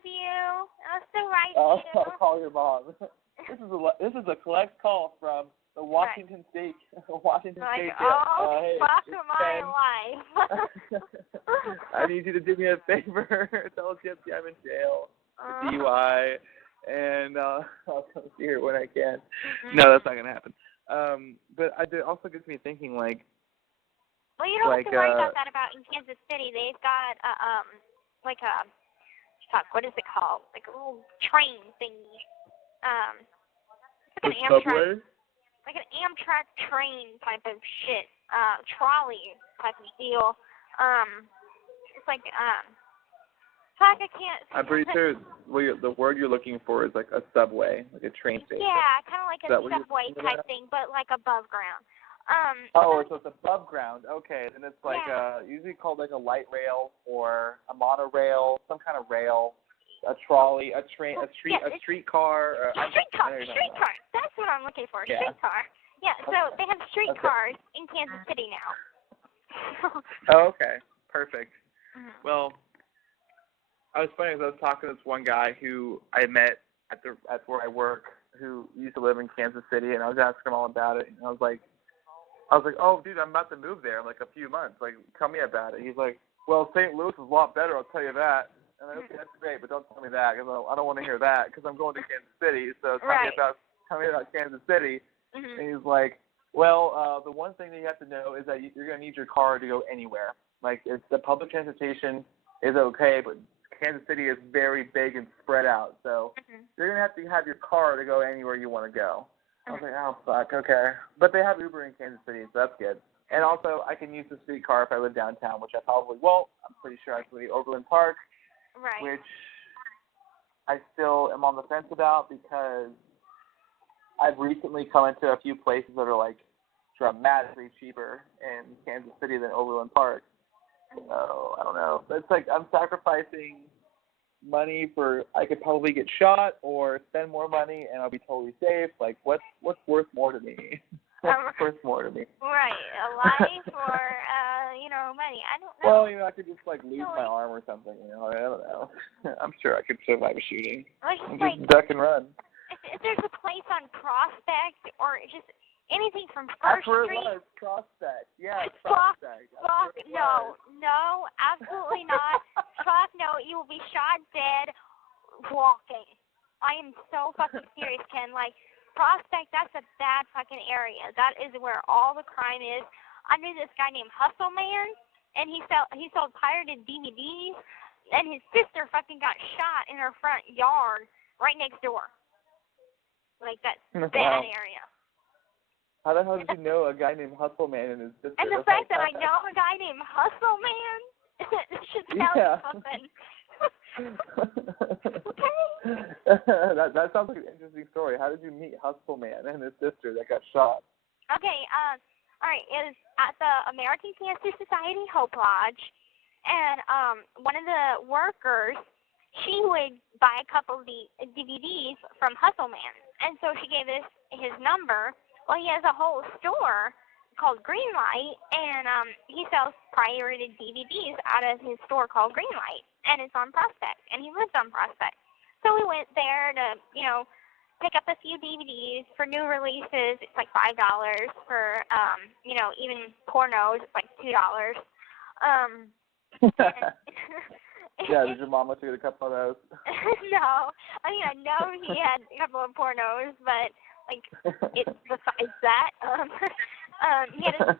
you. I'll still write you. I'll call your mom. This is a collect call from the Washington State. State. Hey, fuck my life. I need you to do me a favor. Tell Gypsy I'm in jail for DUI, and I'll come see her when I can. Mm-hmm. No, that's not gonna happen. But it also gets me thinking, like, Well, you don't like, have to worry about that in Kansas City. They've got like a what is it called? Like a little train thingy. It's like an Amtrak. subway? Like an Amtrak train type of shit. Trolley type of deal. It's like fuck, I can't. I'm pretty sure the word you're looking for is like a subway, like a train station. Yeah, kind of like a subway type about? thing, but like above ground. So it's above ground. Okay, then it's like usually called like a light rail or a monorail, some kind of rail, a trolley, a train, a streetcar. Streetcar. That's what I'm looking for. Yeah. Streetcar. Yeah. So they have streetcars in Kansas City now. Oh, okay, perfect. Mm-hmm. Well, I was funny because I was talking to this one guy who I met at where I work, who used to live in Kansas City, and I was asking him all about it, and I was like, oh, dude, I'm about to move there in like a few months. Like, tell me about it. He's like, well, St. Louis is a lot better, I'll tell you that. And I'm like, okay, that's great, but don't tell me that because I don't want to hear that because I'm going to Kansas City. So tell me about Kansas City. Mm-hmm. And he's like, well, the one thing that you have to know is that you're going to need your car to go anywhere. Like, the public transportation is okay, but Kansas City is very big and spread out. So you're going to have your car to go anywhere you want to go. I was like, oh, fuck, okay. But they have Uber in Kansas City, so that's good. And also, I can use the streetcar if I live downtown, which I probably won't. I'm pretty sure I can leave Overland Park, which I still am on the fence about because I've recently come into a few places that are, like, dramatically cheaper in Kansas City than Overland Park. So, I don't know. But it's like I'm sacrificing money for I could probably get shot or spend more money and I'll be totally safe. Like, what's worth more to me? What's worth more to me? Right, a life or money. I don't know. Well, I could just like lose my arm or something. I don't know. I'm sure I could survive a shooting. Just duck and run. If there's a place on Prospect or just anything from First Street. That's where it was, Prospect. Yeah, Prospect. Fuck, no, absolutely not. Fuck, no, you will be shot dead walking. I am so fucking serious, Ken. Like, Prospect, that's a bad fucking area. That is where all the crime is. I knew this guy named Hustle Man, and he sold pirated DVDs, and his sister fucking got shot in her front yard right next door. Like, that's bad area. How the hell did you know a guy named Hustle Man and his sister? And the fact that I know a guy named Hustle Man should tell you something. Okay. That sounds like an interesting story. How did you meet Hustle Man and his sister that got shot? Okay, all right, it was at the American Cancer Society Hope Lodge, and one of the workers, she would buy a couple of the DVDs from Hustle Man, and so she gave us his number. Well, he has a whole store called Greenlight, and he sells pirated DVDs out of his store called Greenlight, and it's on Prospect, and he lives on Prospect. So we went there to, pick up a few DVDs for new releases. It's like $5 for, even pornos. It's like $2. Yeah, did your mama get a couple of those? No, I mean I know he had a couple of pornos, but like it's besides that, he had a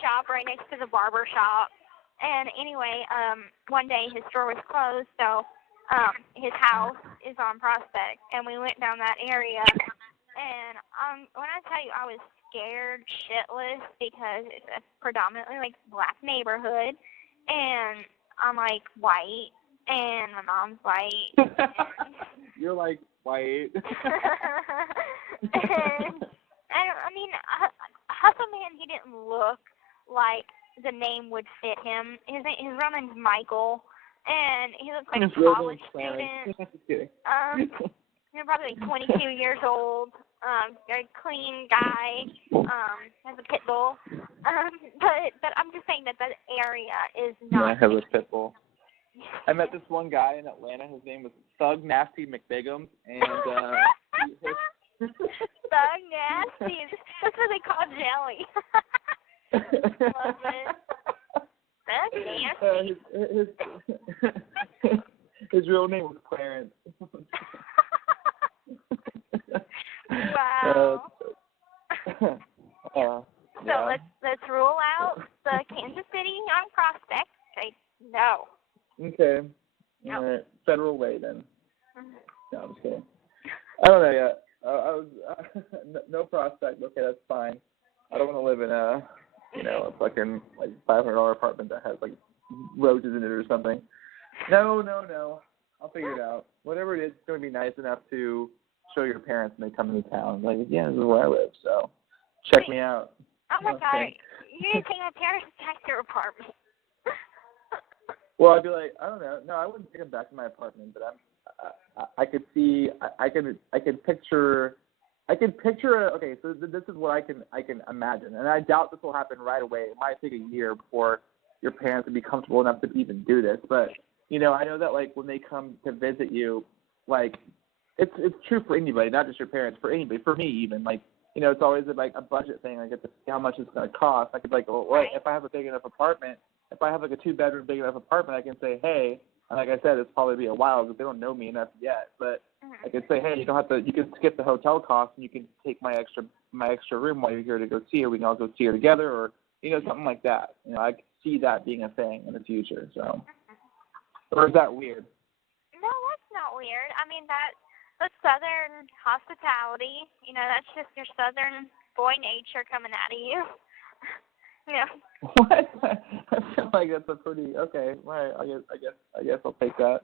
shop right next to the barber shop, and anyway, one day his store was closed, so his house is on Prospect, and we went down that area, and when I tell you I was scared shitless because it's a predominantly like black neighborhood, and I'm like white, and my mom's white. You're like white. And I mean, Hustle Man, he didn't look like the name would fit him. His real name's Michael, and he looks like a college student. He's probably like 22 years old. Very clean guy. Has a pit bull. But I'm just saying that area is not. Yeah, I have a pit bull. I met this one guy in Atlanta. His name was Thug Nasty McBigum, and Thug Nasty. That's what they call jelly. Love it. Thug Nasty. His real name was Clarence. Wow. So let's rule out the Kansas City on Prospect. Say no. Okay. No. All right. Federal Way then. Mhm. No, I'm just kidding. I don't know yet. I was no Prospect. Okay, that's fine. I don't want to live in a fucking like $500 apartment that has like roaches in it or something. No. I'll figure it out. Whatever it is, it's going to be nice enough to show your parents when they come into town. Like, yeah, this is where I live, so check me out. Oh my God! You didn't take my parents back to your apartment. Well, I'd be like, I don't know. No, I wouldn't take them back to my apartment, but I could see, I could picture. Okay, so this is what I can imagine, and I doubt this will happen right away. It might take a year before your parents would be comfortable enough to even do this. But I know that like when they come to visit you, like it's true for anybody, not just your parents, for anybody, for me even. Like it's always like a budget thing. I get to see how much it's going to cost. I could like, well, if I have a big enough apartment, if I have like a 2-bedroom big enough apartment, I can say, hey. And like I said, it's probably be a while because they don't know me enough yet. But I could say, hey, you can skip the hotel costs and you can take my extra room while you're here to go see her. We can all go see her together, or something like that. I could see that being a thing in the future. So, or is that weird? No, that's not weird. I mean that's Southern hospitality. That's just your Southern boy nature coming out of you. Yeah. What? I feel like that's a pretty okay. Right. I guess I'll take that.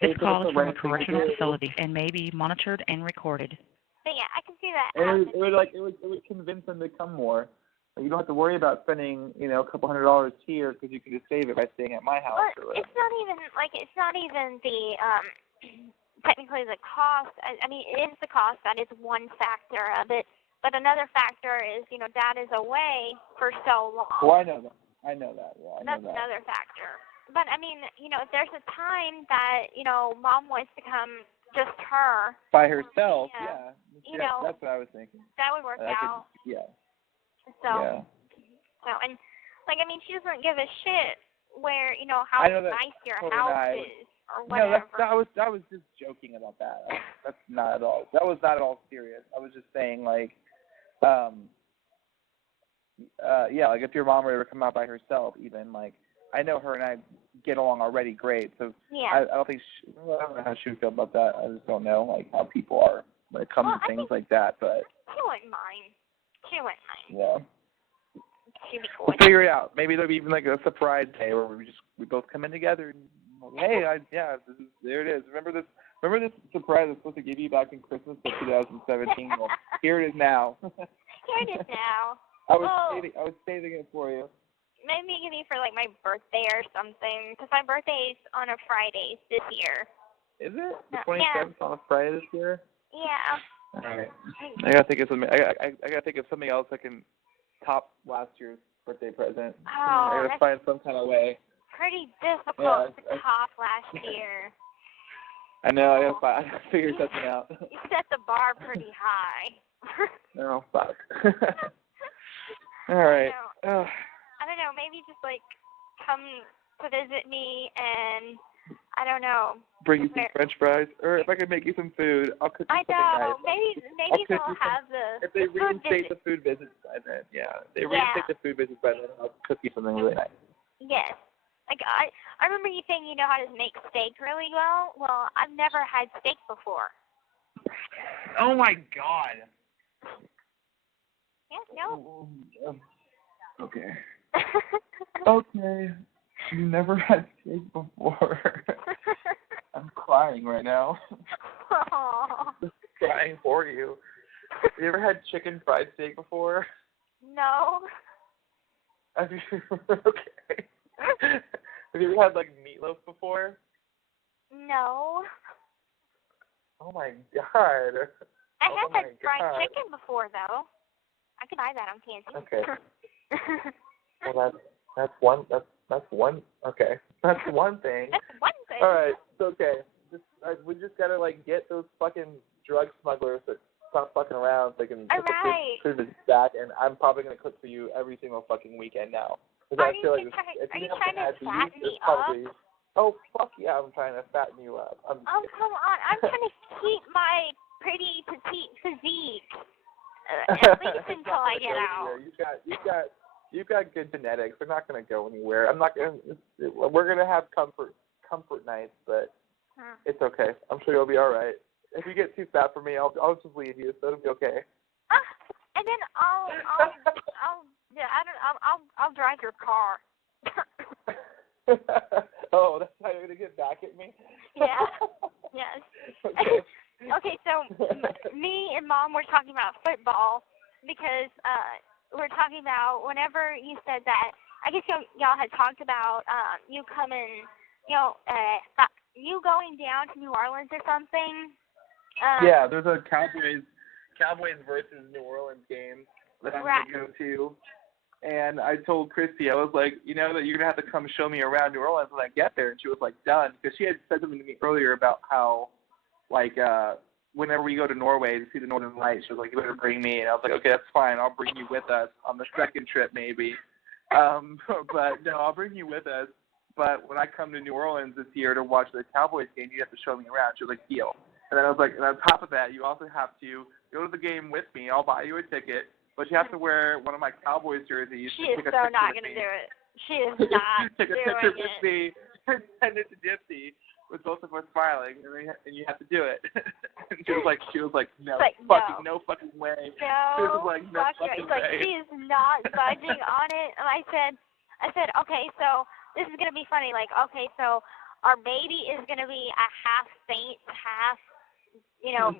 This call is from a correctional facility and may be monitored and recorded. But yeah, I can see that. It would convince them to come more. Like, you don't have to worry about spending a couple $100 here because you can just save it by staying at my house. Well, it's not even the technically the cost. I mean, it is the cost. That is one factor of it. But another factor is, Dad is away for so long. Well, I know that. Yeah, I know That's that. another factor. But, I mean, if there's a time that, Mom wants to come just her. By herself, yeah. That's what I was thinking. That would work out. Yeah. So, and, like, I mean, she doesn't give a shit where, how nice your house is or whatever. No, I was just joking about that. That's not at all. That was not at all serious. I was just saying, like, like if your mom were to come out by herself, even like I know her and I get along already great, so I don't think I don't know how she would feel about that. I just don't know like how people are when it comes to things like that. But she wouldn't mind. Yeah. She'd be cool. We'll figure it out. Maybe there'll be even like a surprise day where we both come in together and hey, there it is. Remember this surprise I was supposed to give you back in Christmas of 2017? Well, here it is now. Here it is now. I was saving it for you. Maybe give me for like my birthday or something, because my birthday is on a Friday this year. Is it? The 27th on a Friday this year? Yeah. All right. I gotta think of something. I gotta think of something else that can top last year's birthday present. I gotta find some kind of way. Pretty difficult to top last year. I know. I gotta figure something out. You set the bar pretty high. Oh fuck. All right. I don't know. Maybe just like come to visit me and I don't know. Bring you some French fries, or if I could make you some food, I'll cook you something nice. Maybe they'll have if they reinstate the food visits by then. Yeah, if they reinstate the food visits by then, I'll cook you something really nice. Yes. Like I remember you saying you know how to make steak really well. Well, I've never had steak before. Oh my God. Yeah, no. Okay. Okay. You never had steak before. I'm crying right now. Aww. I'm crying for you. Have you ever had chicken fried steak before? No. Have you? Okay. Have you ever had like meatloaf before? No. Oh my God. I have had fried chicken before though. I could buy that on Kansas. Okay. Well, that's one. Okay. That's one thing. That's one thing. All right. It's okay. We just gotta like get those fucking drug smugglers that stop fucking around so they can put the food back. And I'm probably gonna cook for you every single fucking weekend now. Are you trying to fatten me up? Oh fuck yeah! I'm trying to fatten you up. Come on! I'm trying to keep my pretty petite physique. at least until I get out. You've got good genetics. They're not going to go anywhere. We're going to have comfort nights, but it's okay. I'm sure you'll be all right. If you get too fat for me, I'll just leave you, so it'll be okay. And then I'll drive your car. Oh, that's how you're going to get back at me? Yeah. Yes. Okay. Okay, so me and Mom were talking about football because we're talking about whenever you said that, I guess y'all had talked about you coming, you going down to New Orleans or something. Yeah, there's a Cowboys versus New Orleans game that I'm going to go to. And I told Christy, I was like, that you're going to have to come show me around New Orleans when I get there. And she was like, done. Because she had said something to me earlier about how, whenever we go to Norway to see the Northern Lights, she was like, you better bring me. And I was like, okay, that's fine. I'll bring you with us on the second trip maybe. But no, I'll bring you with us. But when I come to New Orleans this year to watch the Cowboys game, you have to show me around. She was like, deal. And then I was like, and on top of that, you also have to go to the game with me. I'll buy you a ticket. But you have to wear one of my Cowboys jerseys. She is so not going to do it. She is not take a picture with me and send it to Gypsy with both of us smiling, and you have to do it. And she was like, no, no fucking way. No, she was like, no fucking way. Like, she is not budging on it. And I said, okay, so this is going to be funny. Like, okay, so our baby is going to be a half Saint, half, No,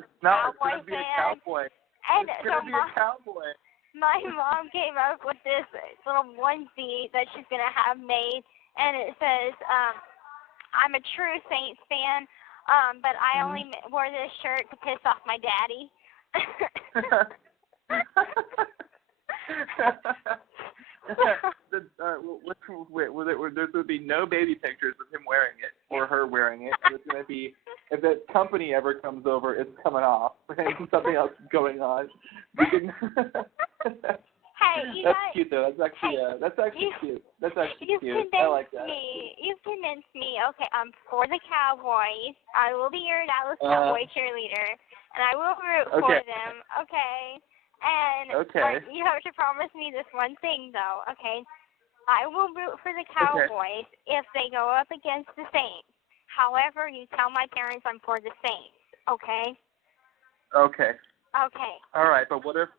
it's not. It's going to be a cowboy. And it's going to be a cowboy. My mom came up with this little onesie that she's going to have made, and it says, I'm a true Saints fan, but I only wore this shirt to piss off my daddy. There would be no baby pictures of him wearing it or her wearing it. And it's going to be, if the company ever comes over, it's coming off. And something else is going on. Hey, that's cute though. That's actually cute. That's actually cute. I like that. You've convinced me. Okay, I'm for the Cowboys. I will be your Dallas Cowboy cheerleader, and I will root for them. Okay. And you have to promise me this one thing, though, okay? I will root for the Cowboys if they go up against the Saints. However, you tell my parents I'm for the Saints, okay? Okay. Okay. All right, but what if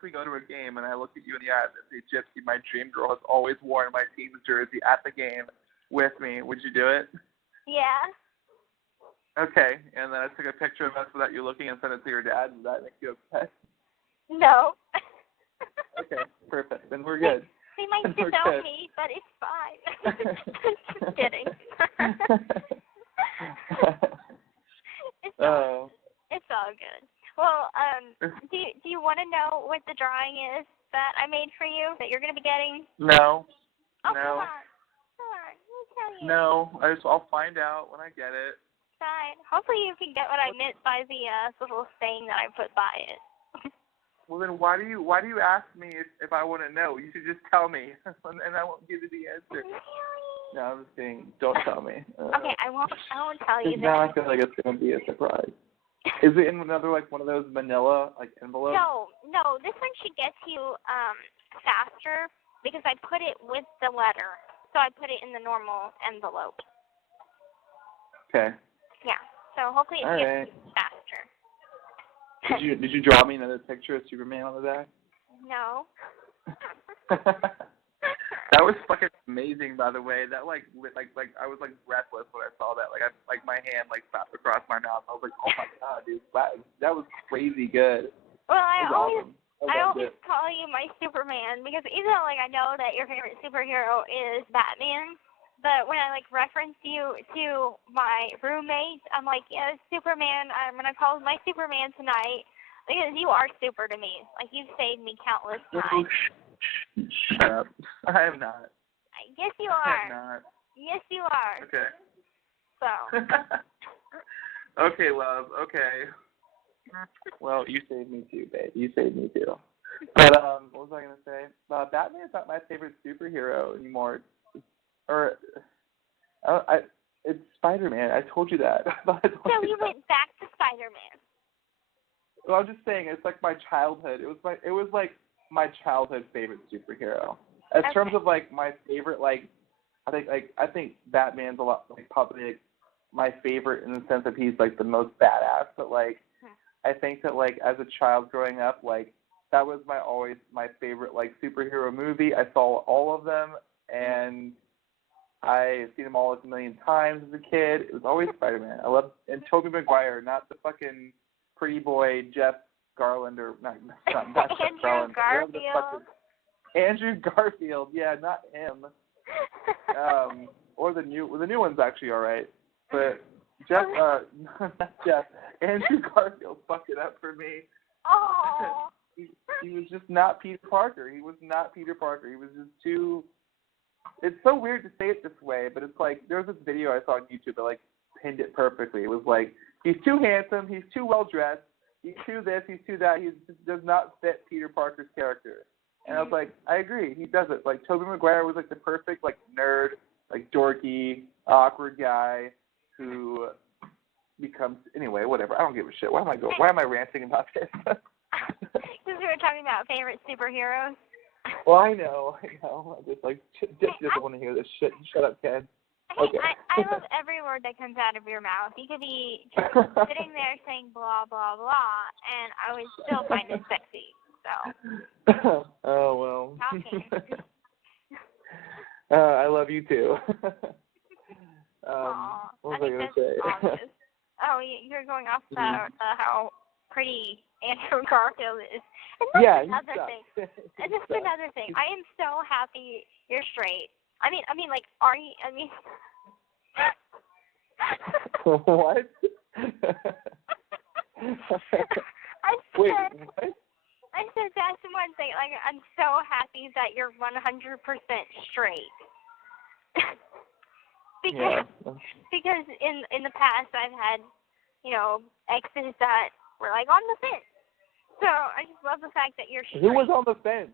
we go to a game and I look at you in the eyes and say, Gypsy, my dream girl has always worn my team's jersey at the game with me. Would you do it? Yeah. Okay, and then I took a picture of us without you looking and sent it to your dad. Does that make you upset? No. Okay, perfect. Then we're good. They might disown me, but it's fine. Just kidding. It's all good. Well, do you want to know what the drawing is that I made for you that you're going to be getting? No. Oh, no. Come on. I'll tell you. No, I'll find out when I get it. Fine. Hopefully you can get what I meant by the little saying that I put by it. Well, then why do you ask me if I want to know? You should just tell me, and I won't give you the answer. No, I'm just kidding. Don't tell me. Okay, I won't tell you. Now I feel like it's going to be a surprise. Is it in another one of those manila envelopes? No. This one should get to you faster because I put it with the letter, so I put it in the normal envelope. Okay. Yeah. So hopefully it gets you faster. Did you draw me another picture of Superman on the back? No. That was fucking amazing, by the way. That I was breathless when I saw that. My hand slapped across my mouth. I was like, oh my god, dude, that was crazy good. Well, I always awesome. call you my Superman because even though I know that your favorite superhero is Batman, but when I reference you to my roommates, I'm like, yeah, Superman. I'm gonna call my Superman tonight because you are super to me. You've saved me countless times. Shut up. I am not. Yes, you are. I am not. Yes, you are. Okay. So. Okay, love. Okay. Well, you saved me too, babe. You saved me too. But what was I gonna say? Batman's not my favorite superhero anymore. It's Spider-Man. I told you that. So you went back to Spider-Man. Well, I'm just saying, it's like my childhood. It was like my childhood favorite superhero. In terms of like my favorite, like I think Batman's a lot like probably like, my favorite in the sense that he's like the most badass. But like I think that like as a child growing up, like that was always my favorite like superhero movie. I saw all of them, and I've seen them all a million times as a kid. It was always Spider-Man. I love and Tobey Maguire, not the fucking pretty boy Jeff Garland or not Jeff Garland. Garfield. Andrew Garfield, yeah, not him. Or the new one's actually all right, but Jeff, not Jeff. Andrew Garfield fucked it up for me. Oh. He was just not Peter Parker. He was not Peter Parker. He was just too. It's so weird to say it this way, but it's like there was this video I saw on YouTube that like pinned it perfectly. It was like he's too handsome, he's too well dressed, he's too this, he's too that. He just does not fit Peter Parker's character. And I was like, I agree, he doesn't. Like Tobey Maguire was like the perfect like nerd, like dorky, awkward guy who becomes anyway, whatever. I don't give a shit. Why am I ranting about this? Because we were talking about favorite superheroes. Well, I know. I just like Dick doesn't want to hear this shit. Shut up, Ken. Okay. I love every word that comes out of your mouth. You could be just sitting there saying blah blah blah, and I would still find it sexy. So. Oh well. Talking. I love you too. Aww. What was I gonna say? Oh, you're going off how pretty Andrew Garfield is. And that's another thing. And that's another thing. I am so happy you're straight. I mean, like, are you? I mean. What? Wait, what? I said that's one thing. Like, I'm so happy that you're 100% straight. Because in the past I've had, exes that were like on the fence. So I just love the fact that you're straight. Who was on the fence?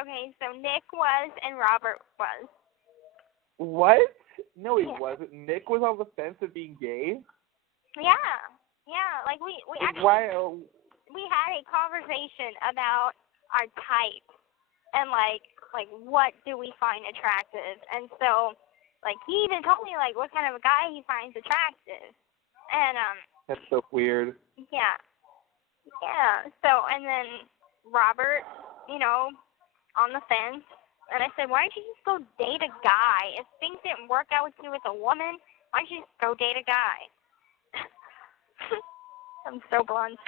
Okay, so Nick was and Robert was. What? No, he wasn't. Nick was on the fence of being gay? Yeah. Like we actually we had a conversation about our type and like what do we find attractive, and so like he even told me like what kind of a guy he finds attractive, and that's so weird. Yeah. So and then Robert, on the fence, and I said, why don't you just go date a guy? If things didn't work out with you with a woman, why don't you just go date a guy? I'm so blunt.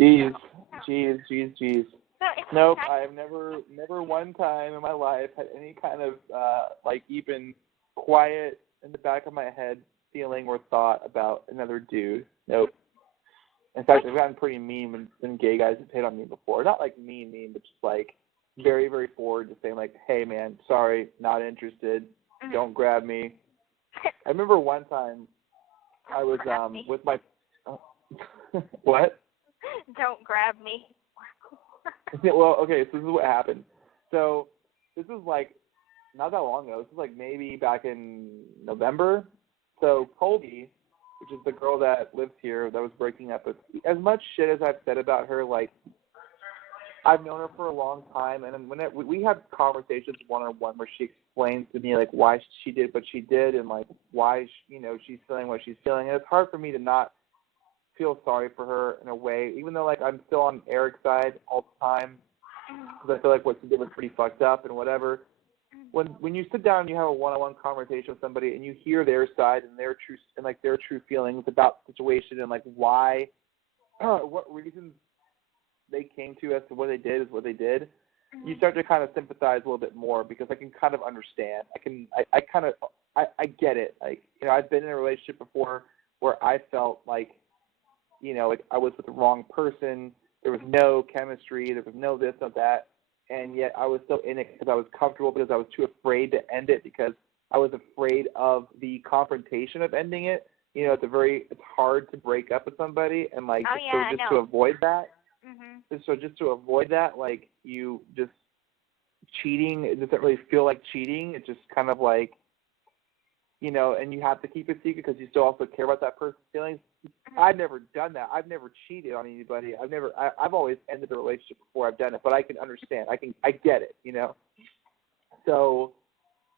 Jeez. So nope, I've never one time in my life had any kind of even quiet in the back of my head feeling or thought about another dude. Nope. In fact, I've gotten pretty mean when gay guys have hit on me before. Not like mean, but just like very, very forward, just saying like, hey man, sorry, not interested. Don't grab me. I remember one time I was with my what? Don't grab me. Well, okay, so this is what happened. So this was like not that long ago. This was like maybe back in November. So Colby, which is the girl that lives here that was breaking up with, as much shit as I've said about her, like I've known her for a long time, and when we have conversations one-on-one where she explains to me like why she did what she did and like why she's feeling what she's feeling, and it's hard for me to not feel sorry for her in a way, even though like I'm still on Eric's side all the time because I feel like what she did was pretty fucked up and whatever. When you sit down and you have a one-on-one conversation with somebody and you hear their side and their true feelings about the situation and like why, what reasons they came to as to what they did is what they did, you start to kind of sympathize a little bit more because I can kind of understand. I get it. Like I've been in a relationship before where I felt like like I was with the wrong person. There was no chemistry. There was no this, no that. And yet I was still in it because I was comfortable because I was too afraid to end it because I was afraid of the confrontation of ending it. It's hard to break up with somebody and like to avoid that. So just to avoid that, like you just cheating, it doesn't really feel like cheating. It's just kind of like you know, and you have to keep it secret because you still also care about that person's feelings. I've never done that. I've never cheated on anybody. I've always ended a relationship before I've done it, but I can understand. I get it, you know. So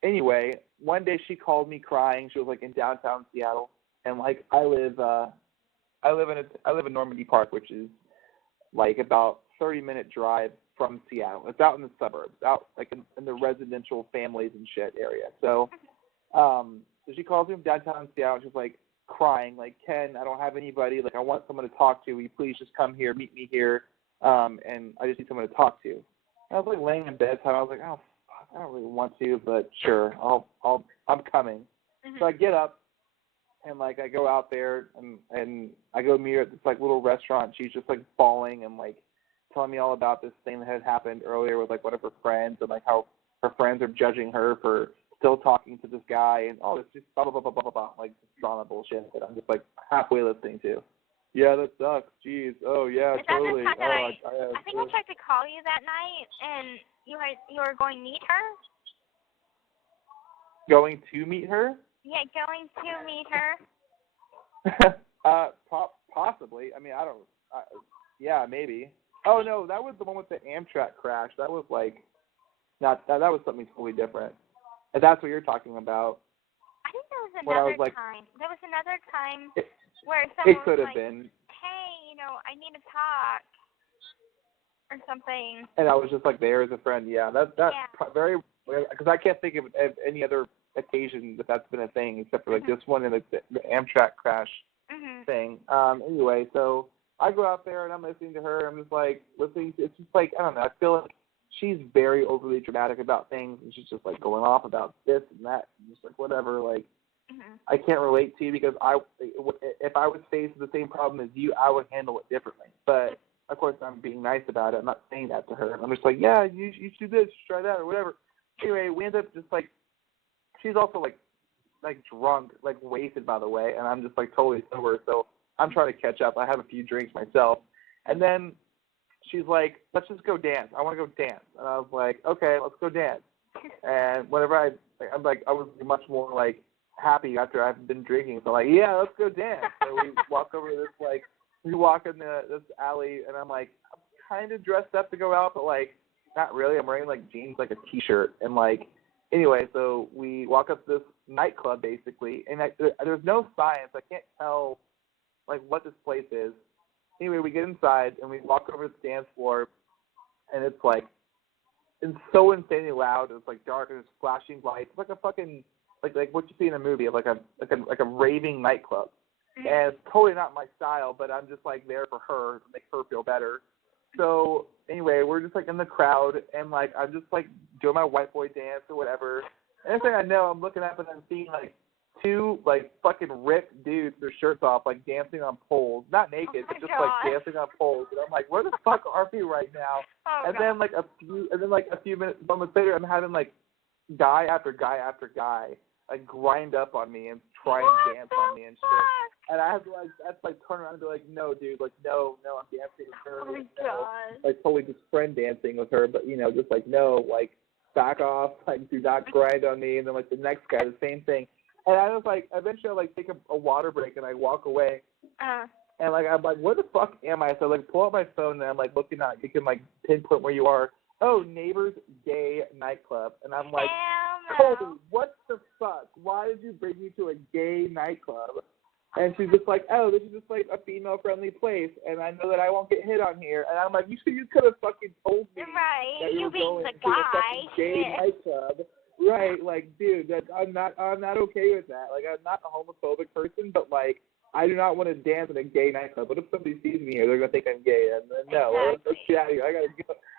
anyway, one day she called me crying. She was like in downtown Seattle, and like I live in Normandy Park, which is like about 30-minute drive from Seattle. It's out in the suburbs, out like in the residential families and shit area. So so she calls me from downtown Seattle, and she's like crying, like, Ken, I don't have anybody. Like, I want someone to talk to. Will you please just come here, meet me here, and I just need someone to talk to. And I was like laying in bed, so I was like, oh, fuck, I don't really want to, but sure, I'm coming. So I get up, and like I go out there, and I go meet her at this like little restaurant. She's just like bawling and like telling me all about this thing that had happened earlier with like one of her friends, and like how her friends are judging her for still talking to this guy, and all this just blah, blah, blah, blah, blah, blah, like this drama bullshit that I'm just like halfway listening to. Yeah, that sucks. Jeez. Oh, yeah, totally. I think I tried to call you that night, and you were going to meet her? Going to meet her? Yeah, going to meet her. Possibly. I mean, yeah, maybe. Oh, no, that was the one with the Amtrak crash. That was like, that was something totally different. And that's what you're talking about. I think there was another time. There was another time where someone it could was have like, been. hey, you know, I need to talk or something. And I was just like there as a friend. Yeah, that's very, because I can't think of any other occasion that's been a thing except for like this one and the Amtrak crash thing. Anyway, so I go out there and I'm listening to her. I'm just like listening. It's just like, I don't know. I feel like she's very overly dramatic about things, and she's just like going off about this and that, and just like whatever. Like, I can't relate to you because if I was faced with the same problem as you, I would handle it differently. But of course, I'm being nice about it. I'm not saying that to her. I'm just like, yeah, you should do this, try that, or whatever. Anyway, we end up just like, she's also like drunk, like wasted, by the way, and I'm just like totally sober. So I'm trying to catch up. I have a few drinks myself, and then she's like, let's just go dance. I want to go dance. And I was like, okay, let's go dance. And whenever I was much more like happy after I've been drinking. So like, yeah, let's go dance. So we walk over to this we walk in this alley, and I'm like, I'm kind of dressed up to go out, but like not really. I'm wearing like jeans, like a t-shirt, and like anyway. So we walk up to this nightclub basically, and there's no signs. I can't tell like what this place is. Anyway, we get inside, and we walk over to the dance floor, and it's so insanely loud. It's like dark, and it's flashing lights. It's like a fucking like what you see in a movie, like a raving nightclub. And it's totally not my style, but I'm just like there for her to make her feel better. So anyway, we're just like in the crowd, and like I'm just like doing my white boy dance or whatever. And next thing I know, I'm looking up and I'm seeing like two like fucking ripped dudes with their shirts off, like dancing on poles, not naked, but just like dancing on poles. And I'm like, where the fuck are we right now? Then like a few moments later, I'm having like guy after guy after guy like grind up on me and try and dance on me and shit. And I have to like turn around and be like, no, dude, like no, I'm dancing with her. Oh my God. Like totally just friend dancing with her, but just like no, like back off, like do not grind on me. And then like the next guy, the same thing. And I was like, eventually I like take a water break and I walk away. And like I'm like, where the fuck am I? So I like pull out my phone and I'm like looking at, you can like pinpoint where you are. Oh, Neighbors Gay Nightclub. And I'm like, Colby, what the fuck? Why did you bring me to a gay nightclub? And she's just like, oh, this is just like a female-friendly place, and I know that I won't get hit on here. And I'm like, you could have fucking told me that you were going to a fucking gay nightclub. Right, like, dude, I'm not okay with that. Like, I'm not a homophobic person, but like, I do not want to dance in a gay nightclub. What if somebody sees me here? They're gonna think I'm gay, and then no, let's get out of here.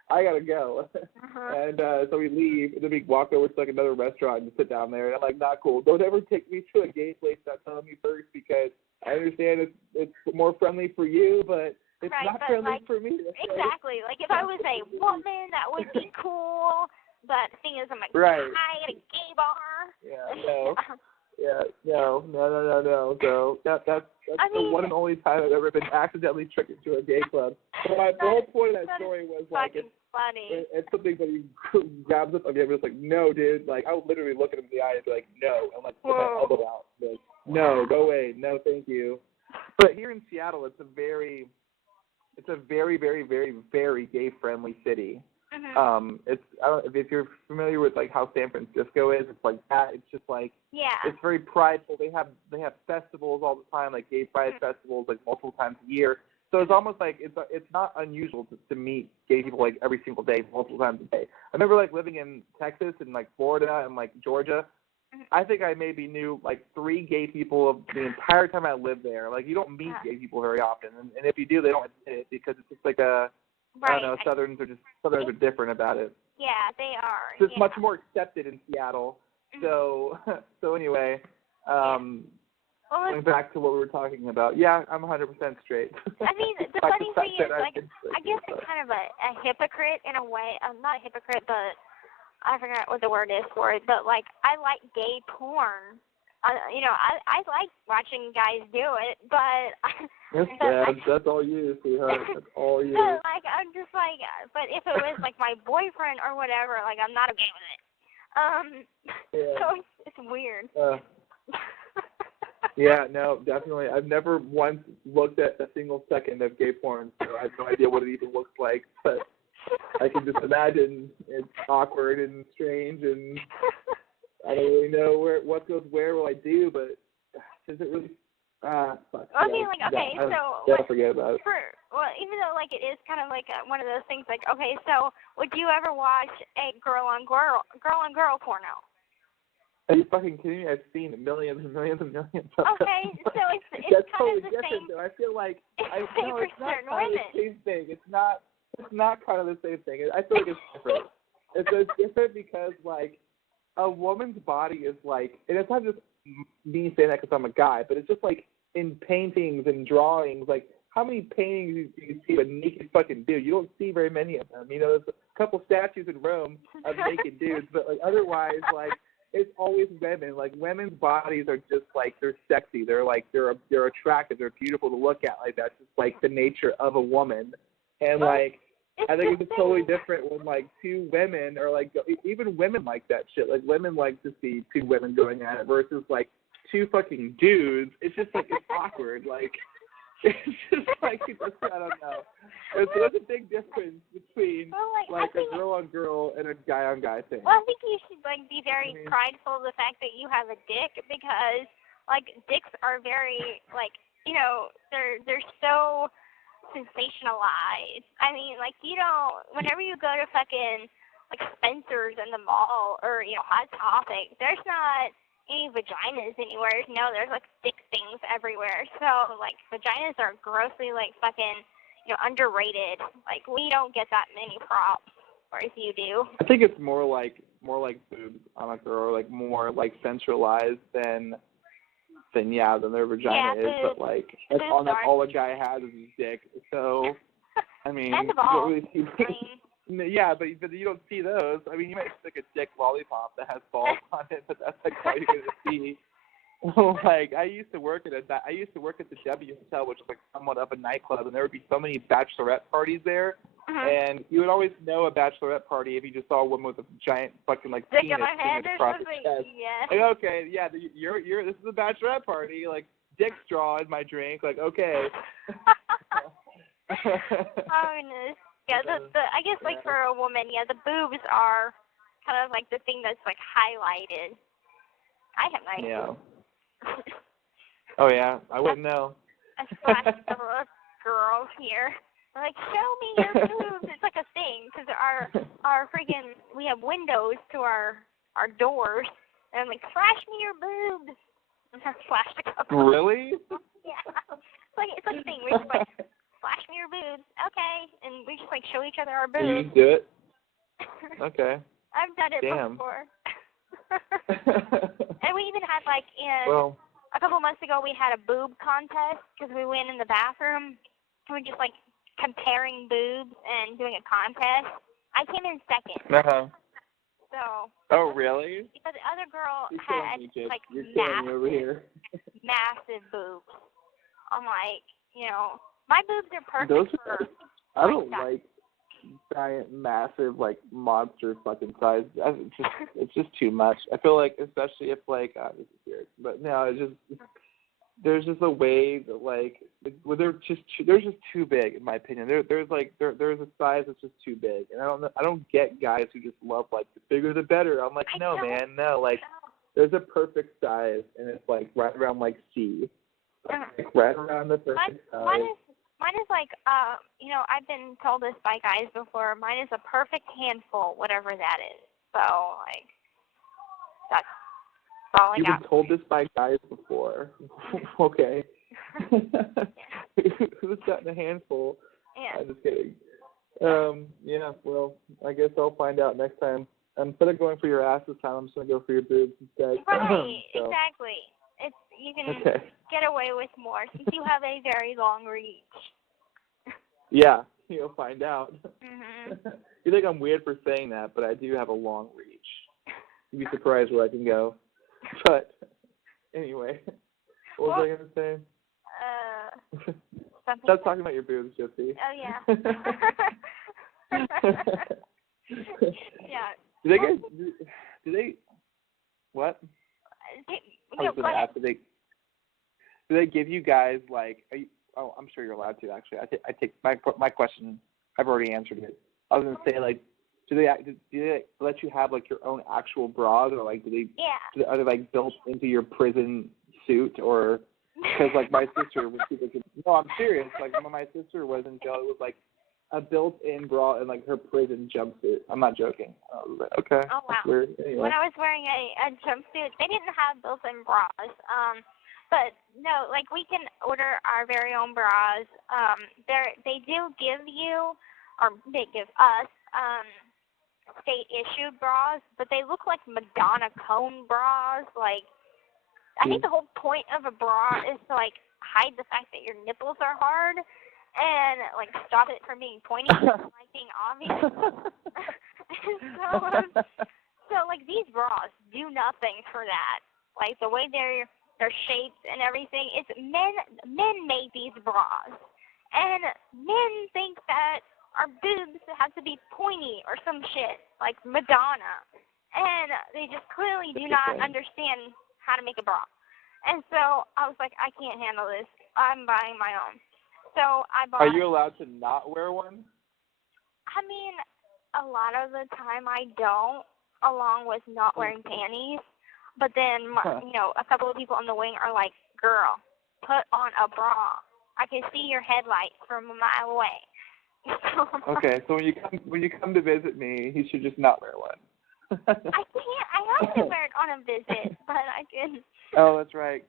I gotta go. And so we leave, and then we walk over to like another restaurant and sit down there. And I'm like, not cool. Don't ever take me to a gay place without telling me first, because I understand it's more friendly for you, but it's not friendly for me. Exactly. Like if I was a woman, that would be cool. But the thing is, I'm a guy at a gay bar. Yeah, no. Yeah, no. So that's the one and only time I've ever been accidentally tricked into a gay club. But the whole point of that story was like it's something that he grabs up on me. I was like, no, dude. Like I would literally look at him in the eye and be like, no, and like put my elbow out. Like, no, go away. No, thank you. But here in Seattle, it's a very, very, very, very gay friendly city. Mm-hmm. It's I don't if you're familiar with like how San Francisco is, it's like that. It's just like it's very prideful. They have festivals all the time, like gay pride festivals, like multiple times a year. So it's almost like it's not unusual to meet gay people like every single day, multiple times a day. I remember like living in Texas and like Florida and like Georgia. I think I maybe knew like 3 gay people the entire time I lived there. Like you don't meet gay people very often, and if you do, they don't admit it because it's just like a I don't know. Southerners are different about it. Yeah, they are. It's just much more accepted in Seattle. So anyway, going back to what we were talking about. Yeah, I'm 100% straight. I mean, the funny thing is, like, I guess I'm kind of a hypocrite in a way. I'm not a hypocrite, but I forgot what the word is for it. But like, I like gay porn. You know, I like watching guys do it, but that's all you, sweetheart. That's all you. But like, I'm just like, but if it was like my boyfriend or whatever, like, I'm not okay with it. So it's weird. Yeah, no, definitely. I've never once looked at a single second of gay porn, so I have no idea what it even looks like. But I can just imagine it's awkward and strange and. I don't really know what goes where will I do, but does it really? Fuck. I mean, like, okay, forget about it. Even though like it is kind of like one of those things, like, okay, so would you ever watch a girl on girl porno? Are you fucking kidding me? I've seen millions and millions and millions of them. Okay, so it's that's kind totally of the different, same. though. I feel like it's not certain kind women. of the same thing. It's not kind of the same thing. I feel like it's different. It's different because like. A woman's body is like, and it's not just me saying that because I'm a guy, but it's just like in paintings and drawings, like how many paintings do you see of a naked fucking dude? You don't see very many of them. You know, there's a couple statues in Rome of naked dudes, but like otherwise, like it's always women. Like women's bodies are just like, they're sexy. They're like, they're attractive. They're beautiful to look at. Like that's just like the nature of a woman. And like, I think it's totally different when, like, 2 women are, like, even women like that shit. Like, women like to see 2 women going at it versus, like, 2 fucking dudes. It's just, like, it's awkward. Like, it's just, like, I don't know. There's a big difference between, like a girl-on-girl and a guy-on-guy thing. Well, I think you should, like, be very prideful of the fact that you have a dick because, like, dicks are very, like, you know, they're so sensationalized. I mean, like, you don't, whenever you go to fucking, like, Spencer's in the mall or, you know, Hot Topic, there's not any vaginas anywhere. No, there's, like, dick things everywhere. So, like, vaginas are grossly, like, fucking, you know, underrated. Like, we don't get that many props, whereas you do. I think it's more like boobs on a girl, like, more, like, centralized than their vagina is, but like that's all a guy has is his dick. So I mean, and the balls. You don't really see, yeah, but you don't see those. I mean, you might stick a dick lollipop that has balls on it, but that's like all you're gonna see. Like I used to work at the W Hotel, which was like somewhat of a nightclub, and there would be so many bachelorette parties there. And you would always know a bachelorette party if you just saw a woman with a giant fucking like penis across the chest. Yeah. Like, okay, yeah, you're this is a bachelorette party. Like dick straw in my drink. Like okay. Oh goodness. Yeah, I guess like for a woman, yeah, the boobs are kind of like the thing that's like highlighted. I have no idea. Yeah. Oh yeah, I wouldn't know. A flash of girls here. Like, show me your boobs. It's like a thing because our freaking, we have windows to our doors, and I'm like, flash me your boobs. And I flashed a couple. Really? Yeah. It's like a thing. We just like, flash me your boobs. Okay. And we just like show each other our boobs. You do it? Okay. I've done it before. And we even had like a couple months ago we had a boob contest because we went in the bathroom and we just like comparing boobs and doing a contest. I came in second. So. Oh, really? Because the other girl You're had killing me, like You're killing me over here. massive boobs. I'm like, my boobs are perfect Those for. I don't like giant, massive, like monster fucking size. It's just too much. I feel like, especially if like this is weird, but no, it's just there's just a way that like well, they're just too big in my opinion. There's a size that's just too big, and I don't get guys who just love like the bigger the better. I'm like, no man, no, like there's a perfect size, and it's like right around like C, like right around the perfect size. Mine is like, I've been told this by guys before. Mine is a perfect handful, whatever that is. So, like, that's all I got. You've been told this by guys before. Okay. Who's gotten a handful? Yeah. I'm just kidding. Yeah, well, I guess I'll find out next time. Instead of going for your ass this time, I'm just going to go for your boobs instead. Right, exactly. You can get away with more since you have a very long reach. Yeah, you'll find out. Mm-hmm. You think I'm weird for saying that, but I do have a long reach. You'd be surprised where I can go. But anyway, what was I going to say? Stop talking about your boobs, Gypsy. Oh, yeah. Yeah. Do they, what? I was going to ask, do they give you guys, like, I'm sure you're allowed to, actually. I take my question, I've already answered it. I was going to say, like, do they let you have, like, your own actual bras, or, like, are they, like, built into your prison suit, or, because, like, my sister, no, I'm serious, like, when my sister was in jail, it was, like, a built-in bra in, like, her prison jumpsuit. I'm not joking. I was like, okay. Oh, wow. Weird. Anyway. When I was wearing a jumpsuit, they didn't have built-in bras. But no, like we can order our very own bras. They do give you, or they give us, state-issued bras, but they look like Madonna cone bras. Like, I think the whole point of a bra is to like hide the fact that your nipples are hard and like stop it from being pointy and like being obvious. So like these bras do nothing for that. Like the way they're shaped and everything, it's men made these bras, and men think that our boobs have to be pointy or some shit like Madonna, and they just clearly do not understand how to make a bra. And so I was like, I can't handle this. I'm buying my own. So I bought. Are you allowed to not wear one? I mean, a lot of the time I don't, along with not wearing panties. But then, a couple of people on the wing are like, girl, put on a bra. I can see your headlights from a mile away. Okay, so when you come to visit me, you should just not wear one. I can't. I have to wear it on a visit, but I can. Oh, that's right.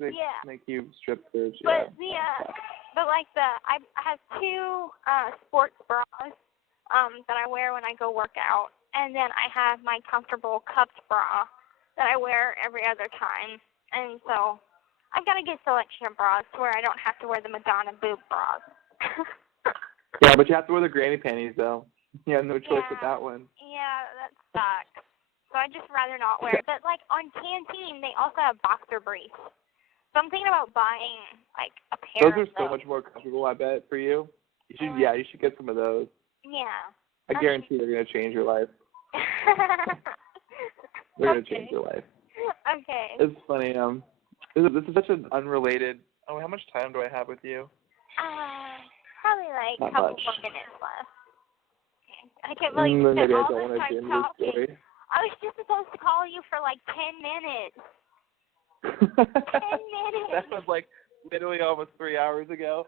They make you strip search. But I have two sports bras that I wear when I go work out, and then I have my comfortable cupped bra that I wear every other time. And so I've got a good selection of bras to where I don't have to wear the Madonna boob bras. Yeah, but you have to wear the granny panties, though. You have no choice with that one. Yeah, that sucks. So I'd just rather not wear it. But, like, on Canteen, they also have boxer briefs. So I'm thinking about buying, like, a pair of those. Those are so much more comfortable, I bet, for you. You should get some of those. Yeah. I guarantee they're going to change your life. They're going to change your life. Okay. It's funny. This is such an unrelated. Oh, how much time do I have with you? Probably like Not a couple much. more minutes left. I can't believe you spent all this time talking. I was just supposed to call you for like 10 minutes. 10 minutes. That was like literally almost 3 hours ago.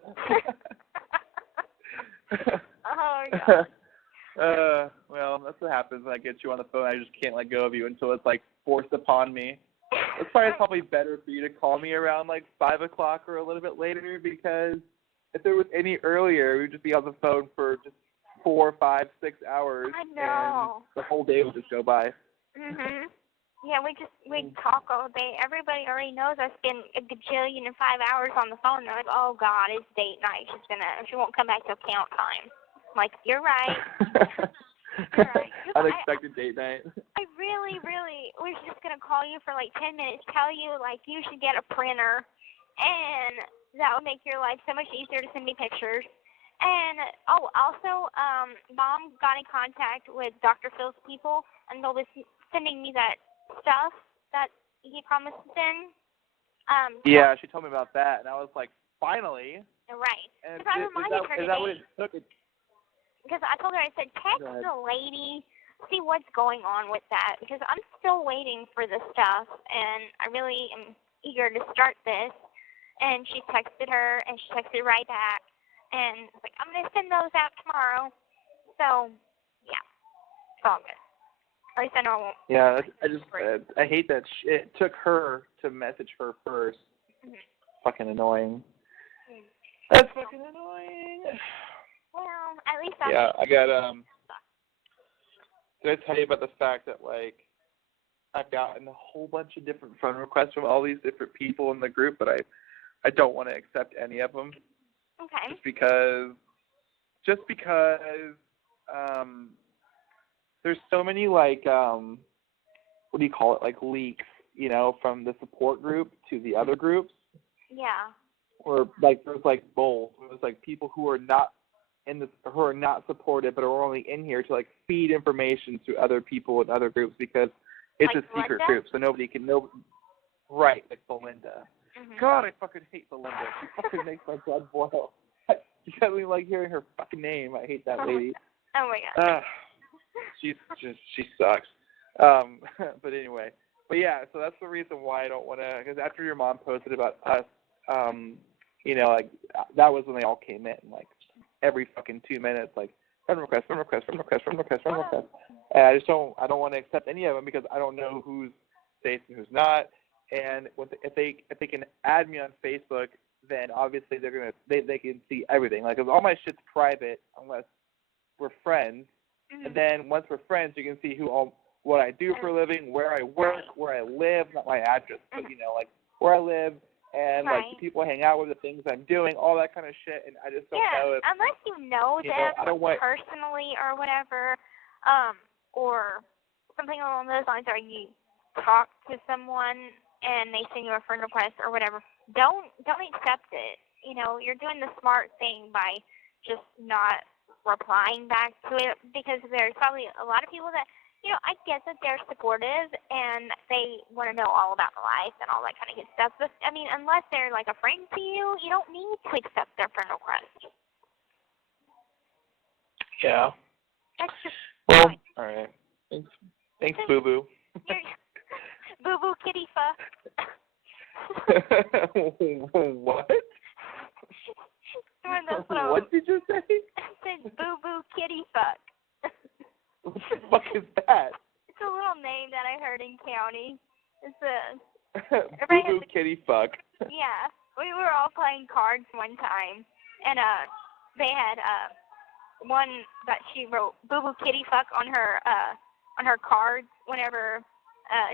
Oh, God. Well, that's what happens when I get you on the phone. I just can't let go of you until it's like forced upon me. That's probably better for you to call me around like 5 o'clock or a little bit later, because if it was any earlier, we'd just be on the phone for just 4, 5, 6 hours. I know. And the whole day would just go by. Mhm. Yeah, we talk all day. Everybody already knows I spend a gajillion and 5 hours on the phone. They're like, oh God, it's date night. She won't come back till count time. I'm like, you're right. Right. Unexpected date night. I really was just going to call you for like 10 minutes, tell you like you should get a printer, and that would make your life so much easier to send me pictures. And, also, Mom got in contact with Dr. Phil's people, and they'll be sending me that stuff that he promised to send. Yeah, she told me about that, and I was like, finally. Right. And I reminded her is that what it took? Because I told her, I said, text the lady, see what's going on with that, because I'm still waiting for the stuff, and I really am eager to start this. And she texted her, and she texted right back, and was like, I'm going to send those out tomorrow. So, yeah, it's all good. At least I know I won't. Yeah, I hate that it took her to message her first. Mm-hmm. Fucking annoying. That's fucking annoying. Well, at least I got, did I tell you about the fact that, like, I've gotten a whole bunch of different friend requests from all these different people in the group, but I don't want to accept any of them. Okay. Just because there's so many, like, what do you call it, like leaks, you know, from the support group to the other groups. Yeah. Or like there's like both. There's like people who are not who are not supported, but are only in here to like feed information to other people in other groups because it's like a secret Belinda? group, so nobody can know. Right, like Belinda. Mm-hmm. God, I fucking hate Belinda. She fucking makes my blood boil. You got me like hearing her fucking name. I hate that lady. Oh my god. She sucks. But anyway, but yeah, so that's the reason why I don't want to. Because after your mom posted about us, you know, like that was when they all came in, like every fucking 2 minutes, like friend request. And I don't want to accept any of them because I don't know who's safe and who's not. And if they can add me on Facebook, then obviously they can see everything. Like, 'cause all my shit's private unless we're friends. Mm-hmm. And then once we're friends, you can see what I do for a living, where I work, where I live, not my address, but you know, like where I live and like the people I hang out with, the things I'm doing, all that kind of shit. And I just don't know if unless you know them I don't want personally or whatever, or something along those lines, or you talk to someone and they send you a friend request or whatever, don't accept it. You know, you're doing the smart thing by just not replying back to it, because there's probably a lot of people that, you know, I get that they're supportive and they want to know all about life and all that kind of good stuff. But, I mean, unless they're like a friend to you, you don't need to accept their friend request. Yeah. That's just all right. Thanks, Boo Boo. Boo Boo Kitty Fuck. What? What did you say? I said Boo Boo Kitty Fuck. What the fuck is that? It's a little name that I heard in county. It's a Boo Boo Kitty Fuck. Yeah, we were all playing cards one time, and they had one that she wrote Boo Boo Kitty Fuck on her cards whenever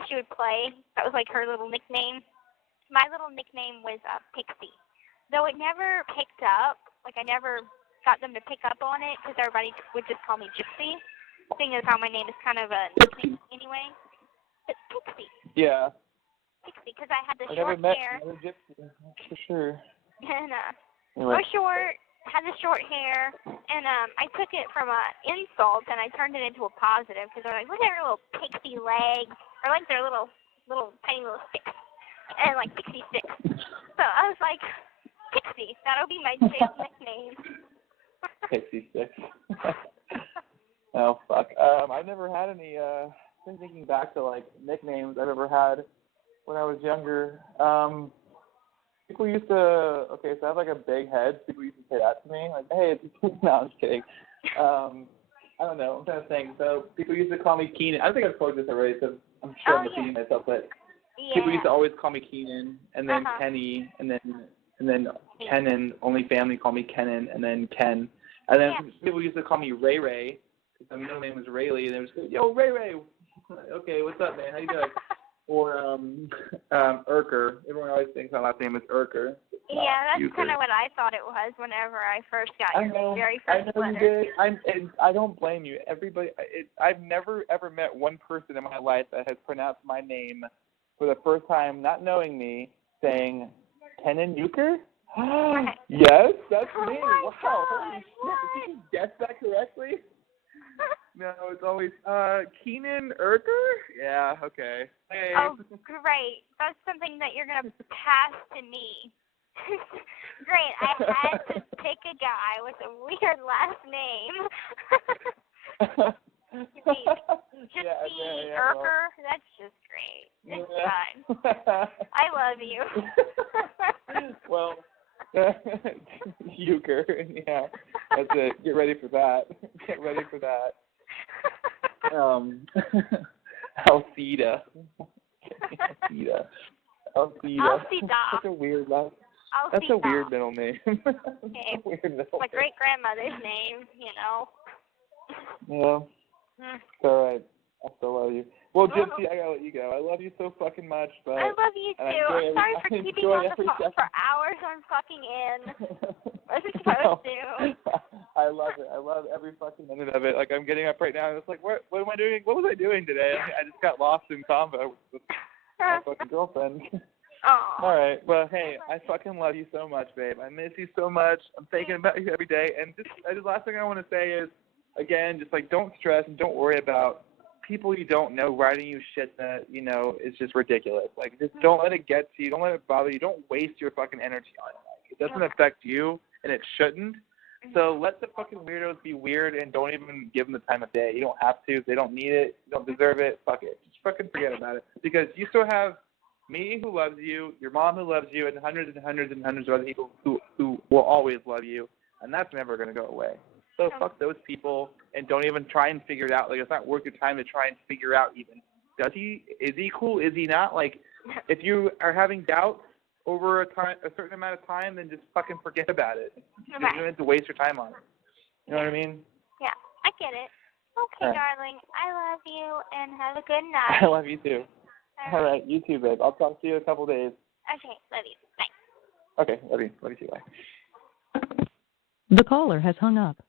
she would play. That was like her little nickname. My little nickname was Pixie, though it never picked up. Like I never got them to pick up on it because everybody would just call me Gypsy. Seeing as how my name is kind of a nickname anyway. It's Pixie. Yeah. Pixie, because I had the I short never met hair. another Gypsy, that's for sure. And anyway. I was short, had the short hair, and I took it from an insult and I turned it into a positive because they're like, look at her little pixie legs, or like their little tiny little sticks, and like pixie sticks. So I was like, Pixie, that'll be my nickname. Pixie sticks. Oh fuck. I've never had any. Been thinking back to like nicknames I've ever had when I was younger. People used to. Okay, so I have like a big head. People used to say that to me, like, "Hey," no, I'm just kidding. I don't know. I'm trying to think. So people used to call me Keenan. I think I've told you this already, so I'm sure I'm repeating myself. But people used to always call me Keenan, and then Kenny, and then Kenan. Only family call me Kenan, and then Ken. And then people used to call me Ray Ray. My middle name was Rayleigh, and they would say, "Yo, Ray Ray." Okay, what's up, man? How you doing? Or Urker. Everyone always thinks my last name is Urker. Yeah, that's Euchre. kind of what I thought it was whenever I first got I your know, very first I know letter. you did. I don't blame you. Everybody, I've never ever met one person in my life that has pronounced my name for the first time, not knowing me, saying Ken and Euchre. Yes, that's me. Oh my Wow, God, holy shit! Did you guess that correctly? No, it's always Keenan Erker. Yeah, okay. Hey. Oh, great. That's something that you're going to pass to me. Great. I had to pick a guy with a weird last name. Gypsy Erker. That's just great. It's fine. I love you. Well, Euchre. Yeah, that's it. Get ready for that. Get ready for that. Alcida. Such a weird last. That's a weird middle name. Okay. My great grandmother's name, you know. Yeah. It's all right. I still love you. Well, Gypsy, I gotta let you go. I love you so fucking much, but I love you too. I'm sorry for keeping you on the phone for hours on fucking end. I was supposed to. I love it. I love every fucking minute of it. Like, I'm getting up right now and it's like, what am I doing? What was I doing today? I just got lost in convo with my fucking girlfriend. Aww. All right. Well, hey, I fucking love you so much, babe. I miss you so much. I'm thinking about you every day. And just last thing I want to say is, again, just like, don't stress and don't worry about people you don't know writing you shit that, you know, is just ridiculous. Like, just don't let it get to you. Don't let it bother you. Don't waste your fucking energy on it. Like, it doesn't affect you, and it shouldn't. So let the fucking weirdos be weird and don't even give them the time of day. You don't have to. If they don't need it, you don't deserve it, fuck it. Just fucking forget about it. Because you still have me who loves you, your mom who loves you, and hundreds and hundreds and hundreds of other people who will always love you, and that's never going to go away. So fuck those people and don't even try and figure it out. Like, it's not worth your time to try and figure out even. Is he cool? Is he not? Like, if you are having doubts over a certain amount of time, then just fucking forget about it. You don't have to waste your time on it. You know what I mean? Yeah, I get it. Okay, darling. I love you and have a good night. I love you too. All right, you too, babe. I'll talk to you in a couple days. Okay, love you. Bye. Okay, love you. Love you too. Bye. The caller has hung up.